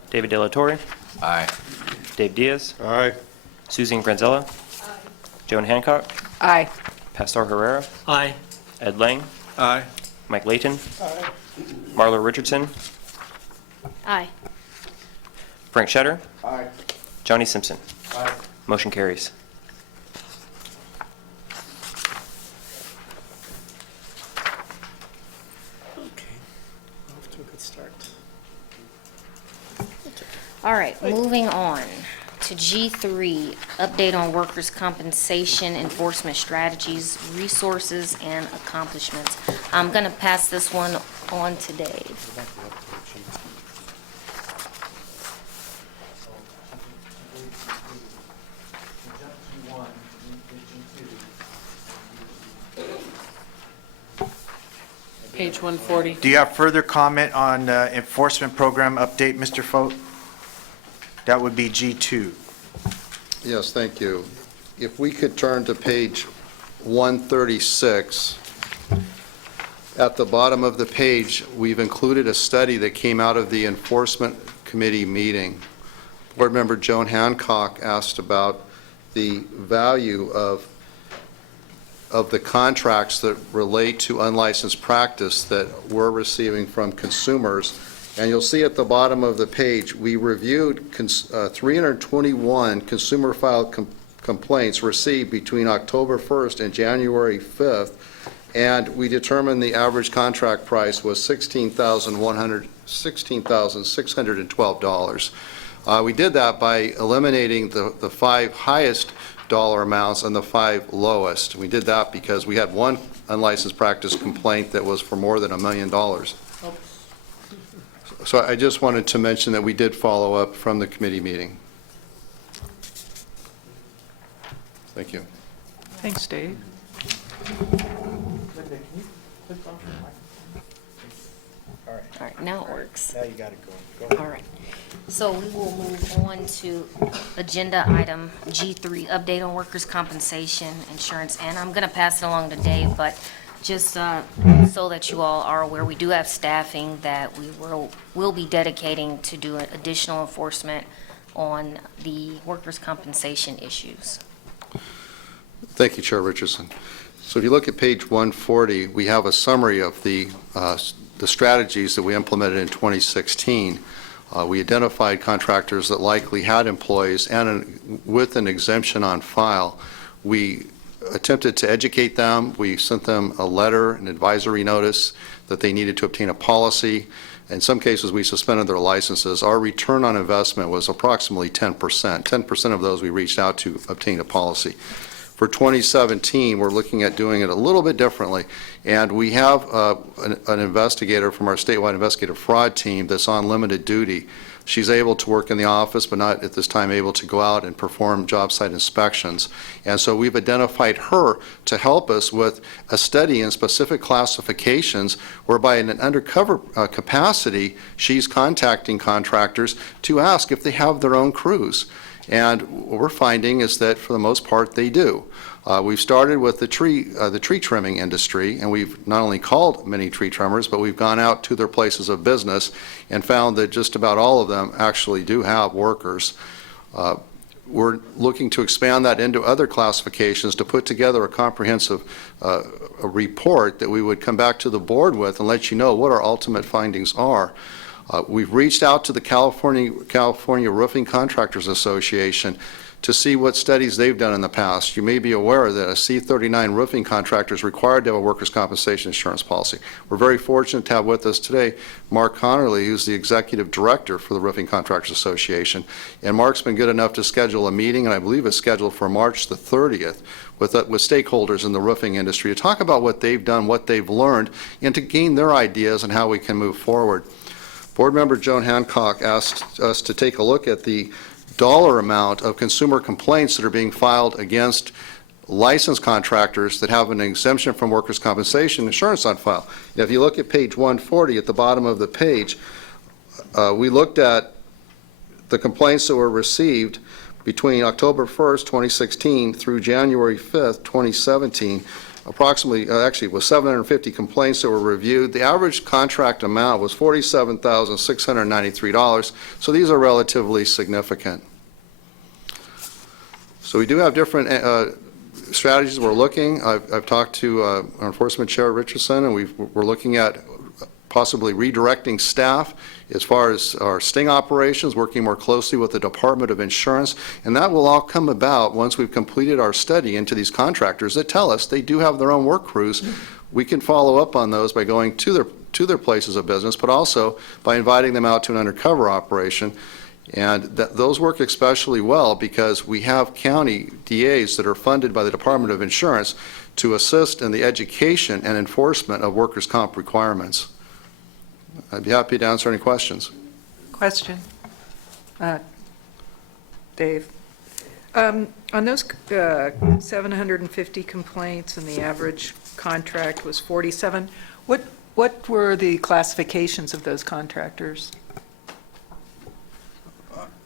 David Delatorre? Aye. Dave Diaz? Aye. Susan Granzella? Joan Hancock? Aye. Pastor Herrera? Aye. Ed Lang? Aye. Mike Layton? Marlo Richardson? Aye. Frank Shetter? Aye. Johnny Simpson? Aye. Motion carries. Off to a good start. All right, moving on to G3, update on workers' compensation enforcement strategies, resources, and accomplishments. I'm going to pass this one on to Dave. Page 140. Do you have further comment on enforcement program update, Mr. Foat? That would be G2. Yes, thank you. If we could turn to page 136. At the bottom of the page, we've included a study that came out of the Enforcement Committee meeting. Board Member Joan Hancock asked about the value of the contracts that relate to unlicensed practice that we're receiving from consumers. And you'll see at the bottom of the page, we reviewed 321 consumer filed complaints received between October 1st and January 5th, and we determined the average contract price was $16,612. We did that by eliminating the 5 highest dollar amounts and the 5 lowest. We did that because we had one unlicensed practice complaint that was for more than $1 million. So I just wanted to mention that we did follow up from the committee meeting. Thank you. Thanks, Dave. All right, now it works. Now you got it going. Go All right. So we will move on to agenda item G3, update on workers' compensation insurance. And I'm going to pass it along to Dave, but just so that you all are aware, we do have staffing that we will be dedicating to do additional enforcement on the workers' compensation issues. Thank you, Chair Richardson. So if you look at page 140, we have a summary of the strategies that we implemented in 2016. We identified contractors that likely had employees and with an exemption on file. We attempted to educate them. We sent them a letter, an advisory notice that they needed to obtain a policy. In some cases, we suspended their licenses. Our return on investment was approximately 10%. 10% of those we reached out to obtain a policy. For 2017, we're looking at doing it a little bit differently. And we have an investigator from our statewide investigative fraud team that's on limited duty. She's able to work in the office, but not at this time able to go out and perform job site inspections. And so we've identified her to help us with a study in specific classifications whereby in an undercover capacity, she's contacting contractors to ask if they have their own crews. And what we're finding is that for the most part, they do. We've started with the tree trimming industry, and we've not only called many tree trimmers, but we've gone out to their places of business and found that just about all of them actually do have workers. We're looking to expand that into other classifications to put together a comprehensive a report that we would come back to the board with and let you know what our ultimate findings are. We've reached out to the California Roofing Contractors Association to see what studies they've done in the past. You may be aware that a C-39 roofing contractor is required to have a workers' compensation insurance policy. We're very fortunate to have with us today Mark Connerly, who's the executive director for the Roofing Contractors Association. And Mark's been good enough to schedule a meeting, and I believe it's scheduled for March the 30th, with stakeholders in the roofing industry to talk about what they've done, what they've learned, and to gain their ideas on how we can move forward. Board member Joan Hancock asked us to take a look at the dollar amount of consumer complaints that are being filed against licensed contractors that have an exemption from workers' compensation insurance on file. Now, if you look at page 140 at the bottom of the page, we looked at the complaints that were received between October 1st, 2016 through January 5th, 2017. Approximately, actually, it was 750 complaints that were reviewed. The average contract amount was $47,693, so these are relatively significant. So we do have different strategies we're looking. I've talked to our Enforcement Chair Richardson, and we're looking at possibly redirecting staff as far as our sting operations, working more closely with the Department of Insurance, and that will all come about once we've completed our study into these contractors that tell us they do have their own work crews. We can follow up on those by going to their places of business, but also by inviting them out to an undercover operation. And those work especially well because we have county DAs that are funded by the Department of Insurance to assist in the education and enforcement of workers' comp requirements. I'd be happy to answer any questions. Question. Dave. On those 750 complaints and the average contract was 47, what were the classifications of those contractors?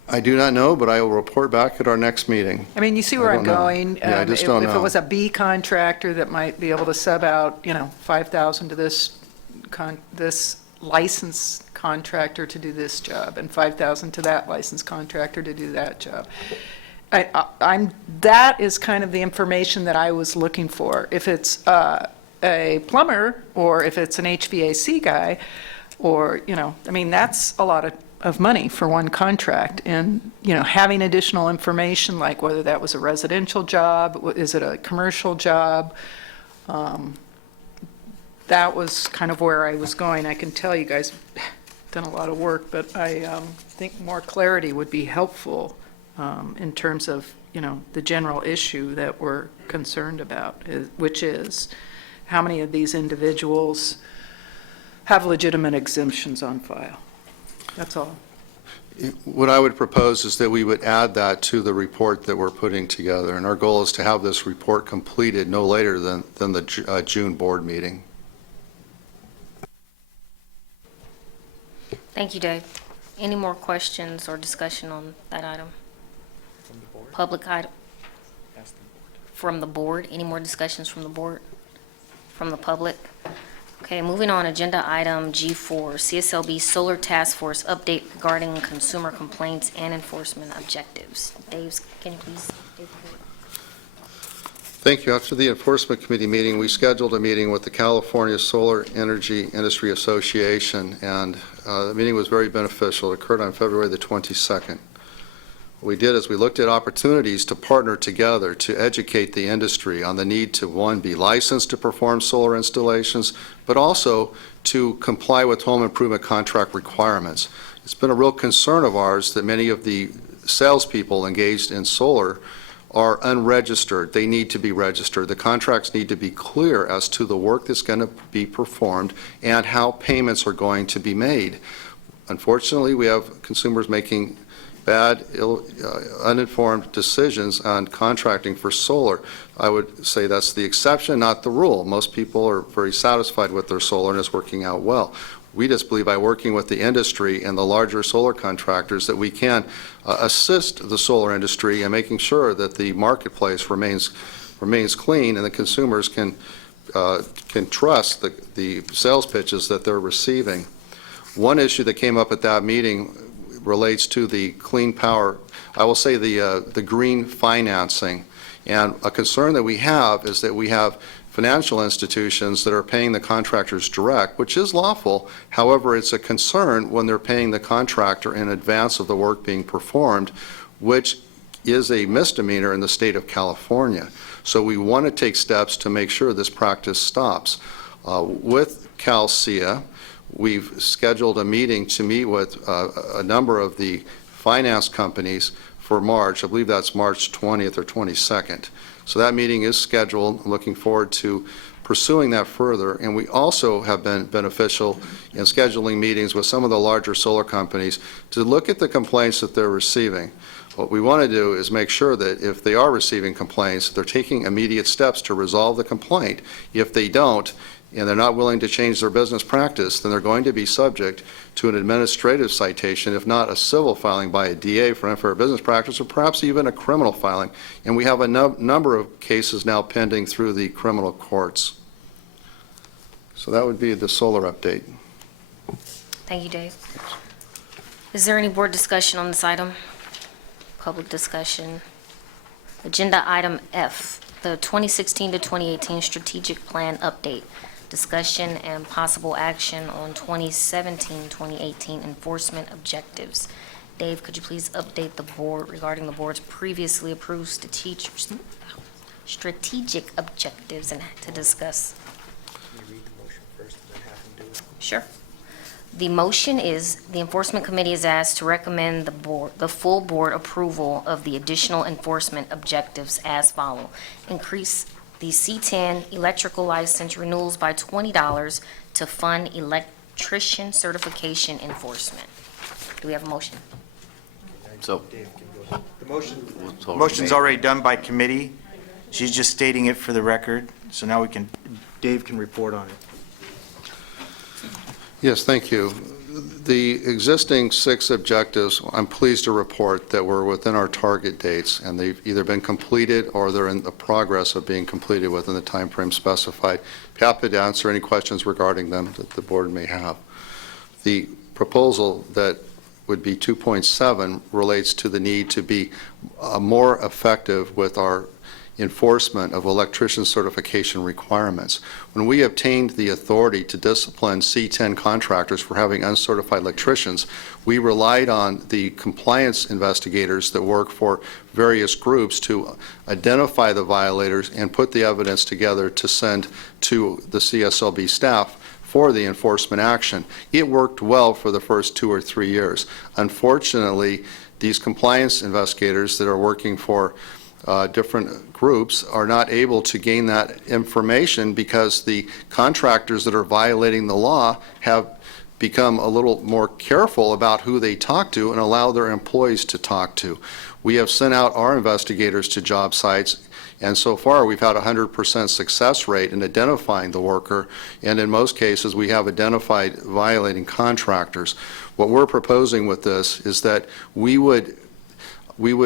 I do not know, but I will report back at our next meeting. I mean, you see where I'm going. Yeah, I just don't know. If it was a B contractor that might be able to sub out, $5,000 to this licensed contractor to do this job and $5,000 to that licensed contractor to do that job. That is kind of the information that I was looking for. If it's a plumber or if it's an HVAC guy or, that's a lot of money for one contract. And, having additional information like whether that was a residential job, is it a commercial job? That was kind of where I was going. I can tell you guys have done a lot of work, but I think more clarity would be helpful in terms of, the general issue that we're concerned about, which is how many of these individuals have legitimate exemptions on file. That's all. What I would propose is that we would add that to the report that we're putting together, and our goal is to have this report completed no later than the June board meeting. Thank you, Dave. Any more questions or discussion on that item? From the board? Public item? Ask the board. From the board? Any more discussions from the board? From the public? Okay, moving on, agenda item G4, CSLB Solar Task Force update regarding consumer complaints and enforcement objectives. Dave, can you please? Thank you. After the Enforcement Committee meeting, we scheduled a meeting with the California Solar Energy Industry Association, and the meeting was very beneficial. It occurred on February the 22nd. What we did is we looked at opportunities to partner together to educate the industry on the need to, one, be licensed to perform solar installations, but also to comply with home improvement contract requirements. It's been a real concern of ours that many of the salespeople engaged in solar are unregistered. They need to be registered. The contracts need to be clear as to the work that's going to be performed and how payments are going to be made. Unfortunately, we have consumers making bad, uninformed decisions on contracting for solar. I would say that's the exception, not the rule. Most people are very satisfied with their solar and it's working out well. We just believe by working with the industry and the larger solar contractors that we can assist the solar industry in making sure that the marketplace remains clean and the consumers can trust the sales pitches that they're receiving. One issue that came up at that meeting relates to the clean power, I will say the green financing. And a concern that we have is that we have financial institutions that are paying the contractors direct, which is lawful. However, it's a concern when they're paying the contractor in advance of the work being performed, which is a misdemeanor in the state of California. So we want to take steps to make sure this practice stops. With CalCia, we've scheduled a meeting to meet with a number of the finance companies for March. I believe that's March 20th or 22nd. So that meeting is scheduled. I'm looking forward to pursuing that further. And we also have been beneficial in scheduling meetings with some of the larger solar companies to look at the complaints that they're receiving. What we want to do is make sure that if they are receiving complaints, they're taking immediate steps to resolve the complaint. If they don't, and they're not willing to change their business practice, then they're going to be subject to an administrative citation, if not a civil filing by a DA for unfair business practice, or perhaps even a criminal filing. And we have a number of cases now pending through the criminal courts. So that would be the solar update. Thank you, Dave. Is there any board discussion on this item? Public discussion. Agenda item F, the 2016 to 2018 strategic plan update. Discussion and possible action on 2017-2018 enforcement objectives. Dave, could you please update the board regarding the board's previously approved strategic objectives and to discuss? Can you read the motion first and then have him do it? Sure. The motion is, the Enforcement Committee is asked to recommend the full board approval of the additional enforcement objectives as follow. Increase the C10 electrical license renewals by $20 to fund electrician certification enforcement. Do we have a motion? So. Dave can go ahead. The Motion's already done by committee. She's just stating it for the record, so now Dave can report on it. Yes, thank you. The existing 6 objectives, I'm pleased to report that we're within our target dates, and they've either been completed or they're in the progress of being completed within the time frame specified. Happy to answer any questions regarding them that the board may have. The proposal that would be 2.7 relates to the need to be more effective with our enforcement of electrician certification requirements. When we obtained the authority to discipline C10 contractors for having uncertified electricians, we relied on the compliance investigators that work for various groups to identify the violators and put the evidence together to send to the CSLB staff for the enforcement action. It worked well for the first 2 or 3 years. Unfortunately, these compliance investigators that are working for different groups are not able to gain that information because the contractors that are violating the law have become a little more careful about who they talk to and allow their employees to talk to. We have sent out our investigators to job sites, and so far we've had a 100% success rate in identifying the worker, and in most cases we have identified violating contractors. What we're proposing with this is that we would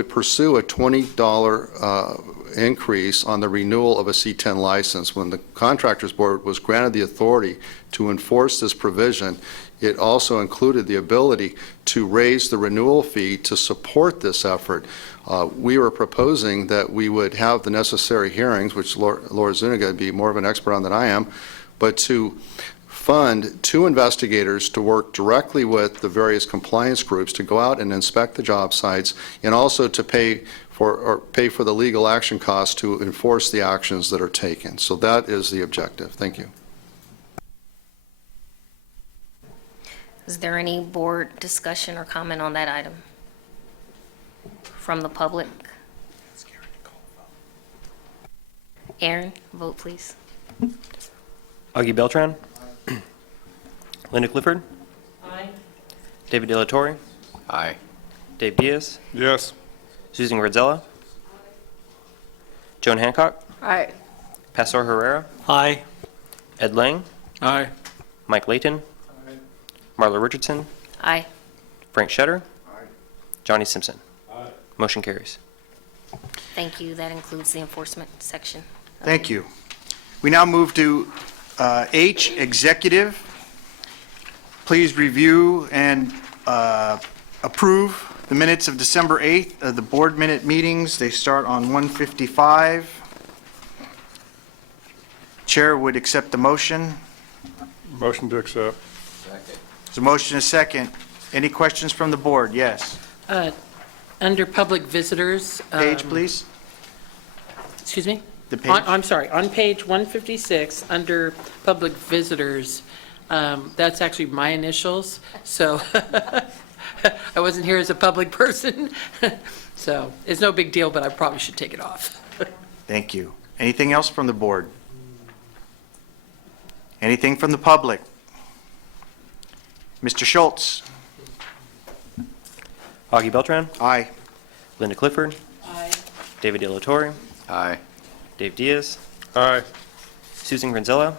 pursue a $20 increase on the renewal of a C10 license. When the Contractors Board was granted the authority to enforce this provision, it also included the ability to raise the renewal fee to support this effort. We were proposing that we would have the necessary hearings, which Laura Zuniga would be more of an expert on than I am, but to fund 2 investigators to work directly with the various compliance groups to go out and inspect the job sites, and also to pay for the legal action costs to enforce the actions that are taken. So that is the objective. Thank you. Is there any board discussion or comment on that item from the public? Aaron, vote please. Augie Beltran? Linda Clifford? Aye. David De La Torre? Aye. Dave Diaz? Yes. Susan Granzella? Joan Hancock? Aye. Pastor Herrera? Aye. Ed Lang? Aye. Mike Layton? Marla Richardson? Aye. Frank Shetter? Johnny Simpson? Motion carries. Thank you. That includes the enforcement section. Thank you. We now move to H, Executive. Please review and approve the minutes of December 8th of the board minute meetings. They start on 1:55. Chair would accept the motion. Motion to accept. There's a motion, a second. Any questions from the board? Yes. Under public visitors. Page, please. Excuse me? The page. I'm sorry, on page 156, under public visitors, that's actually my initials, so I wasn't here as a public person, so it's no big deal, but I probably should take it off. Thank you. Anything else from the board? Anything from the public? Mr. Schultz? Augie Beltran? Aye. Linda Clifford? Aye. David De La Torre? Aye. Dave Diaz? Aye. Susan Granzella?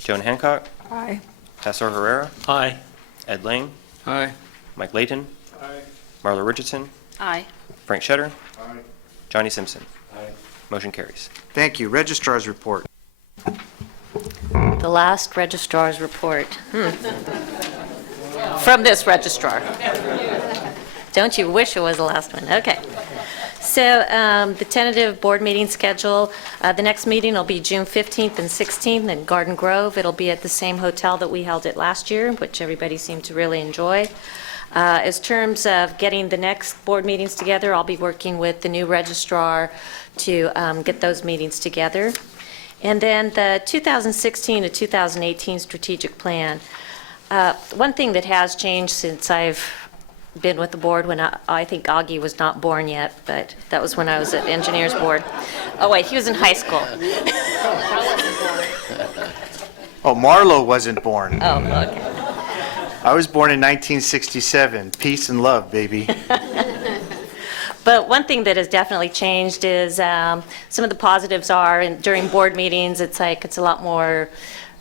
Joan Hancock? Aye. Pastor Herrera? Aye. Ed Lang? Aye. Mike Layton? Marla Richardson? Aye. Frank Shetter? Johnny Simpson? Motion carries. Thank you. Registrar's report. The last registrar's report. From this registrar. Don't you wish it was the last one? Okay. So the tentative board meeting schedule, the next meeting will be June 15th and 16th in Garden Grove. It'll be at the same hotel that we held it last year, which everybody seemed to really enjoy. As terms of getting the next board meetings together, I'll be working with the new registrar to get those meetings together. And then the 2016 to 2018 strategic plan. One thing that has changed since I've been with the board, when I think Augie was not born yet, but that was when I was at Engineers Board. Oh wait, he was in high school. Oh, Marlo wasn't born. Oh, okay. I was born in 1967. Peace and love, baby. But one thing that has definitely changed is some of the positives are, during board meetings, it's a lot more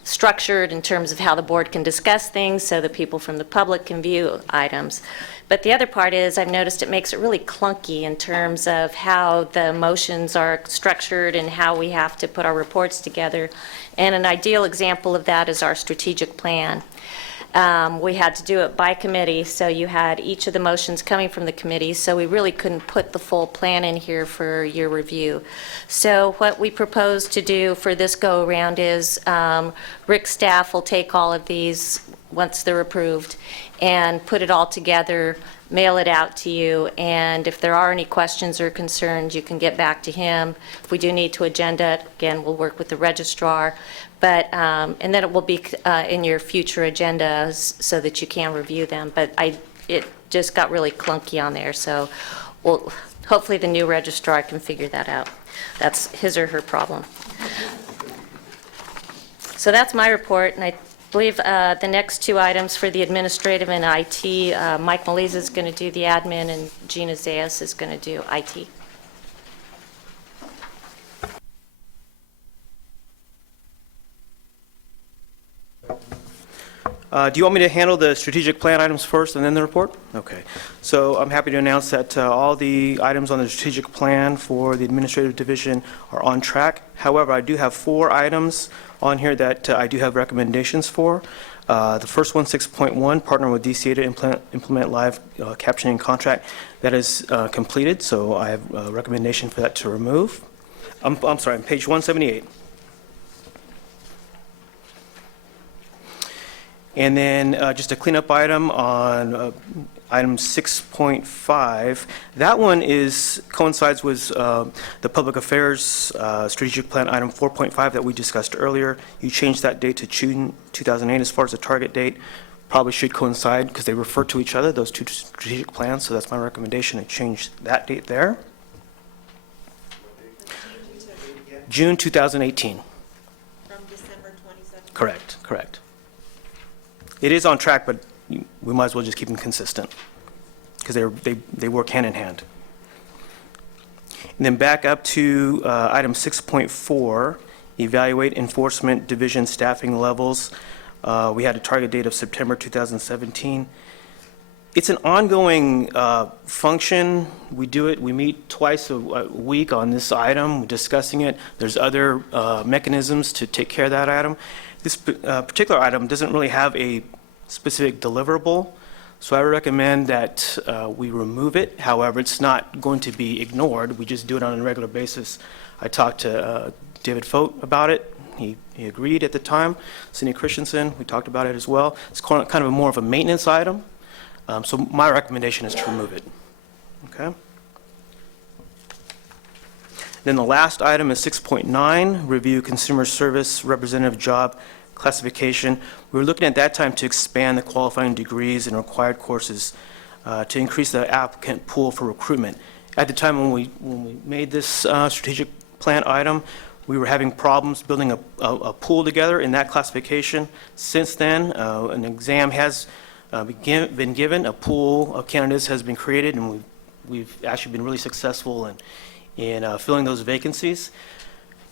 structured in terms of how the board can discuss things so that people from the public can view items. But the other part is I've noticed it makes it really clunky in terms of how the motions are structured and how we have to put our reports together. And an ideal example of that is our strategic plan. We had to do it by committee, so you had each of the motions coming from the committee, so we really couldn't put the full plan in here for your review. So what we propose to do for this go-around is Rick's staff will take all of these once they're approved and put it all together, mail it out to you, and if there are any questions or concerns, you can get back to him. If we do need to agenda it, again, we'll work with the registrar. But, and then it will be in your future agendas so that you can review them. But it just got really clunky on there, so hopefully the new registrar can figure that out. That's his or her problem. So that's my report, and I believe the next two items for the administrative and IT, Mike Melisa is going to do the admin, and Gina Zayas is going to do IT. Do you want me to handle the strategic plan items first and then the report? Okay. So I'm happy to announce that all the items on the strategic plan for the administrative division are on track. However, I do have 4 items on here that I do have recommendations for. The first one, 6.1, partner with DCA to implement live captioning contract. That is completed, so I have a recommendation for that to remove. I'm sorry, on page 178. And then just a cleanup item on item 6.5. That one coincides with the Public Affairs Strategic Plan item 4.5 that we discussed earlier. You changed that date to June 2008 as far as the target date. Probably should coincide because they refer to each other, those two strategic plans, so that's my recommendation to change that date there. June 2018. From December 2017? Correct. It is on track, but we might as well just keep them consistent because they work hand in hand. And then back up to item 6.4, evaluate enforcement division staffing levels. We had a target date of September 2017. It's an ongoing function. We do it, we meet twice a week on this item, we're discussing it. There's other mechanisms to take care of that item. This particular item doesn't really have a specific deliverable, so I recommend that we remove it. However, it's not going to be ignored. We just do it on a regular basis. I talked to David Fote about it. He agreed at the time. Cindy Christensen, we talked about it as well. It's kind of more of a maintenance item. So my recommendation is to remove it. Okay. Then the last item is 6.9, review consumer service representative job classification. We were looking at that time to expand the qualifying degrees and required courses to increase the applicant pool for recruitment. At the time when we made this strategic plan item, we were having problems building a pool together in that classification. Since then, an exam has been given, a pool of candidates has been created, and we've actually been really successful in filling those vacancies.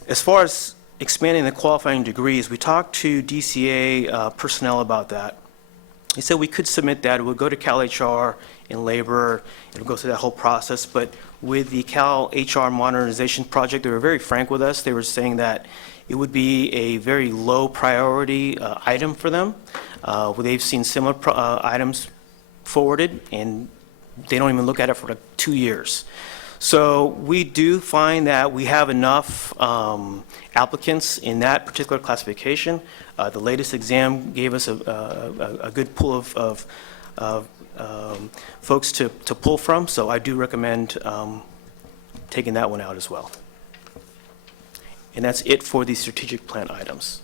As far as expanding the qualifying degrees, we talked to DCA personnel about that. They said we could submit that. It would go to Cal HR and labor. It would go through that whole process. But with the Cal HR modernization project, they were very frank with us. They were saying that it would be a very low priority item for them. They've seen similar items forwarded, and they don't even look at it for like 2 years. So we do find that we have enough applicants in that particular classification. The latest exam gave us a good pool of folks to pull from, so I do recommend taking that one out as well. And that's it for the strategic plan items.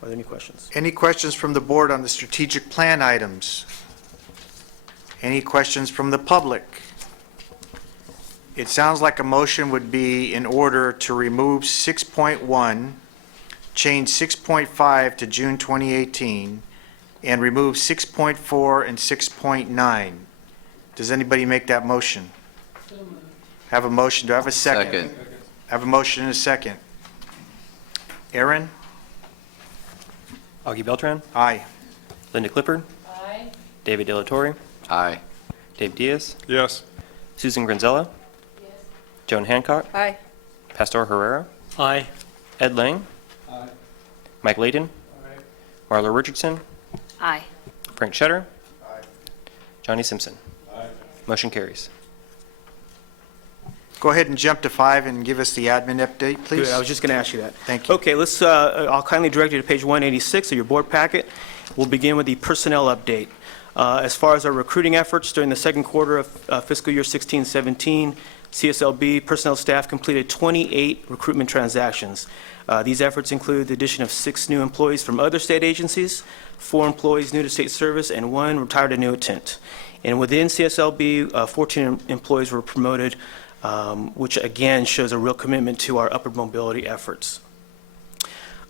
Are there any questions? Any questions from the board on the strategic plan items? Any questions from the public? It sounds like a motion would be in order to remove 6.1, change 6.5 to June 2018, and remove 6.4 and 6.9. Does anybody make that motion? Have a motion. Do I have a second? Second. Have a motion and a second. Aaron? Augie Beltran? Aye. Linda Clifford? Aye. David De La Torre? Aye. Dave Diaz? Yes. Susan Granzella? Joan Hancock? Aye. Pastor Herrera? Aye. Ed Lang? Mike Layden? Marla Richardson? Aye. Frank Shetter? Johnny Simpson? Motion carries. Go ahead and jump to 5 and give us the admin update, please. Good, I was just going to ask you that. Thank you. Okay, I'll kindly direct you to page 186 of your board packet. We'll begin with the personnel update. As far as our recruiting efforts during the second quarter of fiscal year 16-17, CSLB personnel staff completed 28 recruitment transactions. These efforts include the addition of 6 new employees from other state agencies, 4 employees new to state service, and 1 retired annuitant. And within CSLB, 14 employees were promoted, which again shows a real commitment to our upward mobility efforts.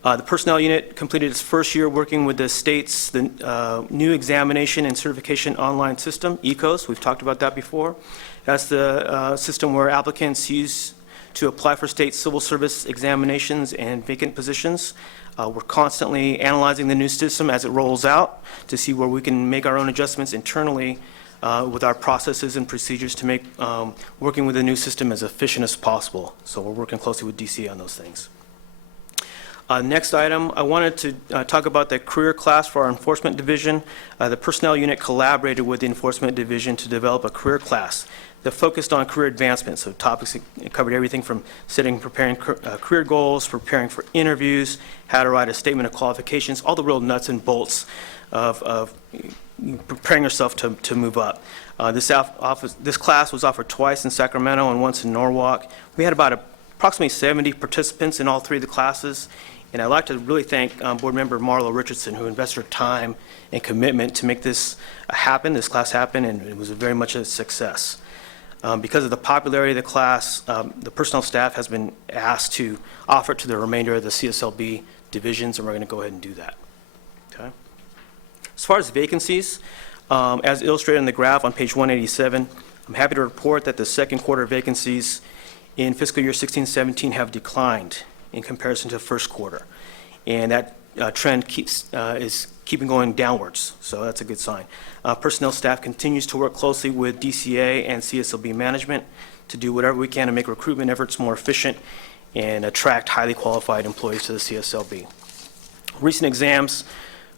The personnel unit completed its first year working with the state's new examination and certification online system, ECOS. We've talked about that before. That's the system where applicants use to apply for state civil service examinations and vacant positions. We're constantly analyzing the new system as it rolls out to see where we can make our own adjustments internally with our processes and procedures to make working with the new system as efficient as possible. So we're working closely with DC on those things. Next item, I wanted to talk about the career class for our enforcement division. The personnel unit collaborated with the enforcement division to develop a career class that focused on career advancement. So topics that covered everything from setting and preparing career goals, preparing for interviews, how to write a statement of qualifications, all the real nuts and bolts of preparing yourself to move up. This class was offered twice in Sacramento and once in Norwalk. We had about approximately 70 participants in all three of the classes. And I'd like to really thank Board Member Marlo Richardson, who invested her time and commitment to make this happen, this class happen, and it was very much a success. Because of the popularity of the class, the personnel staff has been asked to offer it to the remainder of the CSLB divisions, and we're going to go ahead and do that. Okay. As far as vacancies, as illustrated in the graph on page 187, I'm happy to report that the second quarter vacancies in fiscal year 16-17 have declined in comparison to the first quarter. And that trend is keeping going downwards, so that's a good sign. Personnel staff continues to work closely with DCA and CSLB management to do whatever we can to make recruitment efforts more efficient and attract highly qualified employees to the CSLB. Recent exams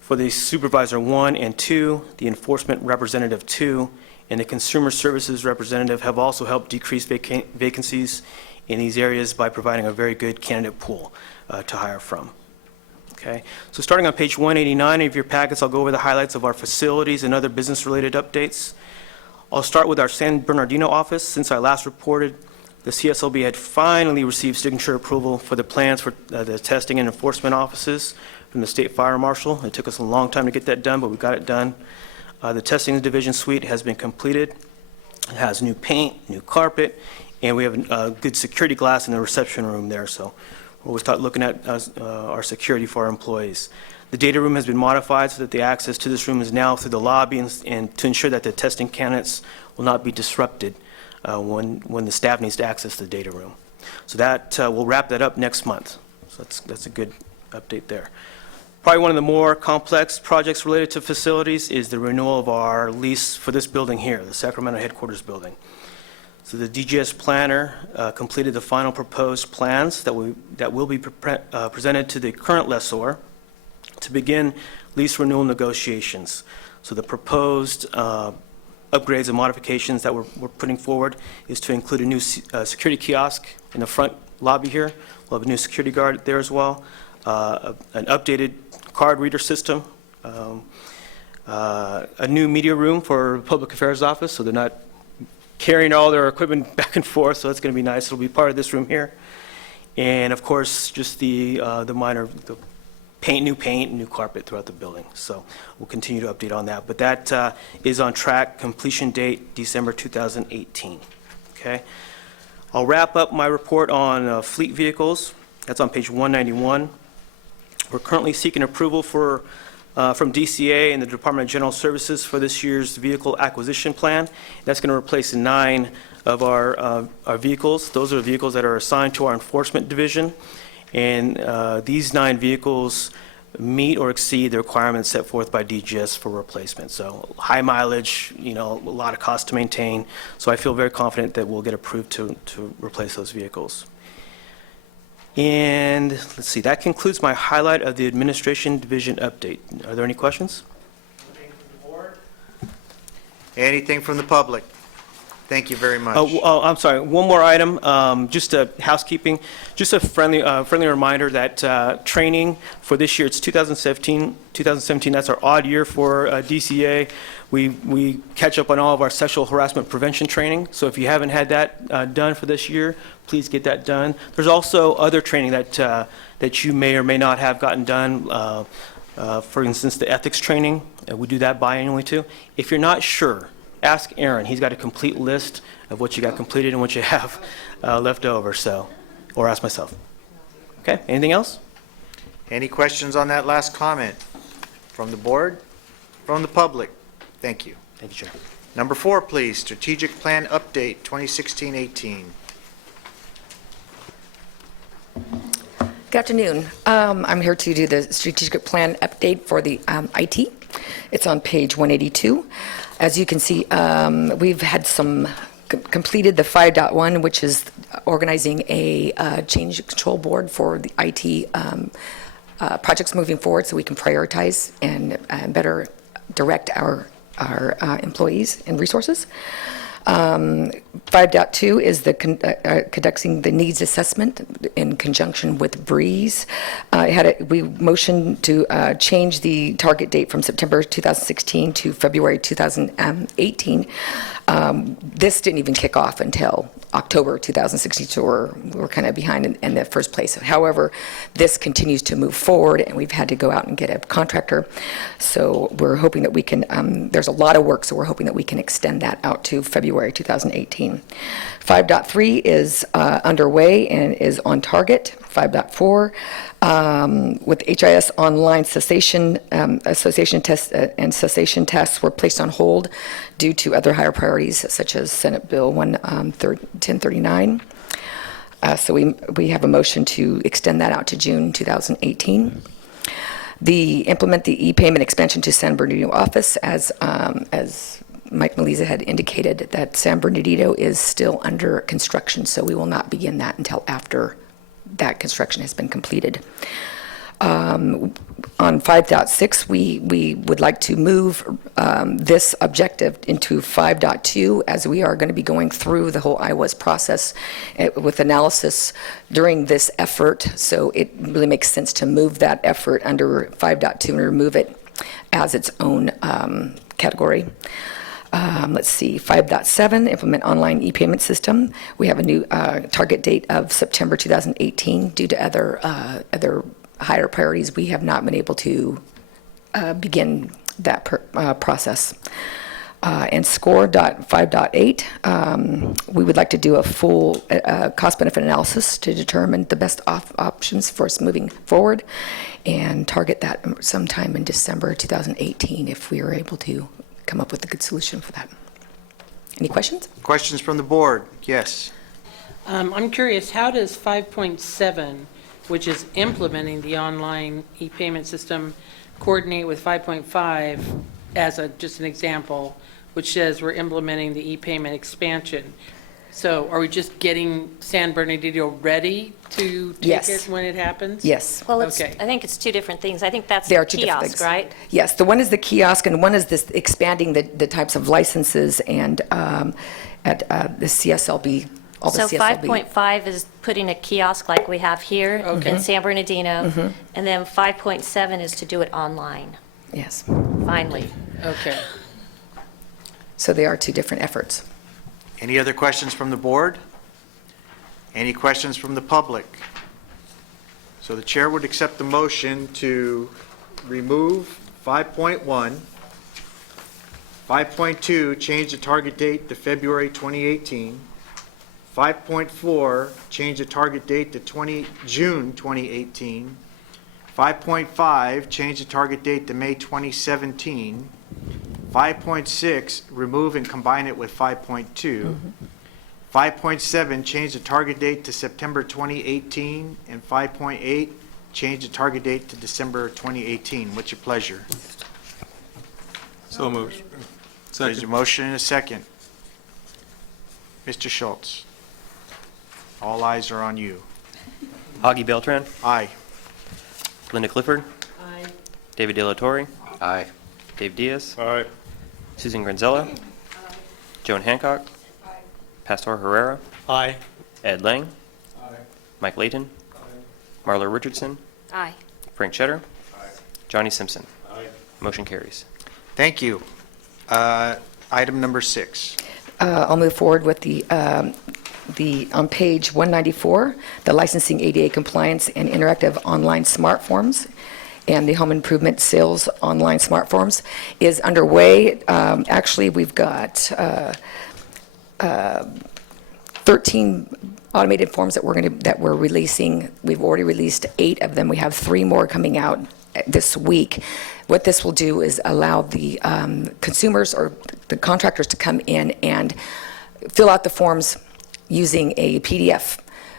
for the Supervisor 1 and 2, the Enforcement Representative 2, and the Consumer Services Representative have also helped decrease vacancies in these areas by providing a very good candidate pool to hire from. Okay, so starting on page 189 of your packets, I'll go over the highlights of our facilities and other business-related updates. I'll start with our San Bernardino office. Since I last reported, the CSLB had finally received signature approval for the plans for the testing and enforcement offices from the State Fire Marshal. It took us a long time to get that done, but we got it done. The testing division suite has been completed. It has new paint, new carpet, and we have good security glass in the reception room there, so we're always looking at our security for our employees. The data room has been modified so that the access to this room is now through the lobby and to ensure that the testing candidates will not be disrupted when the staff needs to access the data room. So that we'll wrap that up next month. So that's a good update there. Probably one of the more complex projects related to facilities is the renewal of our lease for this building here, the Sacramento headquarters building. So the DGS planner completed the final proposed plans that will be presented to the current lessor to begin lease renewal negotiations. So the proposed upgrades and modifications that we're putting forward is to include a new security kiosk in the front lobby here. We'll have a new security guard there as well, an updated card reader system, a new media room for Public Affairs Office, so they're not carrying all their equipment back and forth, so that's going to be nice. It'll be part of this room here. And of course, just the minor, new paint, and new carpet throughout the building. So we'll continue to update on that. But that is on track, completion date December 2018. Okay. I'll wrap up my report on fleet vehicles. That's on page 191. We're currently seeking approval from DCA and the Department of General Services for this year's vehicle acquisition plan. That's going to replace 9 of our vehicles. Those are the vehicles that are assigned to our enforcement division. And these 9 vehicles meet or exceed the requirements set forth by DGS for replacement. So high mileage, a lot of cost to maintain. So I feel very confident that we'll get approved to replace those vehicles. And let's see, that concludes my highlight of the administration division update. Are there any questions? Anything from the public? Thank you very much. Oh, I'm sorry, one more item, just a housekeeping, just a friendly reminder that training for this year, it's 2017, that's our odd year for DCA. We catch up on all of our sexual harassment prevention training, so if you haven't had that done for this year, please get that done. There's also other training that you may or may not have gotten done, for instance, the ethics training, we do that biannually too. If you're not sure, ask Aaron. He's got a complete list of what you got completed and what you have left over, so, or ask myself. Okay, anything else? Any questions on that last comment? From the board? From the public? Thank you. Thank you, Chair. Number 4, please, strategic plan update 2016-18. Good afternoon. I'm here to do the strategic plan update for the IT. It's on page 182. As you can see, we've had completed the 5.1, which is organizing a change control board for the IT projects moving forward so we can prioritize and better direct our employees and resources. 5.2 is the conducting the needs assessment in conjunction with Breeze. We motioned to change the target date from September 2016 to February 2018. This didn't even kick off until October 2016, so we're kind of behind in the first place. However, this continues to move forward, and we've had to go out and get a contractor. So we're hoping that we can, there's a lot of work, so we're hoping that we can extend that out to February 2018. 5.3 is underway and is on target. 5.4, with HIS online cessation, association tests and cessation tests were placed on hold due to other higher priorities, such as Senate Bill 1039. So we have a motion to extend that out to June 2018. Implement the e-payment expansion to San Bernardino office, as Mike Melisa had indicated, that San Bernardino is still under construction, so we will not begin that until after that construction has been completed. On 5.6, we would like to move this objective into 5.2, as we are going to be going through the whole IWAS process with analysis during this effort. So it really makes sense to move that effort under 5.2 and remove it as its own category. Let's see, 5.7, implement online e-payment system. We have a new target date of September 2018. Due to other higher priorities, we have not been able to begin that process. And score 5.8, we would like to do a full cost-benefit analysis to determine the best options for us moving forward, and target that sometime in December 2018 if we are able to come up with a good solution for that. Any questions? Questions from the board? Yes. I'm curious, how does 5.7, which is implementing the online e-payment system, coordinate with 5.5 as just an example, which says we're implementing the e-payment expansion? So are we just getting San Bernardino ready to take it when it happens? Yes. Well, Okay. I think it's two different things. I think that's They the are two different kiosk, things. right? Yes, the one is the kiosk, and one is this expanding the types of licenses and at the CSLB, all the So CSLB. 5.5 is putting a kiosk like we have here in San Bernardino, and then 5.7 is to do it online, Yes. finally. Okay. So they are two different efforts. Any other questions from the board? Any questions from the public? So the chair would accept the motion to remove 5.1. 5.2, change the target date to February 2018. 5.4, change the target date to June 2018. 5.5, change the target date to May 2017. 5.6, remove and combine it with 5.2. 5.7, change the target date to September 2018. And 5.8, change the target date to December 2018. What's your pleasure? So moved. There's a motion and a second. Mr. Schultz. All eyes are on you. Augie Beltran, Aye. Linda Clifford, Aye. David De La Torre, Aye. Dave Diaz, Aye. Susan Granzella, Joan Hancock, Pastor Herrera, Aye. Ed Lang, Mike Layton, Marla Richardson, Aye. Frank Cheddar, Johnny Simpson. Motion carries. Thank you. Item number 6. I'll move forward with on page 194, the licensing ADA compliance and interactive online smart forms, and the home improvement sales online smart forms is underway. Actually, we've got 13 automated forms that we're releasing. We've already released 8 of them. We have 3 more coming out this week. What this will do is allow the consumers or the contractors to come in and fill out the forms using a PDF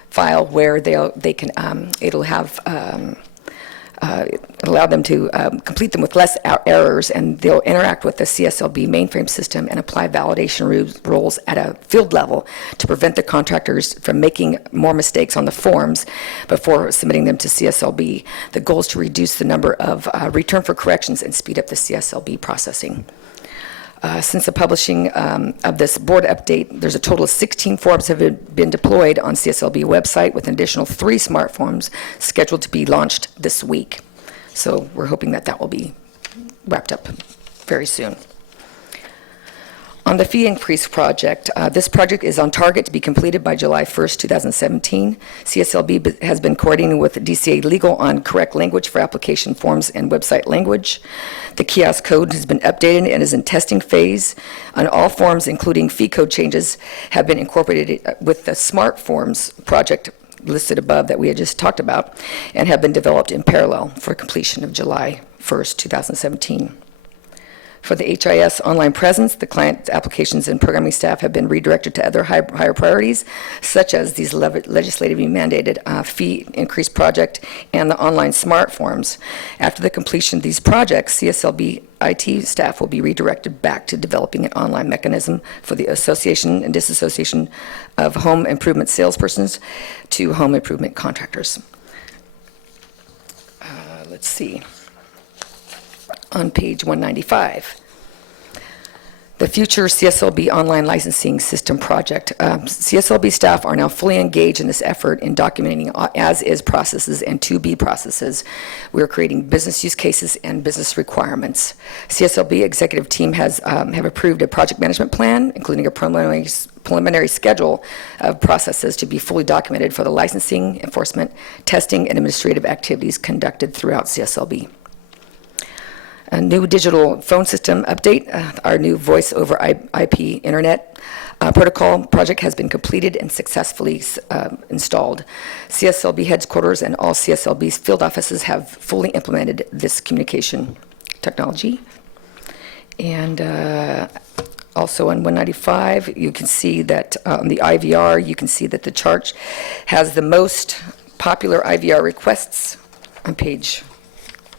file where they can, it'll have allow them to complete them with less errors, and they'll interact with the CSLB mainframe system and apply validation rules at a field level to prevent the contractors from making more mistakes on the forms before submitting them to CSLB. The goal is to reduce the number of return for corrections and speed up the CSLB processing. Since the publishing of this board update, there's a total of 16 forms have been deployed on CSLB website, with an additional 3 smart forms scheduled to be launched this week. So we're hoping that that will be wrapped up very soon. On the fee increase project, this project is on target to be completed by July 1st, 2017. CSLB has been coordinating with DCA Legal on correct language for application forms and website language. The kiosk code has been updated and is in testing phase. On all forms, including fee code changes, have been incorporated with the smart forms project listed above that we had just talked about, and have been developed in parallel for completion of July 1st, 2017. For the HIS online presence, the client applications and programming staff have been redirected to other higher priorities, such as these legislatively mandated fee increase project and the online smart forms. After the completion of these projects, CSLB IT staff will be redirected back to developing an online mechanism for the association and disassociation of home improvement salespersons to home improvement contractors. Let's see. On page 195, the future CSLB online licensing system project. CSLB staff are now fully engaged in this effort in documenting as-is processes and to-be processes. We are creating business use cases and business requirements. CSLB executive team have approved a project management plan, including a preliminary schedule of processes to be fully documented for the licensing, enforcement, testing, and administrative activities conducted throughout CSLB. A new digital phone system update, our new voice over IP internet protocol project has been completed and successfully installed. CSLB headquarters and all CSLB's field offices have fully implemented this communication technology. And also on 195, you can see that on the IVR, you can see that the chart has the most popular IVR requests on page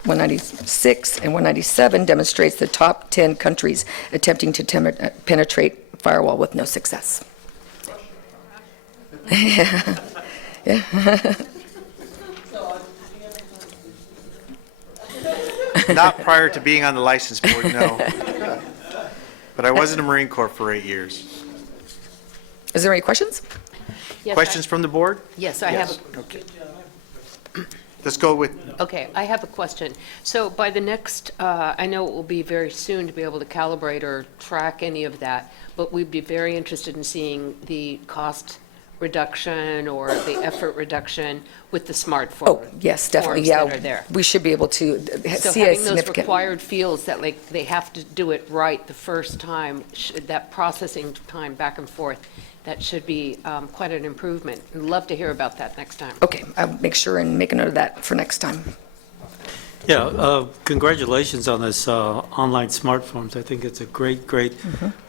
196 and 197 demonstrates the top 10 countries attempting to penetrate firewall with no success. Yeah. Yeah. Not prior to being on the license board, no. But I was in the Marine Corps for 8 years. Is there any questions? Yes, Questions from the board? Yes, I have. Okay. Let's go with, Okay, I have a question. So by the next, I know it will be very soon to be able to calibrate or track any of that, but we'd be very interested in seeing the cost reduction or the effort reduction with the smartphone. Oh, yes, definitely, forms yeah. that are there. We should be able to So see a having those significant... required fields that like they have to do it right the first time, that processing time back and forth, that should be quite an improvement. I'd love to hear about that next time. Okay, I'll make sure and make a note of that for next time. Yeah, congratulations on this online smartphones. I think it's a great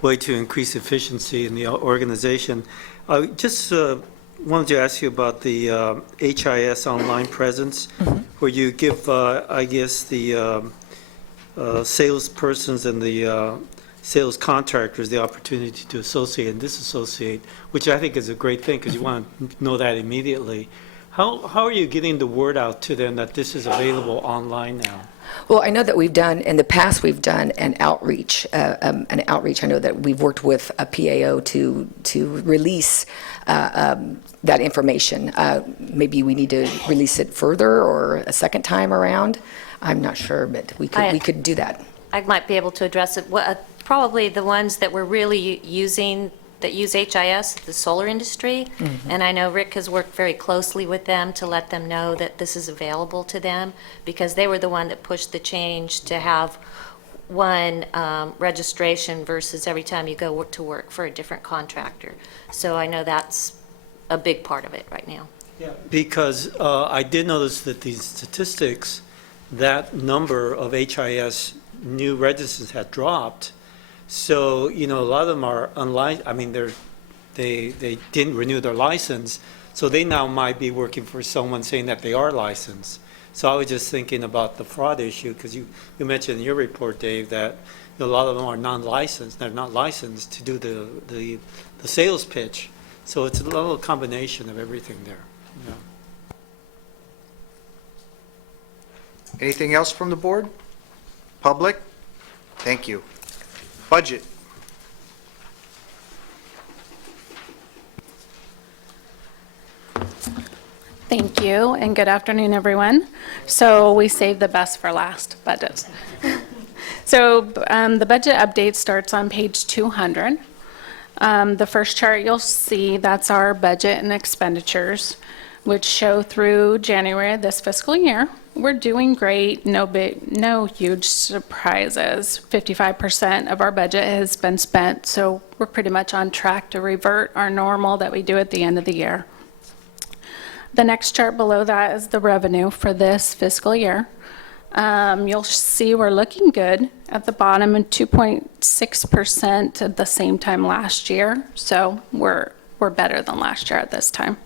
way to increase efficiency in the organization. I just wanted to ask you about the HIS online presence, where you give, I guess, the salespersons and the sales contractors the opportunity to associate and disassociate, which I think is a great thing because you want to know that immediately. How are you getting the word out to them that this is available online now? Well, I know that we've done, in the past, we've done an outreach. I know that we've worked with a PAO to release that information. Maybe we need to release it further or a second time around. I'm not sure, but we could do that. I might be able to address it. Probably the ones that we're really using, that use HIS, the solar industry. And I know Rick has worked very closely with them to let them know that this is available to them, because they were the one that pushed the change to have one registration versus every time you go to work for a different contractor. So I know that's a big part of it right now. Yeah, because I did notice that these statistics, that number of HIS new registers had dropped. So, a lot of them are unlicensed. I mean, they didn't renew their license, so they now might be working for someone saying that they are licensed. So I was just thinking about the fraud issue, because you mentioned in your report, Dave, that a lot of them are non-licensed, they're not licensed to do the sales pitch. So it's a little combination of everything there. Yeah. Anything else from the board? Public? Thank you. Budget. Thank you, and good afternoon, everyone. So we saved the best for last, budget. So the budget update starts on page 200. The first chart you'll see, that's our budget and expenditures, which show through January of this fiscal year. We're doing great, no huge surprises. 55% of our budget has been spent, so we're pretty much on track to revert our normal that we do at the end of the year. The next chart below that is the revenue for this fiscal year. You'll see we're looking good at the bottom, and 2.6% at the same time last year. So we're better than last year at this time.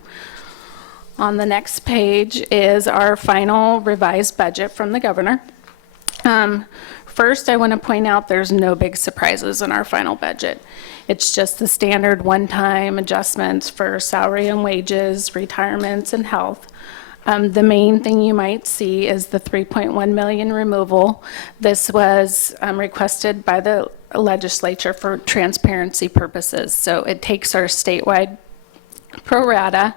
On the next page is our final revised budget from the governor. First, I want to point out there's no big surprises in our final budget. It's just the standard one-time adjustments for salary and wages, retirements, and health. The main thing you might see is the $3.1 million removal. This was requested by the legislature for transparency purposes. So it takes our statewide pro rata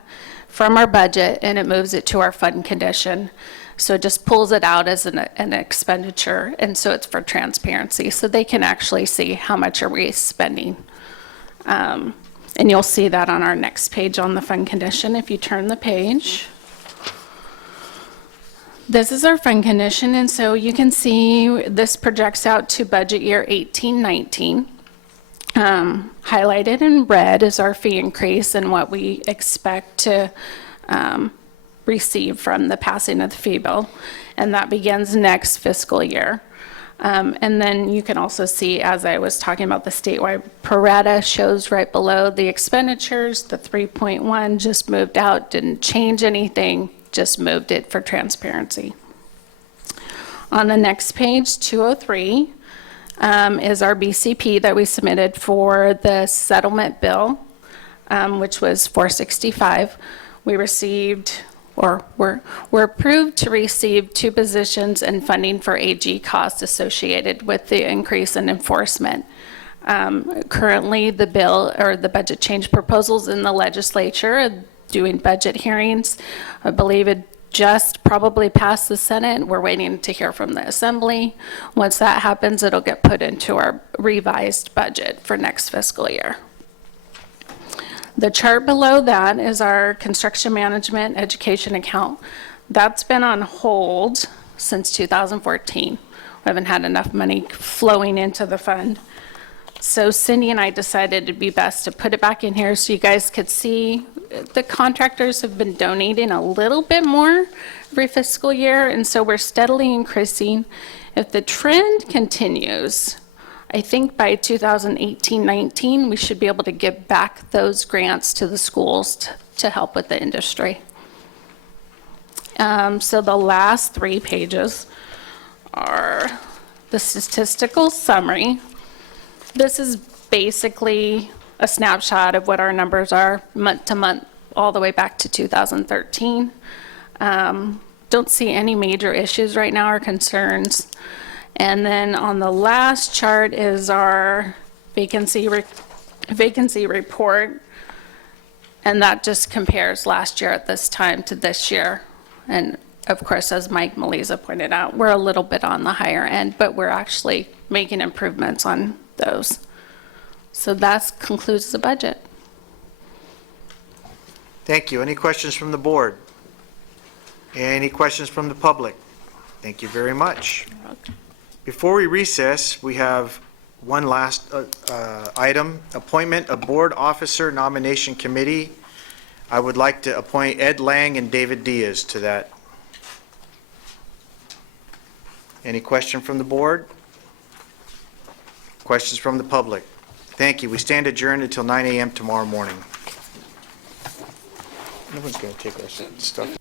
from our budget and it moves it to our fund condition. So it just pulls it out as an expenditure, and so it's for transparency, so they can actually see how much are we spending. And you'll see that on our next page on the fund condition if you turn the page. This is our fund condition, and so you can see this projects out to budget year 18-19. Highlighted in red is our fee increase and what we expect to receive from the passing of the fee bill, and that begins next fiscal year. And then you can also see, as I was talking about, the statewide pro rata shows right below the expenditures. The 3.1 just moved out, didn't change anything, just moved it for transparency. On the next page, 203, is our BCP that we submitted for the settlement bill, which was $465. We received, or were approved to receive 2 positions and funding for AG costs associated with the increase in enforcement. Currently, the bill or the budget change proposals in the legislature doing budget hearings. I believe it just probably passed the Senate. We're waiting to hear from the Assembly. Once that happens, it'll get put into our revised budget for next fiscal year. The chart below that is our construction management education account. That's been on hold since 2014. We haven't had enough money flowing into the fund. So Cindy and I decided it'd be best to put it back in here so you guys could see the contractors have been donating a little bit more every fiscal year, and so we're steadily increasing. If the trend continues, I think by 2018-19, we should be able to give back those grants to the schools to help with the industry. So the last 3 pages are the statistical summary. This is basically a snapshot of what our numbers are month to month, all the way back to 2013. Don't see any major issues right now or concerns. And then on the last chart is our vacancy report, and that just compares last year at this time to this year. And of course, as Mike Maliza pointed out, we're a little bit on the higher end, but we're actually making improvements on those. So that concludes the budget. Thank you. Any questions from the board? Any questions from the public? Thank you very much. Before we recess, we have one last item, appointment of board officer nomination committee. I would like to appoint Ed Lang and David Diaz to that. Any question from the board? Questions from the public? Thank you. We stand adjourned until 9 a.m. tomorrow morning. No one's going to take our stuff.